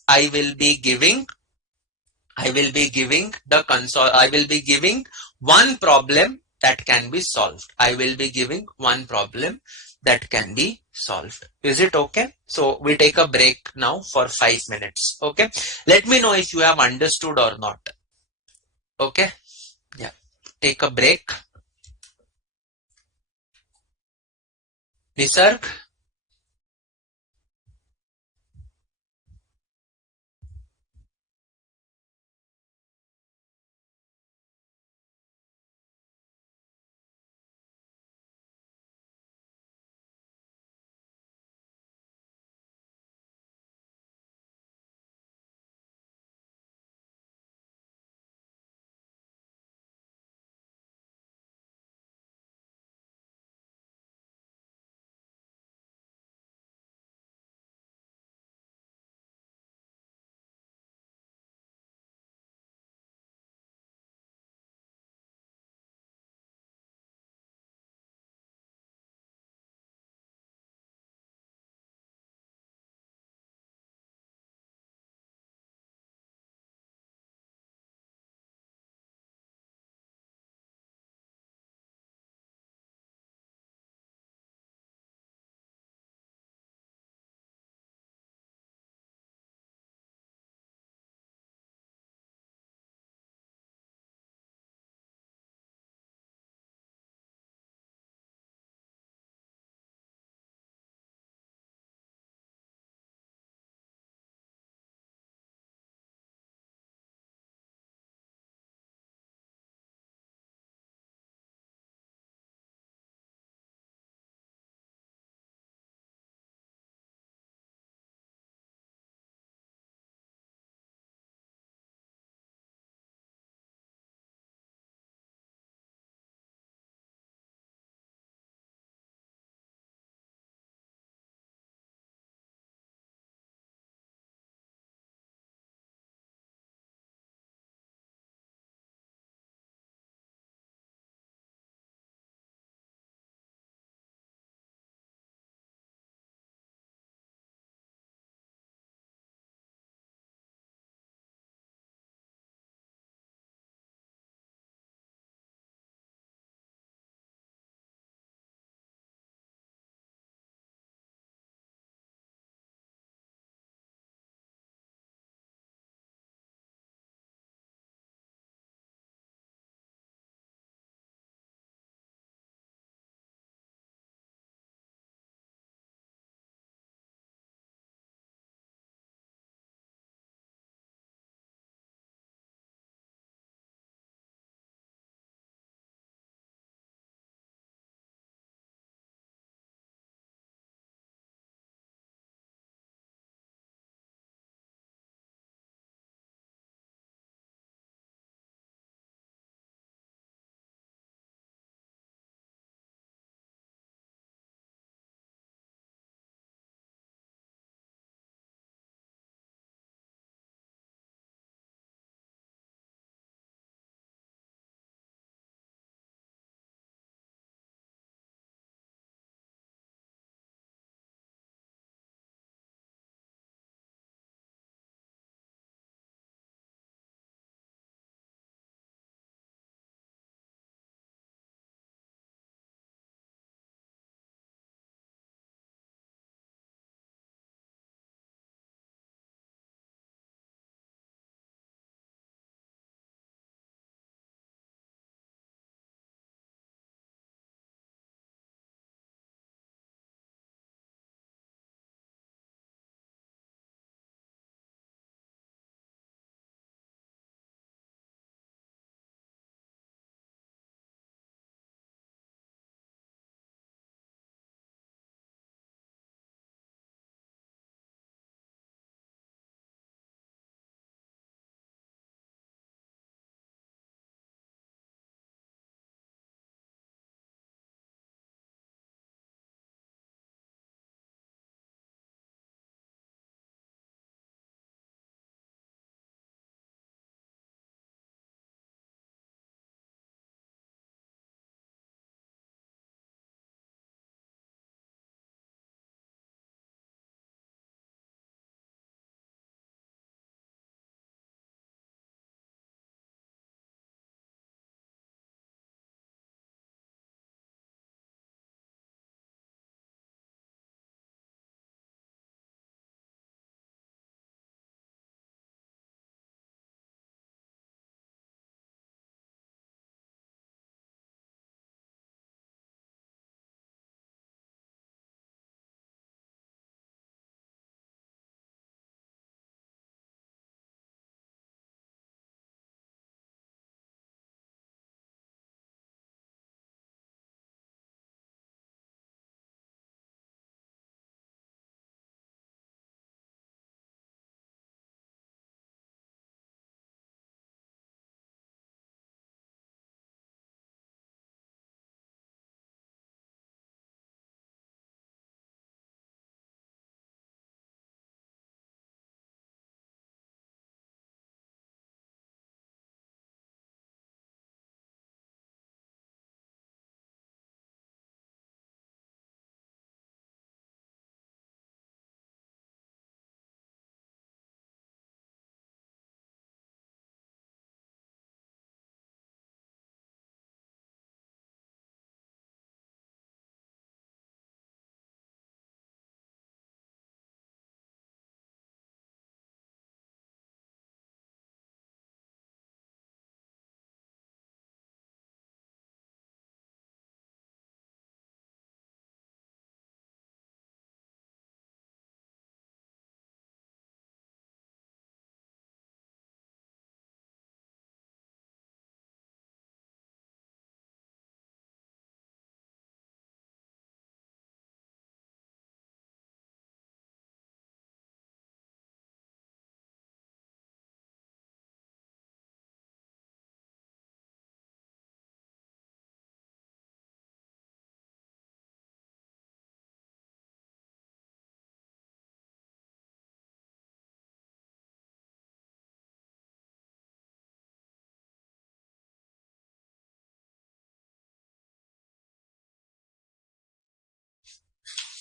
I will be giving one problem that can be solved. I will be giving one problem that can be solved. Is it okay? So we take a break now for 5 minutes. Okay. Let me know if you have understood or not. Okay. Yeah. Take a break. Nisarg?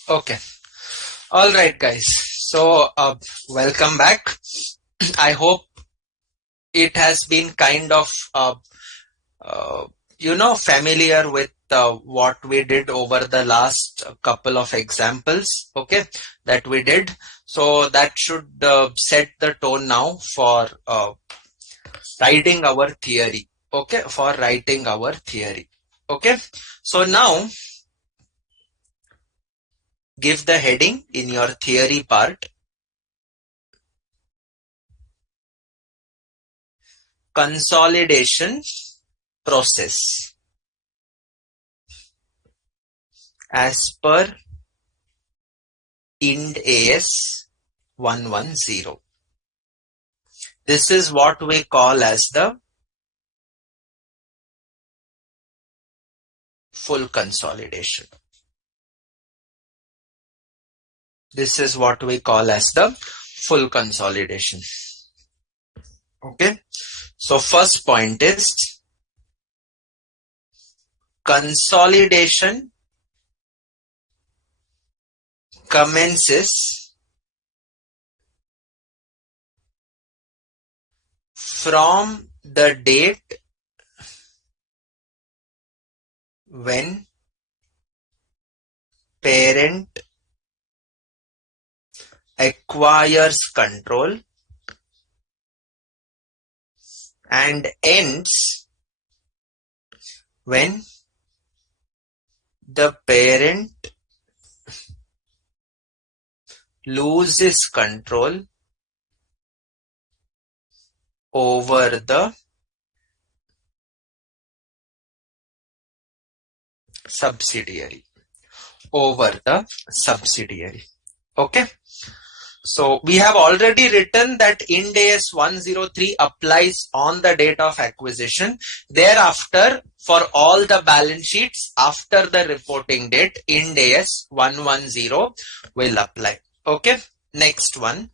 Okay. All right, guys. So, welcome back. I hope it has been kind of, uh, familiar with what we did over the last couple of examples, okay, that we did. So that should set the tone now for writing our theory, okay, for writing our theory, okay. So now give the heading in your theory part, consolidation process as per Ind AS 110. This is what we call as the full consolidation. This is what we call as the full consolidation. Okay. So first point is consolidation commences from the date when parent acquires control and ends when the parent loses control over the subsidiary. Okay. So we have already written that Ind AS 103 applies on the date of acquisition. Thereafter, for all the balance sheets after the reporting date, Ind AS 110 will apply. Okay. Next one.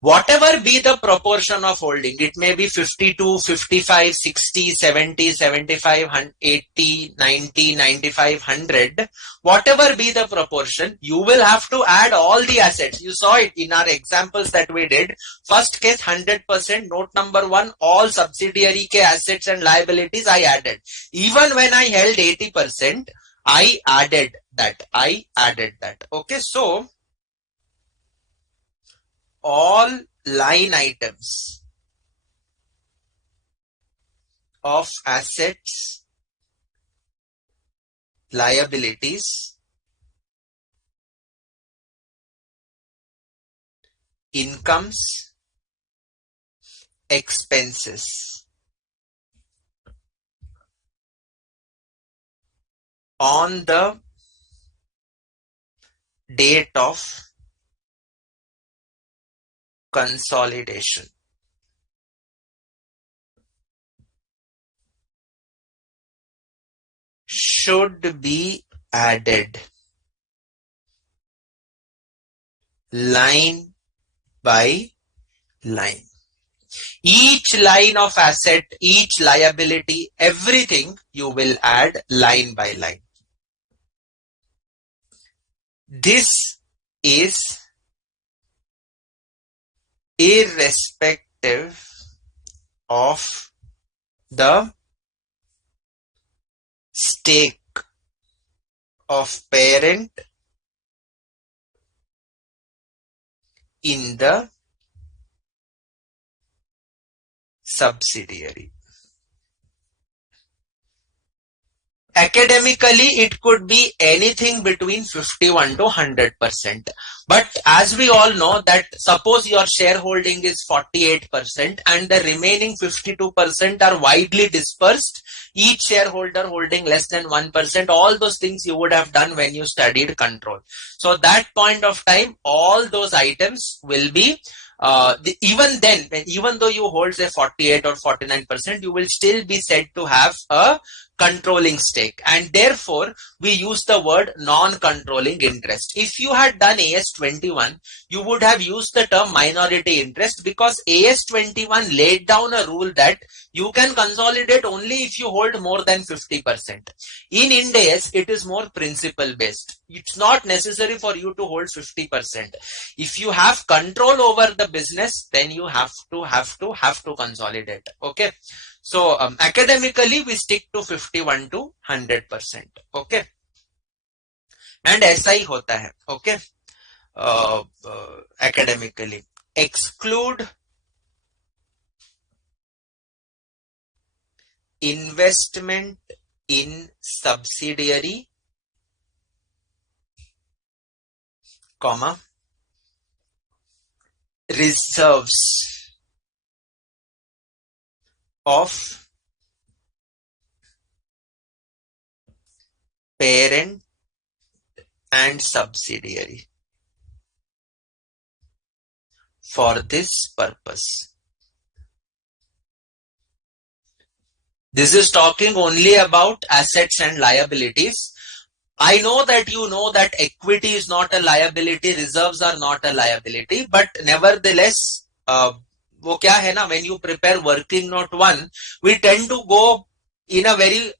Whatever be the proportion of holding, it may be 52, 55, 60, 70, 75, 80, 90, 95, 100. Whatever be the proportion, you will have to add all the assets. You saw it in our examples that we did. First case 100%, note number 1, all subsidiary ke assets and liabilities I added. Even when I held 80%, I added that. Okay, so all line items of assets, liabilities, incomes, expenses on the date of consolidation should be added line by line. Each line of asset, each liability, everything you will add line by line. This is irrespective of the stake of parent in the subsidiary. Academically, it could be anything between 51 to 100%. But as we all know that suppose your shareholding is 48% and the remaining 52% are widely dispersed, each shareholder holding less than 1%, all those things you would have done when you studied control. So that point of time, all those items will be even then, even though you hold say 48 or 49%, you will still be said to have a controlling stake, and therefore we use the word non-controlling interest. If you had done AS21, you would have used the term minority interest, because AS21 laid down a rule that you can consolidate only if you hold more than 50%. In Ind AS, it is more principle based. It's not necessary for you to hold 50%. If you have control over the business, then you have to consolidate. Okay. So academically we stick to 51 to 100%. Okay. And ऐसा ही होता है. Okay. Academically. Exclude investment in subsidiary, comma, reserves of parent and subsidiary for this purpose. This is talking only about assets and liabilities. I know that you know that equity is not a liability, reserves are not a liability, but nevertheless, वो क्या है ना, when you prepare working note 1, we tend to go in a very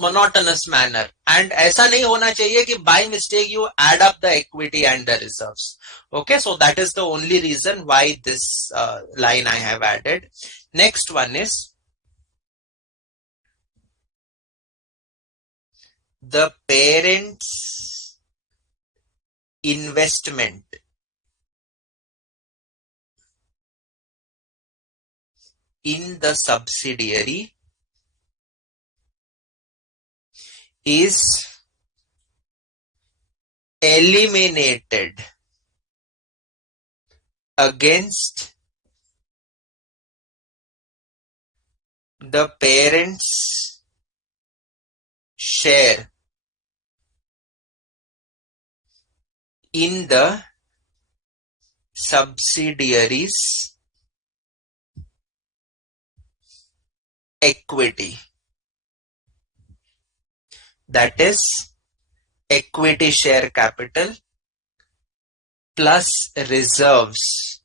monotonous manner, and ऐसा नहीं होना चाहिए कि by mistake you add up the equity and the reserves. Okay, so that is the only reason why this line I have added. Next one is the parent's investment in the subsidiary is eliminated against the parent's share in the subsidiary's equity. That is equity share capital plus reserves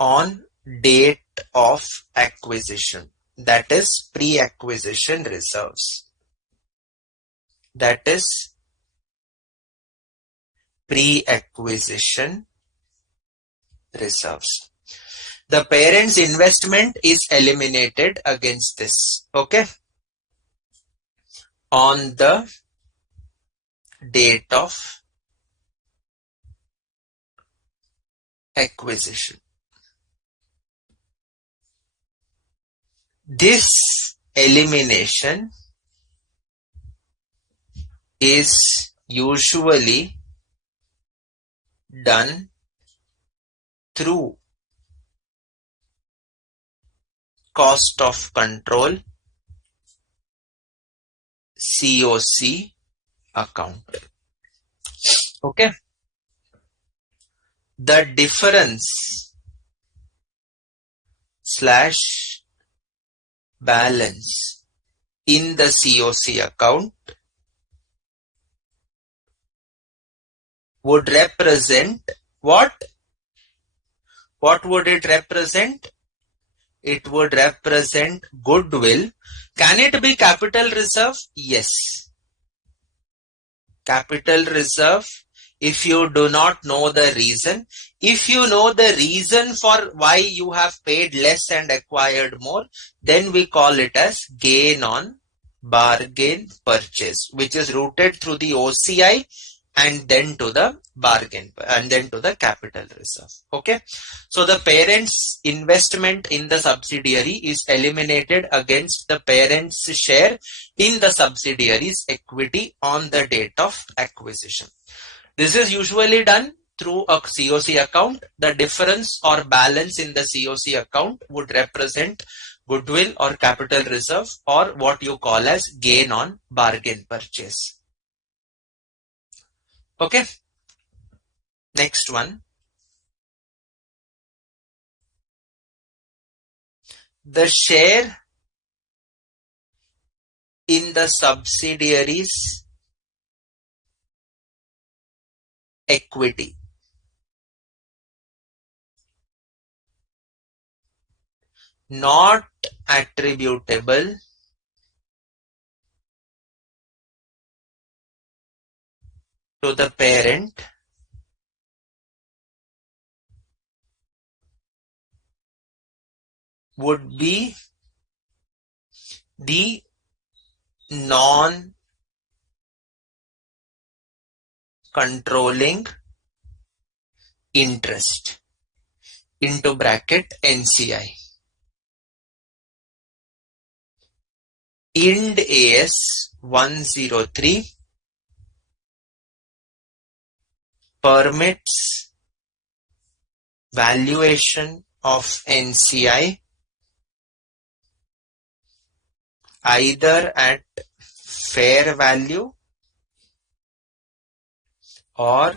on date of acquisition. That is pre-acquisition reserves. That is pre-acquisition reserves. The parent's investment is eliminated against this. Okay. On the date of acquisition. This elimination is usually done through cost of control COC account. Okay. The difference slash balance in the COC account would represent what? What would it represent? It would represent goodwill. Can it be capital reserve? Yes. Capital reserve, if you do not know the reason. If you know the reason for why you have paid less and acquired more, then we call it as gain on bargain purchase, which is routed through the OCI and then to the bargain and then to the capital reserve. Okay. So the parent's investment in the subsidiary is eliminated against the parent's share in the subsidiary's equity on the date of acquisition. This is usually done through a COC account. The difference or balance in the COC account would represent goodwill or capital reserve, or what you call as gain on bargain purchase. Okay. Next one. The share in the subsidiaries equity. Not attributable to the parent would be the non-controlling interest into bracket NCI. Ind AS 103 permits valuation of NCI either at fair value or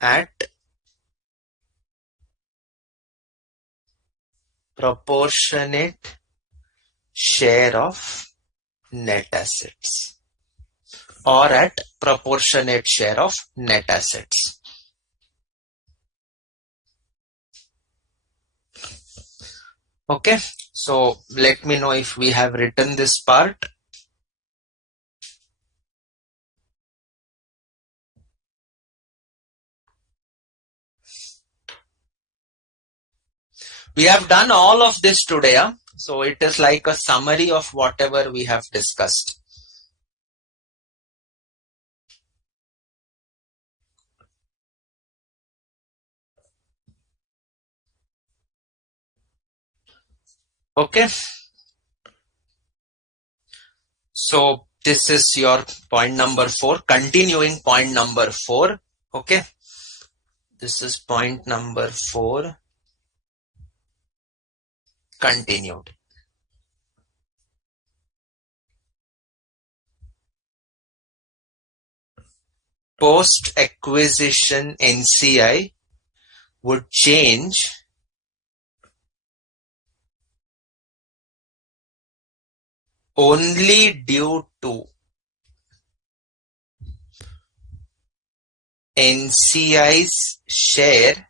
at proportionate share of net assets or at proportionate share of net assets. Okay, so let me know if we have written this part. We have done all of this today, huh? So it is like a summary of whatever we have discussed. Okay, so this is your point number 4. Continuing point number 4. Okay, this is point number 4. Continued. Post-acquisition NCI would change only due to NCI's share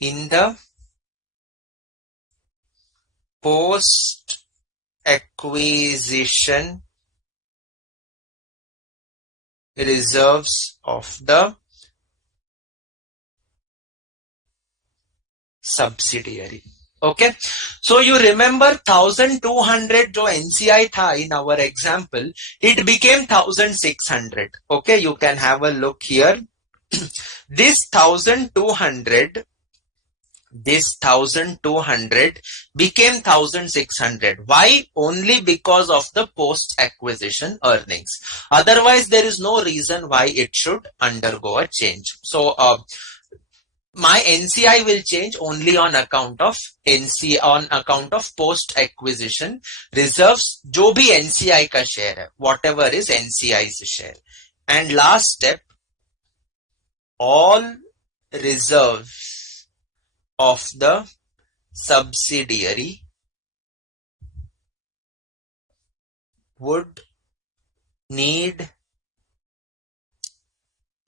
in the post-acquisition reserves of the subsidiary. Okay, so you remember 1200 जो NCI था in our example, it became 1600. Okay, you can have a look here. This 1200 became 1600. Why? Only because of the post acquisition earnings. Otherwise there is no reason why it should undergo a change. So my NCI will change only on account of post acquisition reserves. जो भी NCI का share है, whatever is NCI's share. And last step, all reserves of the subsidiary would need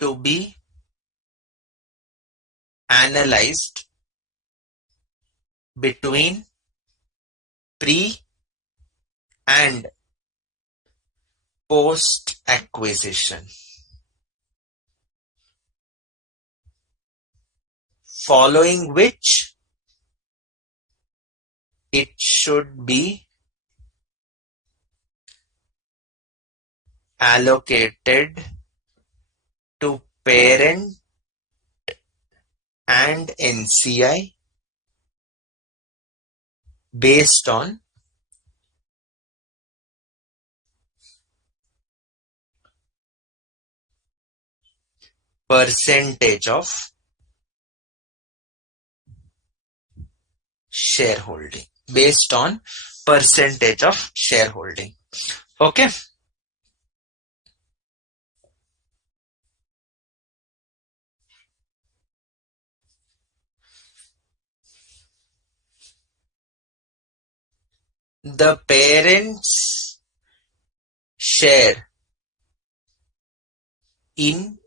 to be analyzed between pre and post acquisition, following which it should be allocated to parent and NCI based on percentage of shareholding. Based on percentage of shareholding. Okay. the parents share in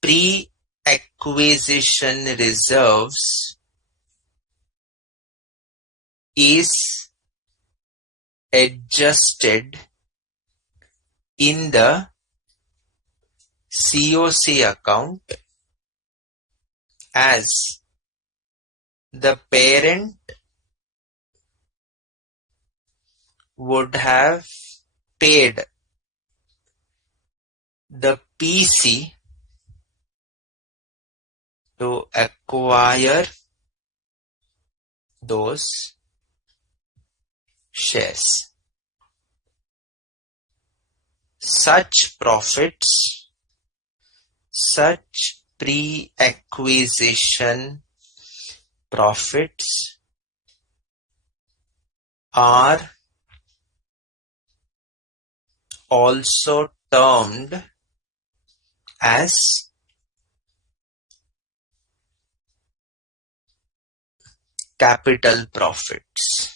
pre-acquisition reserves is adjusted in the COC account as the parent would have paid the PC to acquire those shares. Such profits, such pre-acquisition profits are also termed as capital profits.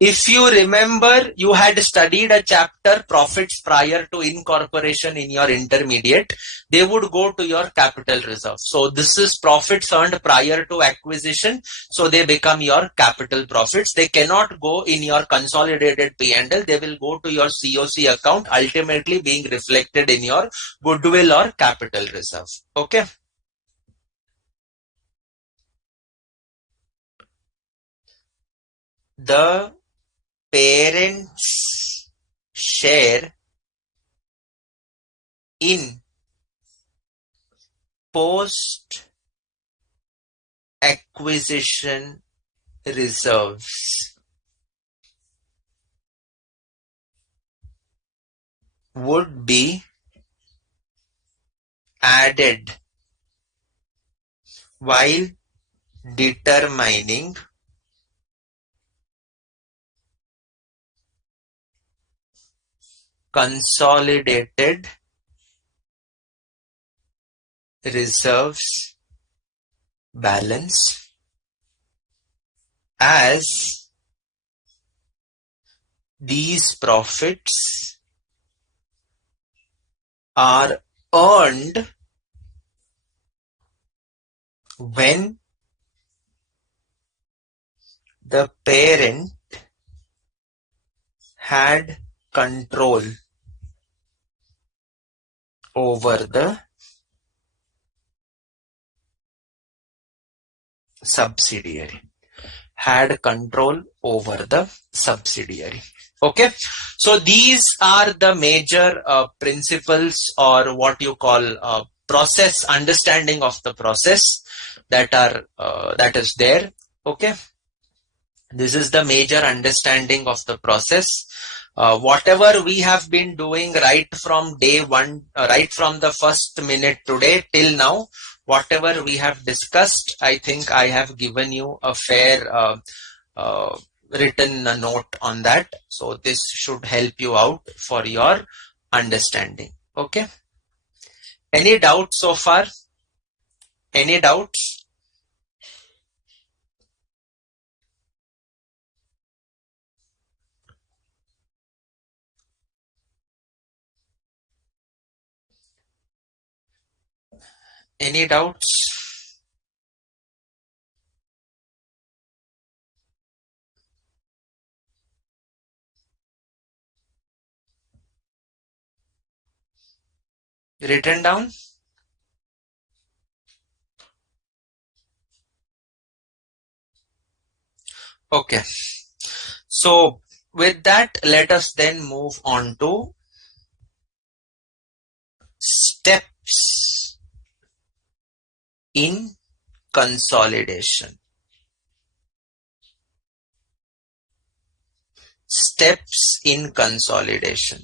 If you remember, you had studied a chapter, profits prior to incorporation, in your intermediate. They would go to your capital reserve. So this is profits earned prior to acquisition. So they become your capital profits. They cannot go in your consolidated P&L. They will go to your COC account, ultimately being reflected in your goodwill or capital reserve. Okay. The parents share in post acquisition reserves would be added while determining consolidated reserves balance, as these profits are earned when the parent had control over the subsidiary. Had control over the subsidiary. Okay. So these are the major principles, or what you call process, understanding of the process that is there. Okay. This is the major understanding of the process. Whatever we have been doing right from day one, right from the first minute today till now, whatever we have discussed, I think I have given you a fair written note on that. So this should help you out for your understanding. Okay. Any doubts so far? Any doubts? Any doubts? Written down? Okay. So with that, let us then move on to steps in consolidation. Steps in consolidation.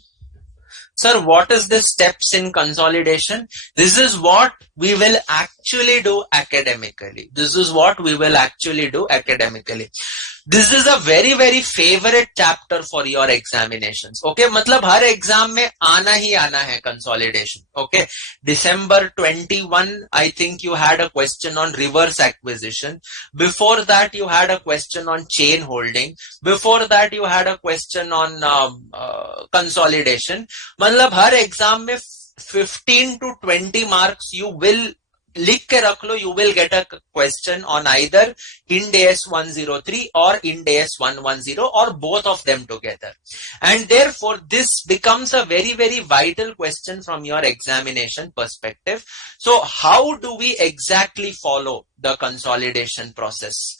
Sir, what is the steps in consolidation? This is what we will actually do academically. This is what we will actually do academically. This is a very very favorite chapter for your examinations. Okay, मतलब हर exam में आना ही आना है consolidation. Okay, December 21 I think you had a question on reverse acquisition. Before that you had a question on chain holding. Before that you had a question on consolidation. मतलब हर exam में 15 to 20 marks you will लिख के रख लो, you will get a question on either Ind AS 103 or Ind AS 110 or both of them together. And therefore this becomes a very very vital question from your examination perspective. So how do we exactly follow the consolidation process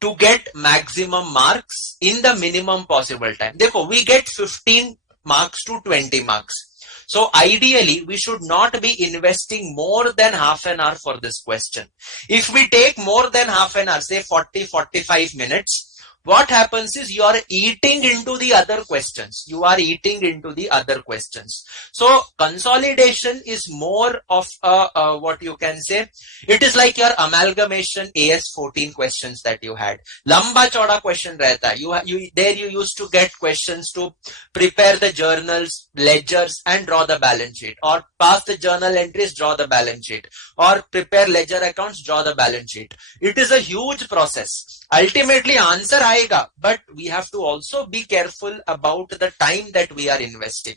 to get maximum marks in the minimum possible time? देखो, we get 15 marks to 20 marks. So ideally, we should not be investing more than half an hour for this question. If we take more than half an hour, say 40-45 minutes, what happens is you are eating into the other questions. You are eating into the other questions. So consolidation is more of a what you can say, it is like your amalgamation AS 14 questions that you had. Lamba chauda question rehta hai. You used to get questions to prepare the journals, ledgers and draw the balance sheet, or pass the journal entries, draw the balance sheet, or prepare ledger accounts, draw the balance sheet. It is a huge process. Ultimately answer aayega, but we have to also be careful about the time that we are investing.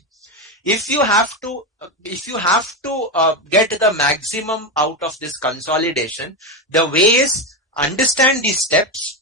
If you have to get the maximum out of this consolidation, the way is understand these steps,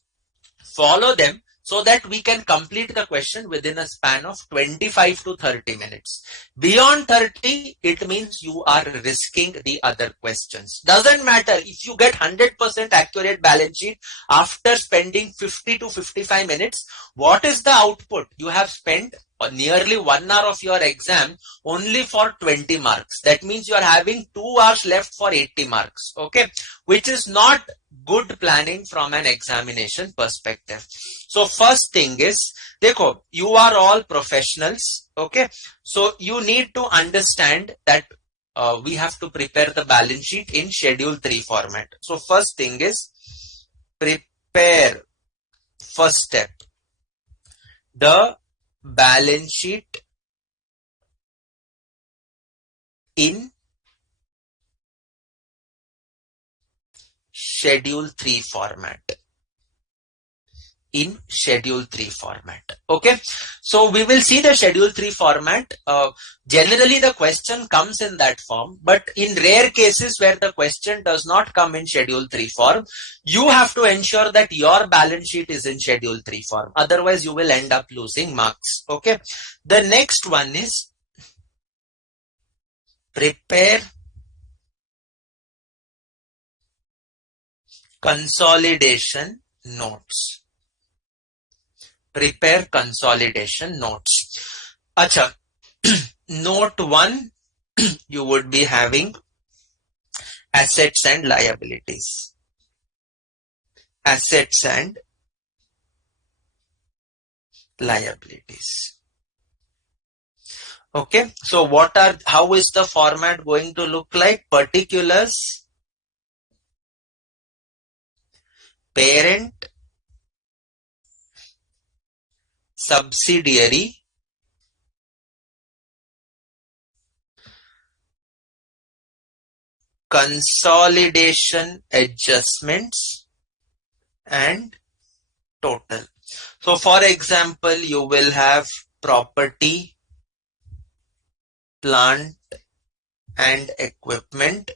follow them, so that we can complete the question within a span of 25 to 30 minutes. Beyond 30, it means you are risking the other questions. Doesn't matter if you get 100% accurate balance sheet after spending 50 to 55 minutes. What is the output? You have spent nearly 1 hour of your exam only for 20 marks. That means you are having 2 hours left for 80 marks. Okay, which is not good planning from an examination perspective. So first thing is, देखो, you are all professionals. Okay, so you need to understand that we have to prepare the balance sheet in schedule 3 format. So first thing is prepare, first step, the balance sheet in schedule 3 format. In schedule 3 format. Okay, so we will see the schedule 3 format. Generally the question comes in that form, but in rare cases where the question does not come in schedule 3 form, you have to ensure that your balance sheet is in schedule 3 form. Otherwise you will end up losing marks. Okay, the next one is prepare consolidation notes. Prepare consolidation notes. Acha, note 1, you would be having assets and liabilities. Assets and liabilities. Okay, so how is the format going to look like? Particulars, parent, subsidiary, consolidation adjustments, and total. So for example, you will have property, plant and equipment.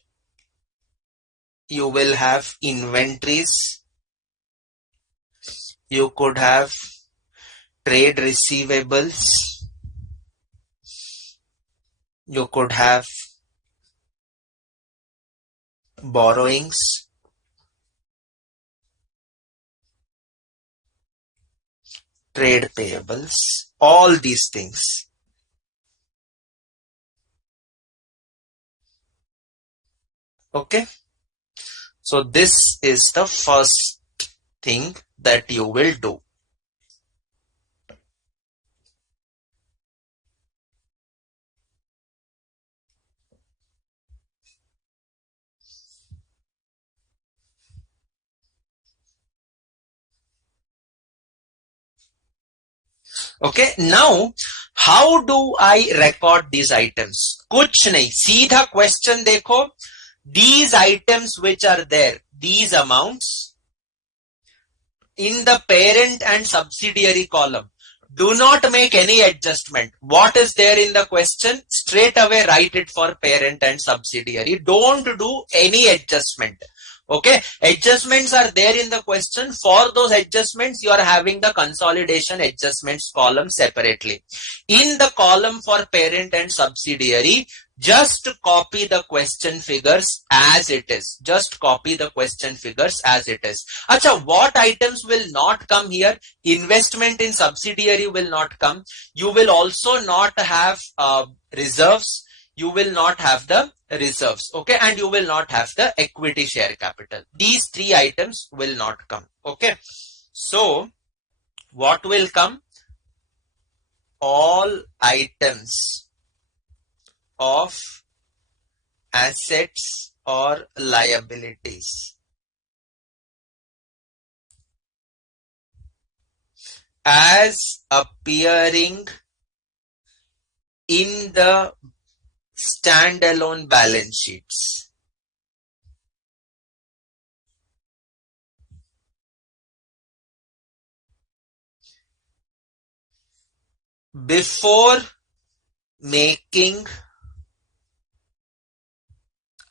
You will have inventories. You could have trade receivables. You could have borrowings. Trade payables. All these things. Okay. So this is the first thing that you will do. Okay, now how do I record these items? कुछ नहीं, सीधा question देखो. These items which are there, these amounts in the parent and subsidiary column, do not make any adjustment. What is there in the question? Straight away write it for parent and subsidiary. Don't do any adjustment. Okay, adjustments are there in the question. For those adjustments, you are having the consolidation adjustments column separately. In the column for parent and subsidiary, just copy the question figures as it is. Just copy the question figures as it is. Acha, what items will not come here? Investment in subsidiary will not come. You will also not have reserves. You will not have the reserves. Okay, and you will not have the equity share capital. These three items will not come. Okay, so what will come? All items of assets or liabilities as appearing in the standalone balance sheets. Before making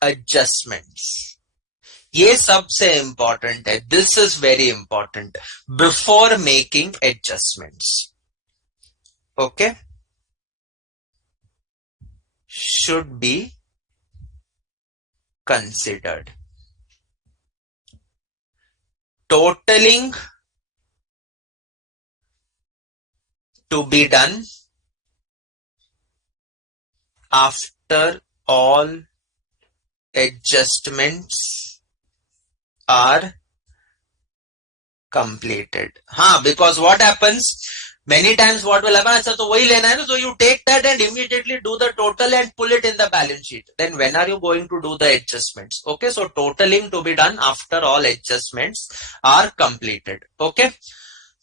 adjustments. ये सबसे important है. This is very important. Before making adjustments. Okay. Should be considered. Totaling to be done after all adjustments are completed. Because what happens? Many times what will happen? So वही लेना है ना, so you take that and immediately do the total and pull it in the balance sheet. Then when are you going to do the adjustments? Okay, so totaling to be done after all adjustments are completed. Okay,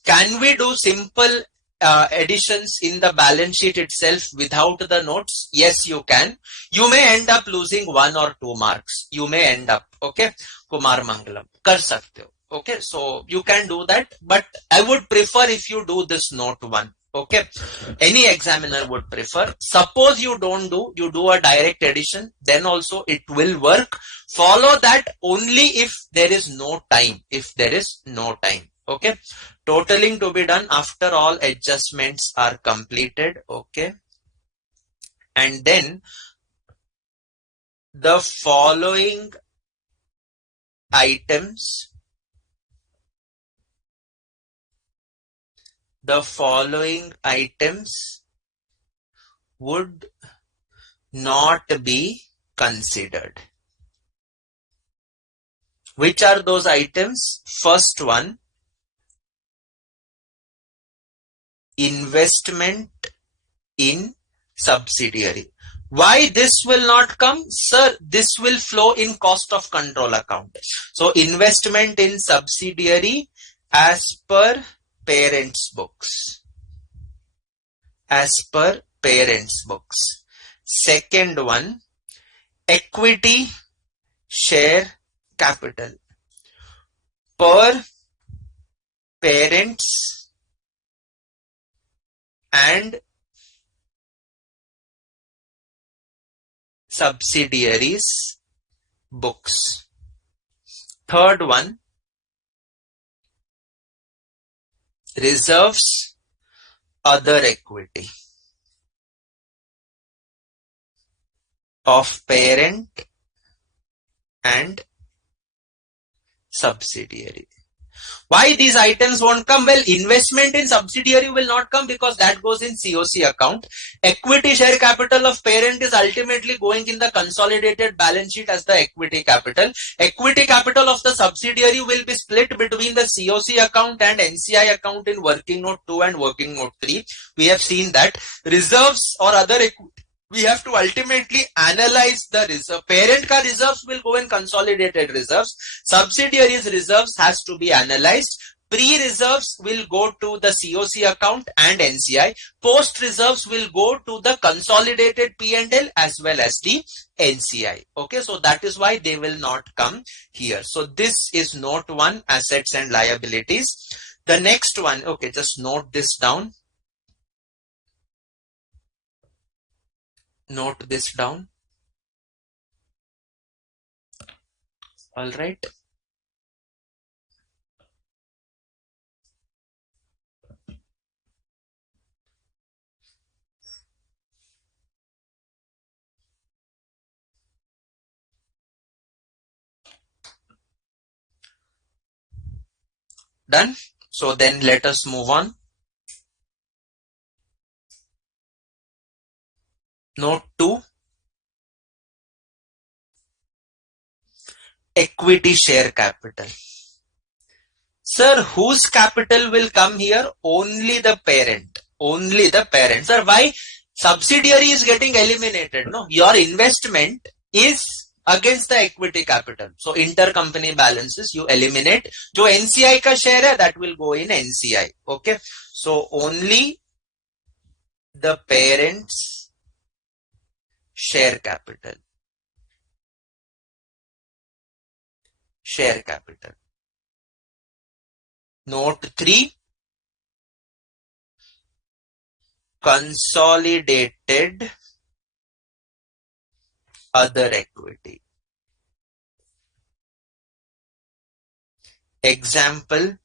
can we do simple additions in the balance sheet itself without the notes? Yes, you can. You may end up losing 1 or 2 marks. You may end up. Okay, Kumar Mangalam, कर सकते हो. Okay, so you can do that, but I would prefer if you do this note 1. Okay, any examiner would prefer. Suppose you don't do, you do a direct addition, then also it will work. Follow that only if there is no time. If there is no time. Okay, totaling to be done after all adjustments are completed. Okay, and then the following items would not be considered. Which are those items? First one, investment in subsidiary. Why this will not come? Sir, this will flow in cost of control account. So investment in subsidiary as per parents' books. As per parents' books. Second one, equity share capital per parents and subsidiaries books. Third one, reserves other equity of parent and subsidiary. Why these items won't come? Well, investment in subsidiary will not come because that goes in COC account. Equity share capital of parent is ultimately going in the consolidated balance sheet as the equity capital. Equity capital of the subsidiary will be split between the COC account and NCI account in working note 2 and working note 3. We have seen that. Reserves or other equity, we have to ultimately analyze the reserve. Parent ka reserves will go in consolidated reserves. Subsidiaries reserves has to be analyzed. Pre-reserves will go to the COC account and NCI. Post-reserves will go to the consolidated P&L as well as the NCI. Okay, so that is why they will not come here. So this is note 1, assets and liabilities. The next one, okay, just note this down. Note this down. All right. Done. So then let us move on. Note 2. Equity share capital. Sir, whose capital will come here? Only the parent. Only the parent. Sir, why? Subsidiary is getting eliminated. No, your investment is against the equity capital. So intercompany balances you eliminate. जो NCI का share है, that will go in NCI. Okay. So only the parent's share capital. Share capital. Note 3. Consolidated other equity. Example,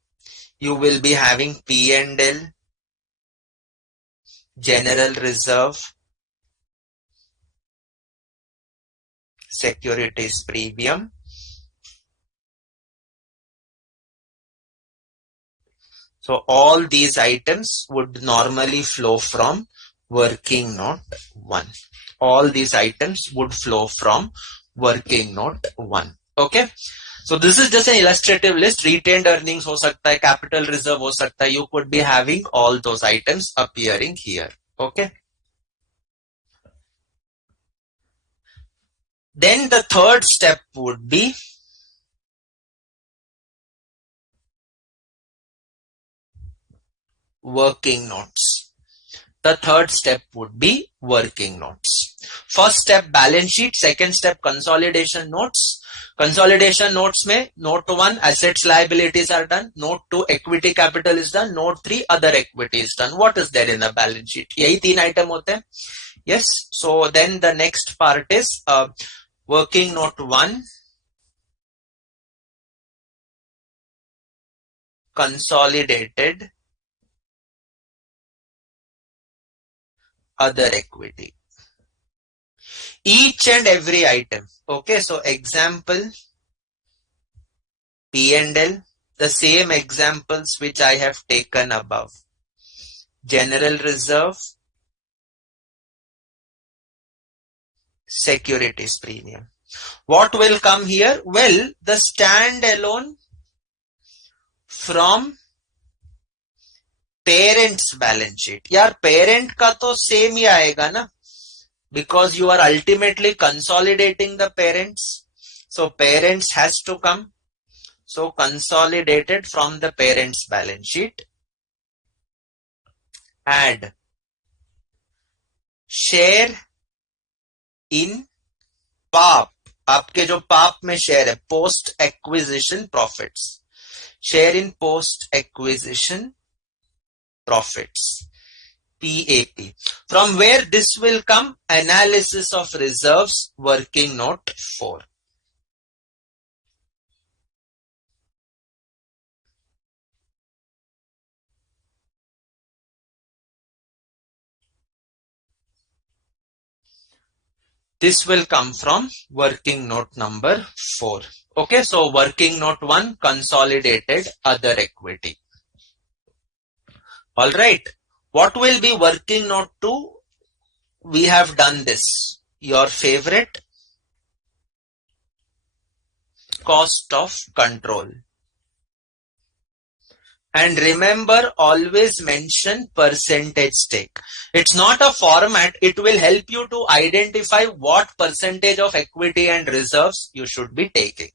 you will be having P&L, general reserve, securities premium, so all these items would normally flow from working note 1. All these items would flow from working note 1. Okay. So this is just an illustrative list. Retained earnings ho sakta hai, capital reserve ho sakta hai. You could be having all those items appearing here. Okay. Then the third step would be working notes. The third step would be working notes. First step balance sheet, second step consolidation notes. Consolidation notes में note 1 assets liabilities are done, note 2 equity capital is done, note 3 other equity is done. What is there in the balance sheet? यही 3 item होते हैं. Yes. So then the next part is working note 1, consolidated other equity. Each and every item. Okay, so example, P&L, the same examples which I have taken above. General reserve, securities premium. What will come here? Well, the standalone from parent's balance sheet. यार parent का तो same ही आएगा ना, because you are ultimately consolidating the parents. So parents has to come. So consolidated from the parent's balance sheet. Add share in PAP. आपके जो PAP में share है, post acquisition profits. Share in post acquisition profits. PAP. From where this will come? Analysis of reserves, working note 4. This will come from working note number 4. Okay, so working note 1, consolidated other equity. All right. What will be working note 2? We have done this. Your favorite, cost of control. And remember, always mention percentage stake. It's not a format. It will help you to identify what percentage of equity and reserves you should be taking.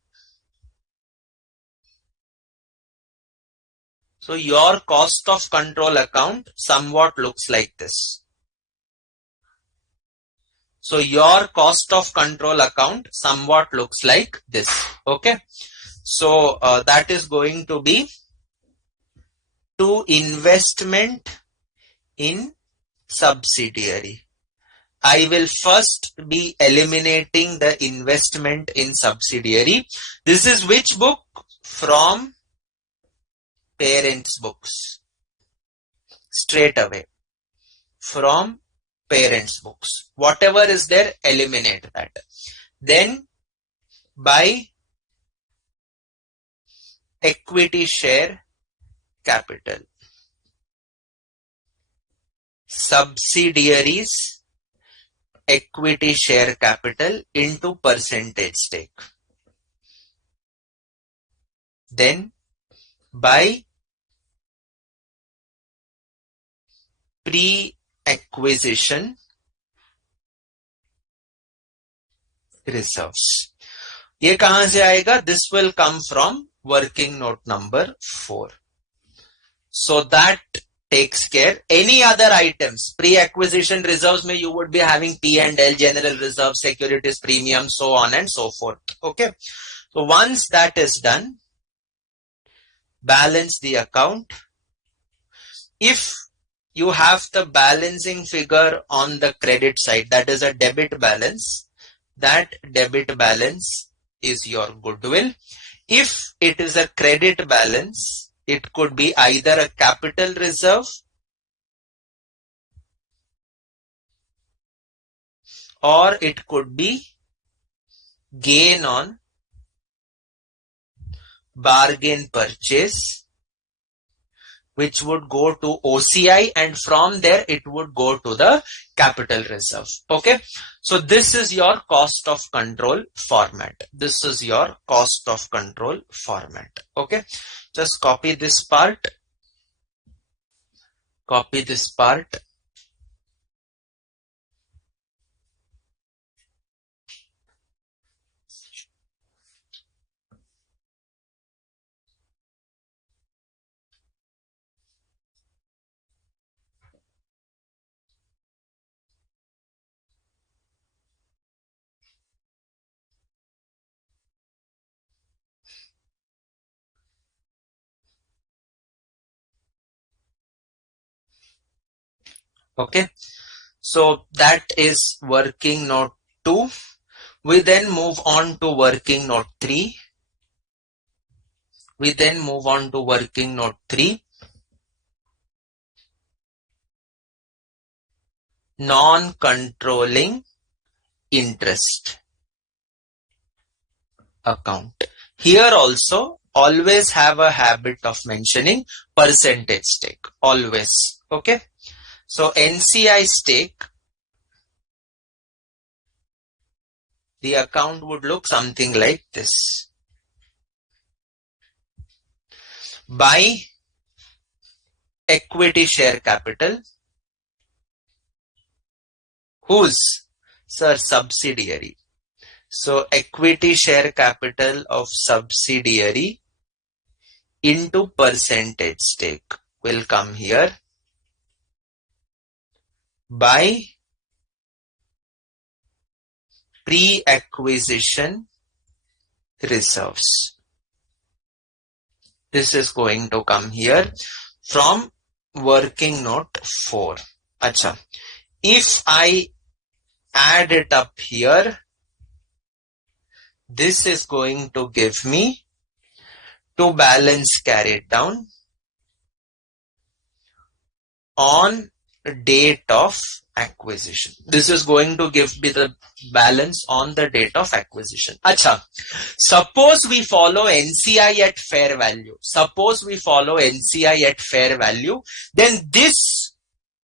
So your cost of control account somewhat looks like this. So your cost of control account somewhat looks like this. Okay. So that is going to be to investment in subsidiary. I will first be eliminating the investment in subsidiary. This is which book? From parents' books. Straight away. From parents' books. Whatever is there, eliminate that. Then by equity share capital. Subsidiaries equity share capital into percentage stake. Then by pre-acquisition reserves. ये कहां से आएगा? This will come from working note number 4. So that takes care. Any other items, pre-acquisition reserves may you would be having P&L, general reserve, securities premium, so on and so forth. Okay. So once that is done, balance the account. If you have the balancing figure on the credit side, that is a debit balance, that debit balance is your goodwill. If it is a credit balance, it could be either a capital reserve or it could be gain on bargain purchase, which would go to OCI, and from there it would go to the capital reserve. Okay. So this is your cost of control format. This is your cost of control format. Okay. Just copy this part. Copy this part. Okay. So that is working note 2. We then move on to working note 3. We then move on to working note 3. Non-controlling interest account. Here also always have a habit of mentioning percentage stake. Always. Okay. So NCI stake, the account would look something like this. By equity share capital, whose? Sir, subsidiary. So equity share capital of subsidiary into percentage stake will come here. By pre-acquisition reserves. This is going to come here from working note 4. Acha. If I add it up here, this is going to give me to balance carried down on date of acquisition. This is going to give me the balance on the date of acquisition. Acha. Suppose we follow NCI at fair value. Suppose we follow NCI at fair value, then this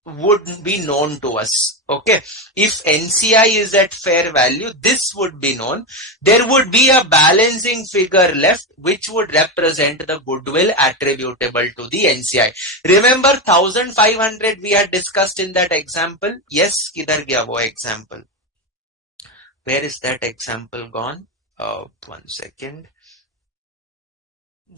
would be known to us. Okay. If NCI is at fair value, this would be known. There would be a balancing figure left, which would represent the goodwill attributable to the NCI. Remember 1500 we had discussed in that example? Yes, kidhar gaya wo example? Where is that example gone? 1 second.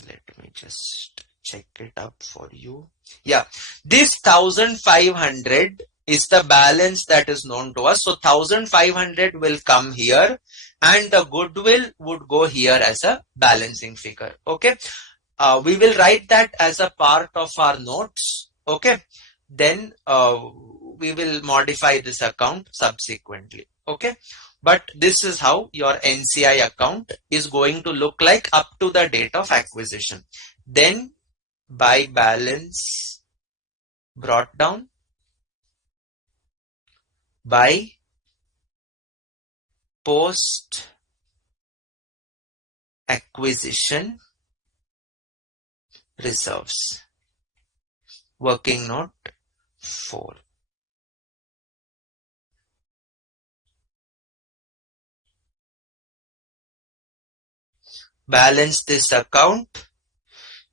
Let me just check it up for you. Yeah, this 1500 is the balance that is known to us. So 1500 will come here and the goodwill would go here as a balancing figure. Okay. We will write that as a part of our notes. Okay. Then we will modify this account subsequently. Okay. But this is how your NCI account is going to look like up to the date of acquisition. Then by balance brought down by post acquisition reserves. Working note 4. Balance this account.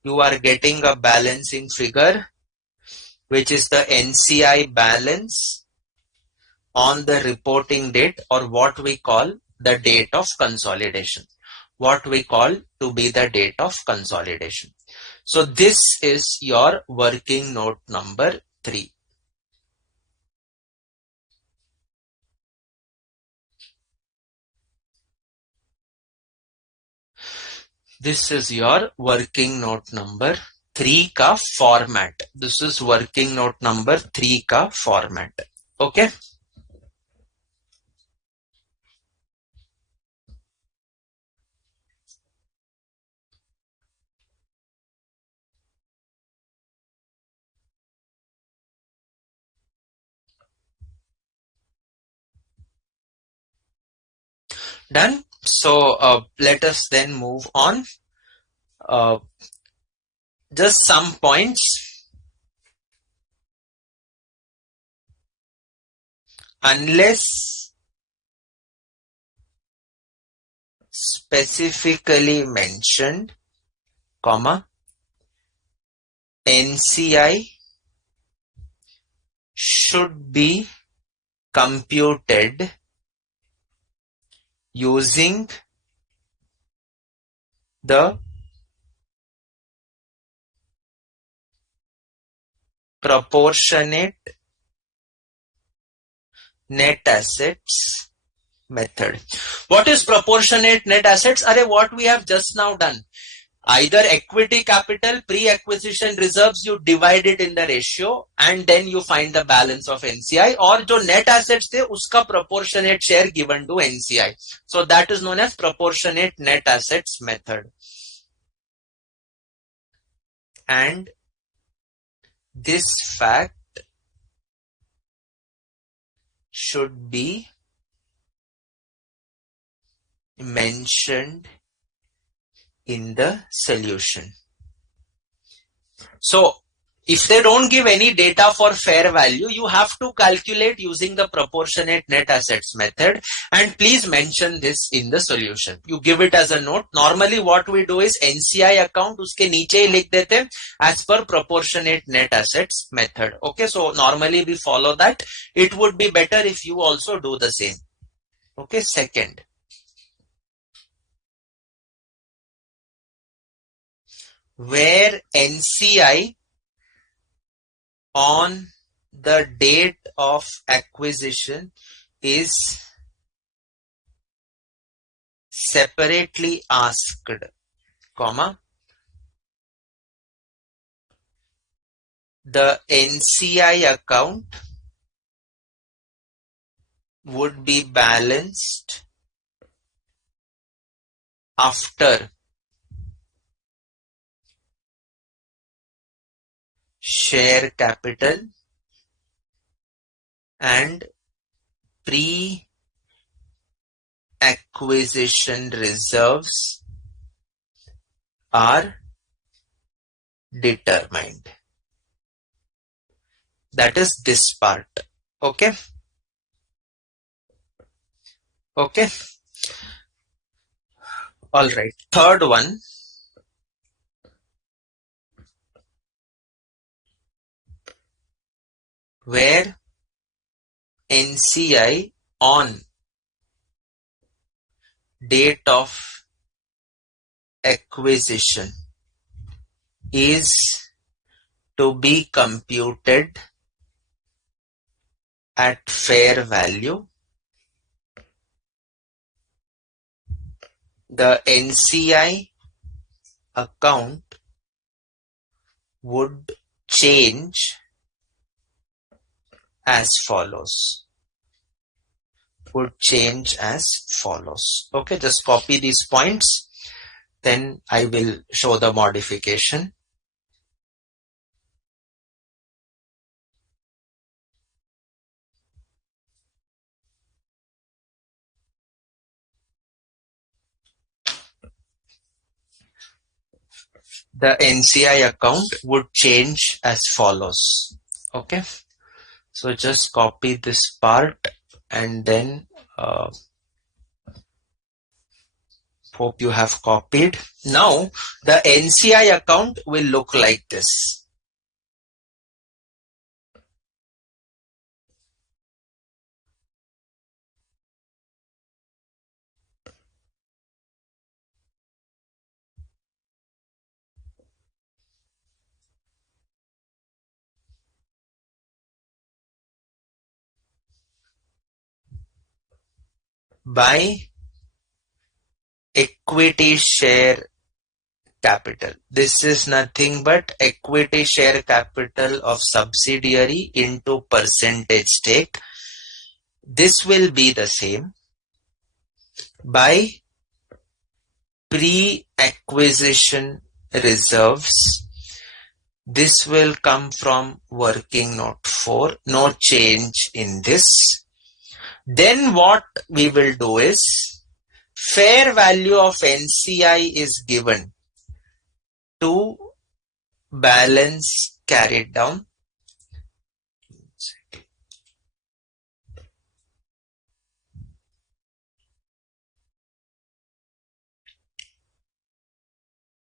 You are getting a balancing figure, which is the NCI balance on the reporting date, or what we call the date of consolidation. What we call to be the date of consolidation. So this is your working note number 3. This is your working note number 3 ka format. This is working note number 3 ka format. Okay. Done. So let us then move on. Just some points. Unless specifically mentioned, comma, NCI should be computed using the proportionate net assets method. What is proportionate net assets? What we have just now done. Either equity capital, pre-acquisition reserves, you divide it in the ratio and then you find the balance of NCI, or jo net assets the uska proportionate share given to NCI. So that is known as proportionate net assets method. And this fact should be mentioned in the solution. So if they don't give any data for fair value, you have to calculate using the proportionate net assets method, and please mention this in the solution. You give it as a note. Normally what we do is NCI account uske niche hi likh dete as per proportionate net assets method. Okay, so normally we follow that. It would be better if you also do the same. Okay, second. Where NCI on the date of acquisition is separately asked, comma, the NCI account would be balanced after share capital and pre-acquisition reserves are determined. That is this part. Okay. Okay. All right. Third one. Where NCI on date of acquisition is to be computed at fair value. The NCI account would change as follows. Okay, just copy these points. Then I will show the modification. The NCI account would change as follows. Okay, so just copy this part and then hope you have copied. Now the NCI account will look like this. By equity share capital. This is nothing but equity share capital of subsidiary into percentage stake. This will be the same. By pre-acquisition reserves. This will come from working note 4. No change in this. Then what we will do is fair value of NCI is given to balance carried down.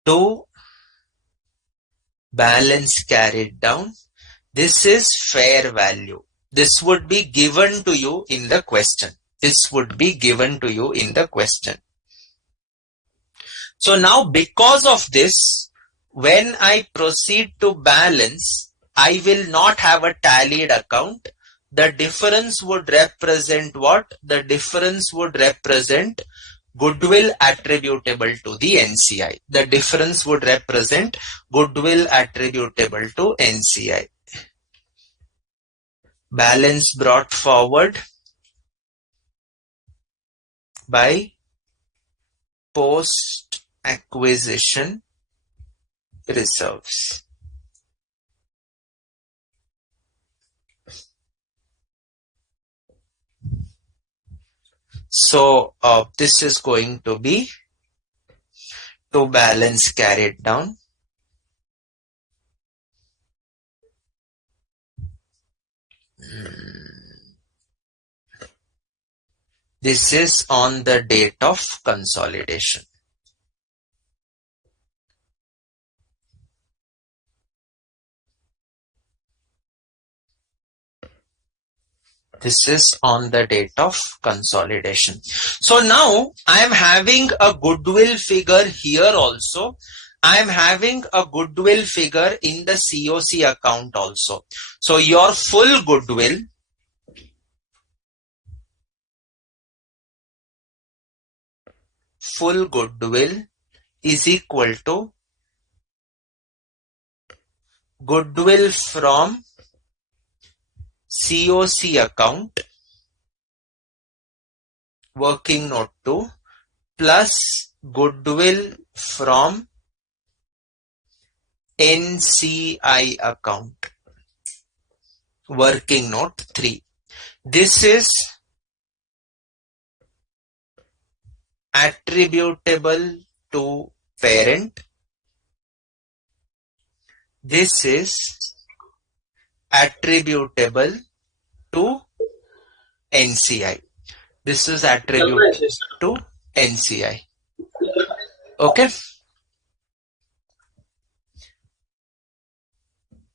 To balance carried down. This is fair value. This would be given to you in the question. So now because of this, when I proceed to balance, I will not have a tallied account. The difference would represent what? The difference would represent goodwill attributable to the NCI. The difference would represent goodwill attributable to NCI. Balance brought forward by post-acquisition reserves. So this is going to be to balance carried down. This is on the date of consolidation. This is on the date of consolidation. So now I am having a goodwill figure here also. I am having a goodwill figure in the COC account also. So your full goodwill is equal to goodwill from COC account, working note 2, plus goodwill from NCI account, working note 3. This is attributable to parent. This is attributable to NCI. This is attributable to NCI. Okay.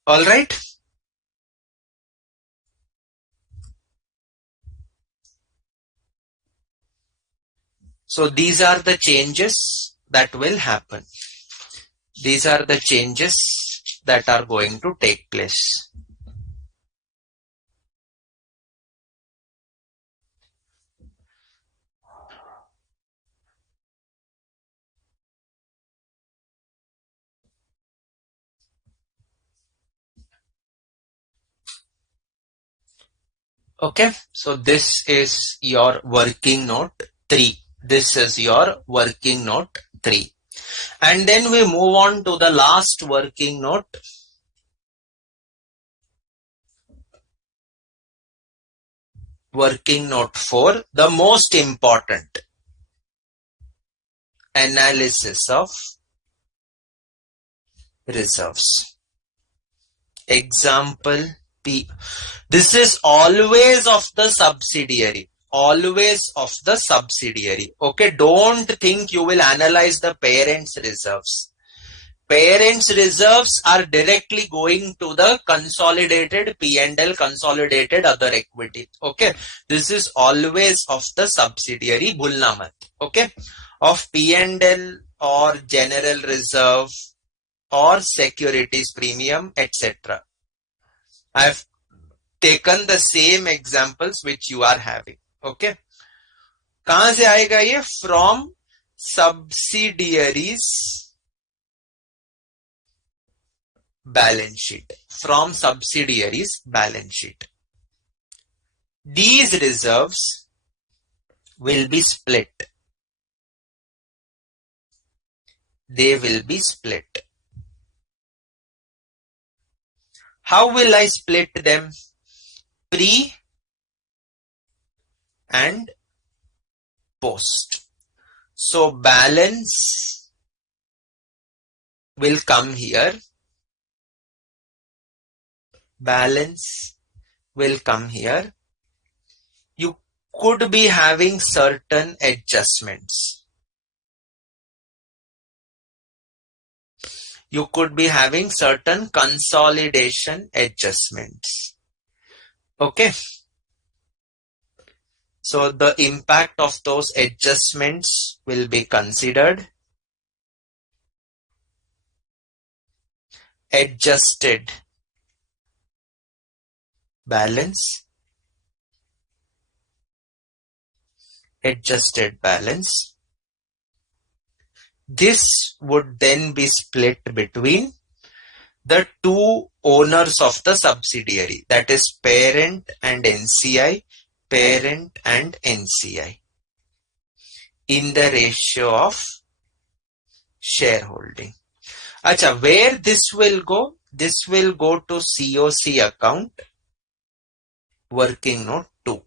All right. So these are the changes that will happen. These are the changes that are going to take place. Okay, so this is your working note 3. This is your working note 3. And then we move on to the last working note. Working note 4, the most important, analysis of reserves. Example P. This is always of the subsidiary. Always of the subsidiary. Okay, don't think you will analyze the parent's reserves. Parent's reserves are directly going to the consolidated P&L, consolidated other equity. Okay, this is always of the subsidiary, bhulna mat. Okay, of P&L or general reserve or securities premium, etc. I have taken the same examples which you are having. Okay, कहां से आएगा ये? From subsidiaries balance sheet. From subsidiaries balance sheet. These reserves will be split. They will be split. How will I split them? Pre and post. So balance will come here. Balance will come here. You could be having certain adjustments. You could be having certain consolidation adjustments. Okay. So the impact of those adjustments will be considered. Adjusted balance. Adjusted balance. This would then be split between the two owners of the subsidiary, that is parent and NCI, parent and NCI, in the ratio of shareholding. Acha, where this will go? This will go to COC account, working note 2.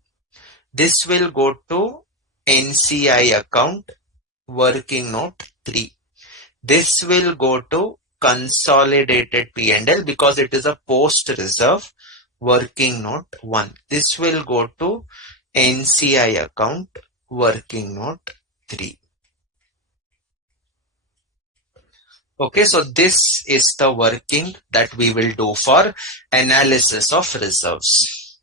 This will go to NCI account, working note 3. This will go to consolidated P&L because it is a post reserve, working note 1. This will go to NCI account, working note 3. Okay, so this is the working that we will do for analysis of reserves.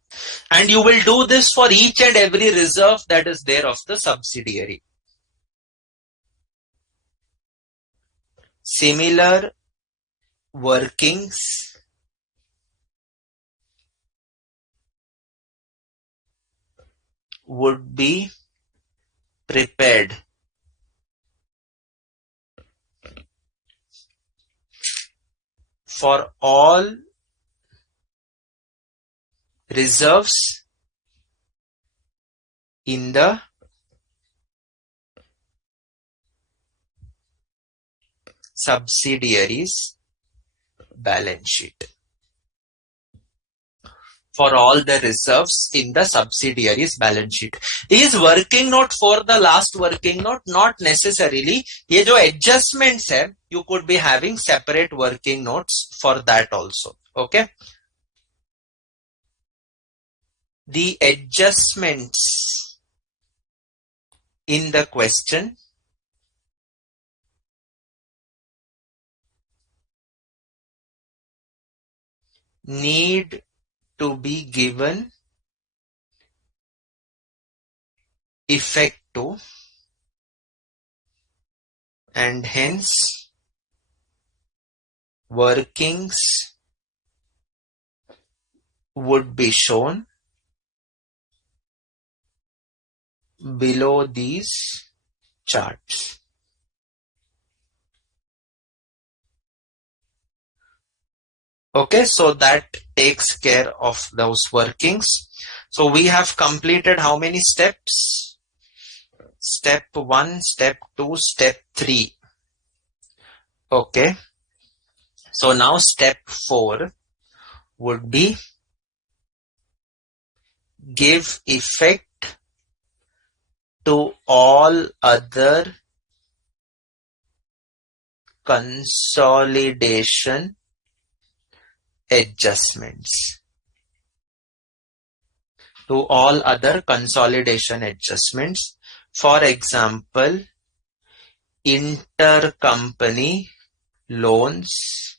And you will do this for each and every reserve that is there of the subsidiary. Similar workings would be prepared for all reserves in the subsidiaries balance sheet. For all the reserves in the subsidiaries balance sheet. Is working note for the last working note? Not necessarily. ये जो adjustments है, you could be having separate working notes for that also. Okay. The adjustments in the question need to be given effect to, and hence workings would be shown below these charts. Okay, so that takes care of those workings. So we have completed how many steps? Step 1, step 2, step 3. Okay, so now step 4 would be give effect to all other consolidation adjustments. To all other consolidation adjustments. For example, intercompany loans,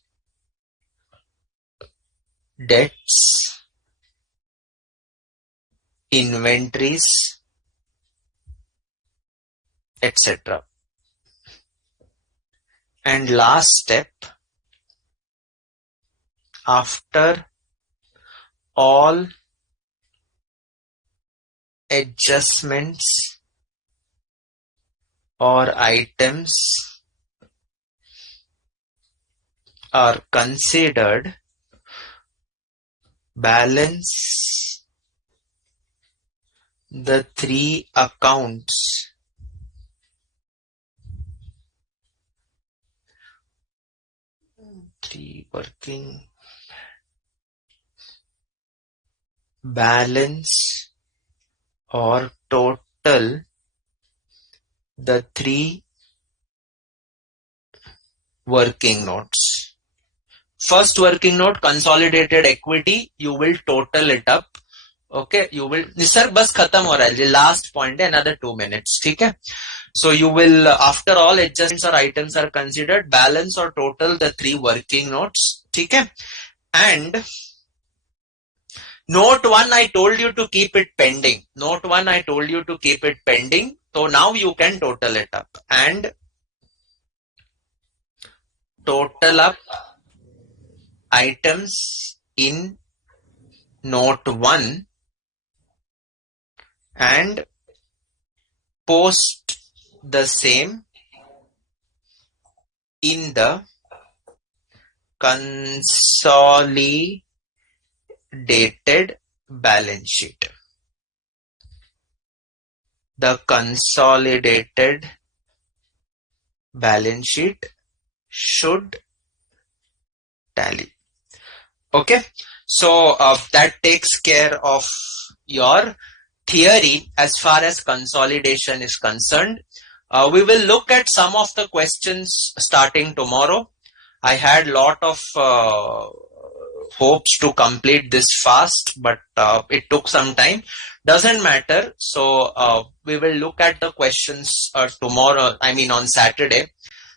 debts, inventories, etc. And last step, after all adjustments or items are considered, balance the 3 accounts working balance or total the 3 working notes. First working note, consolidated equity, you will total it up. Okay, you will, sir, bas khatam ho raha hai, last point, another 2 minutes, theek hai? So you will, after all adjustments or items are considered, balance or total the 3 working notes, theek hai? And note 1, I told you to keep it pending. Note 1, I told you to keep it pending. So now you can total it up and total up items in note 1 and post the same in the consolidated balance sheet. The consolidated balance sheet should tally. Okay, so that takes care of your theory as far as consolidation is concerned. We will look at some of the questions starting tomorrow. I had lot of hopes to complete this fast, but it took some time. Doesn't matter. So we will look at the questions tomorrow, I mean on Saturday.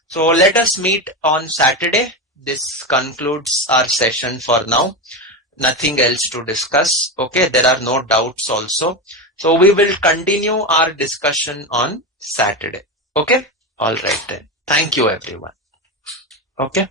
So let us meet on Saturday. This concludes our session for now. Nothing else to discuss. Okay, there are no doubts also. So we will continue our discussion on Saturday. Okay, all right then. Thank you everyone. Okay.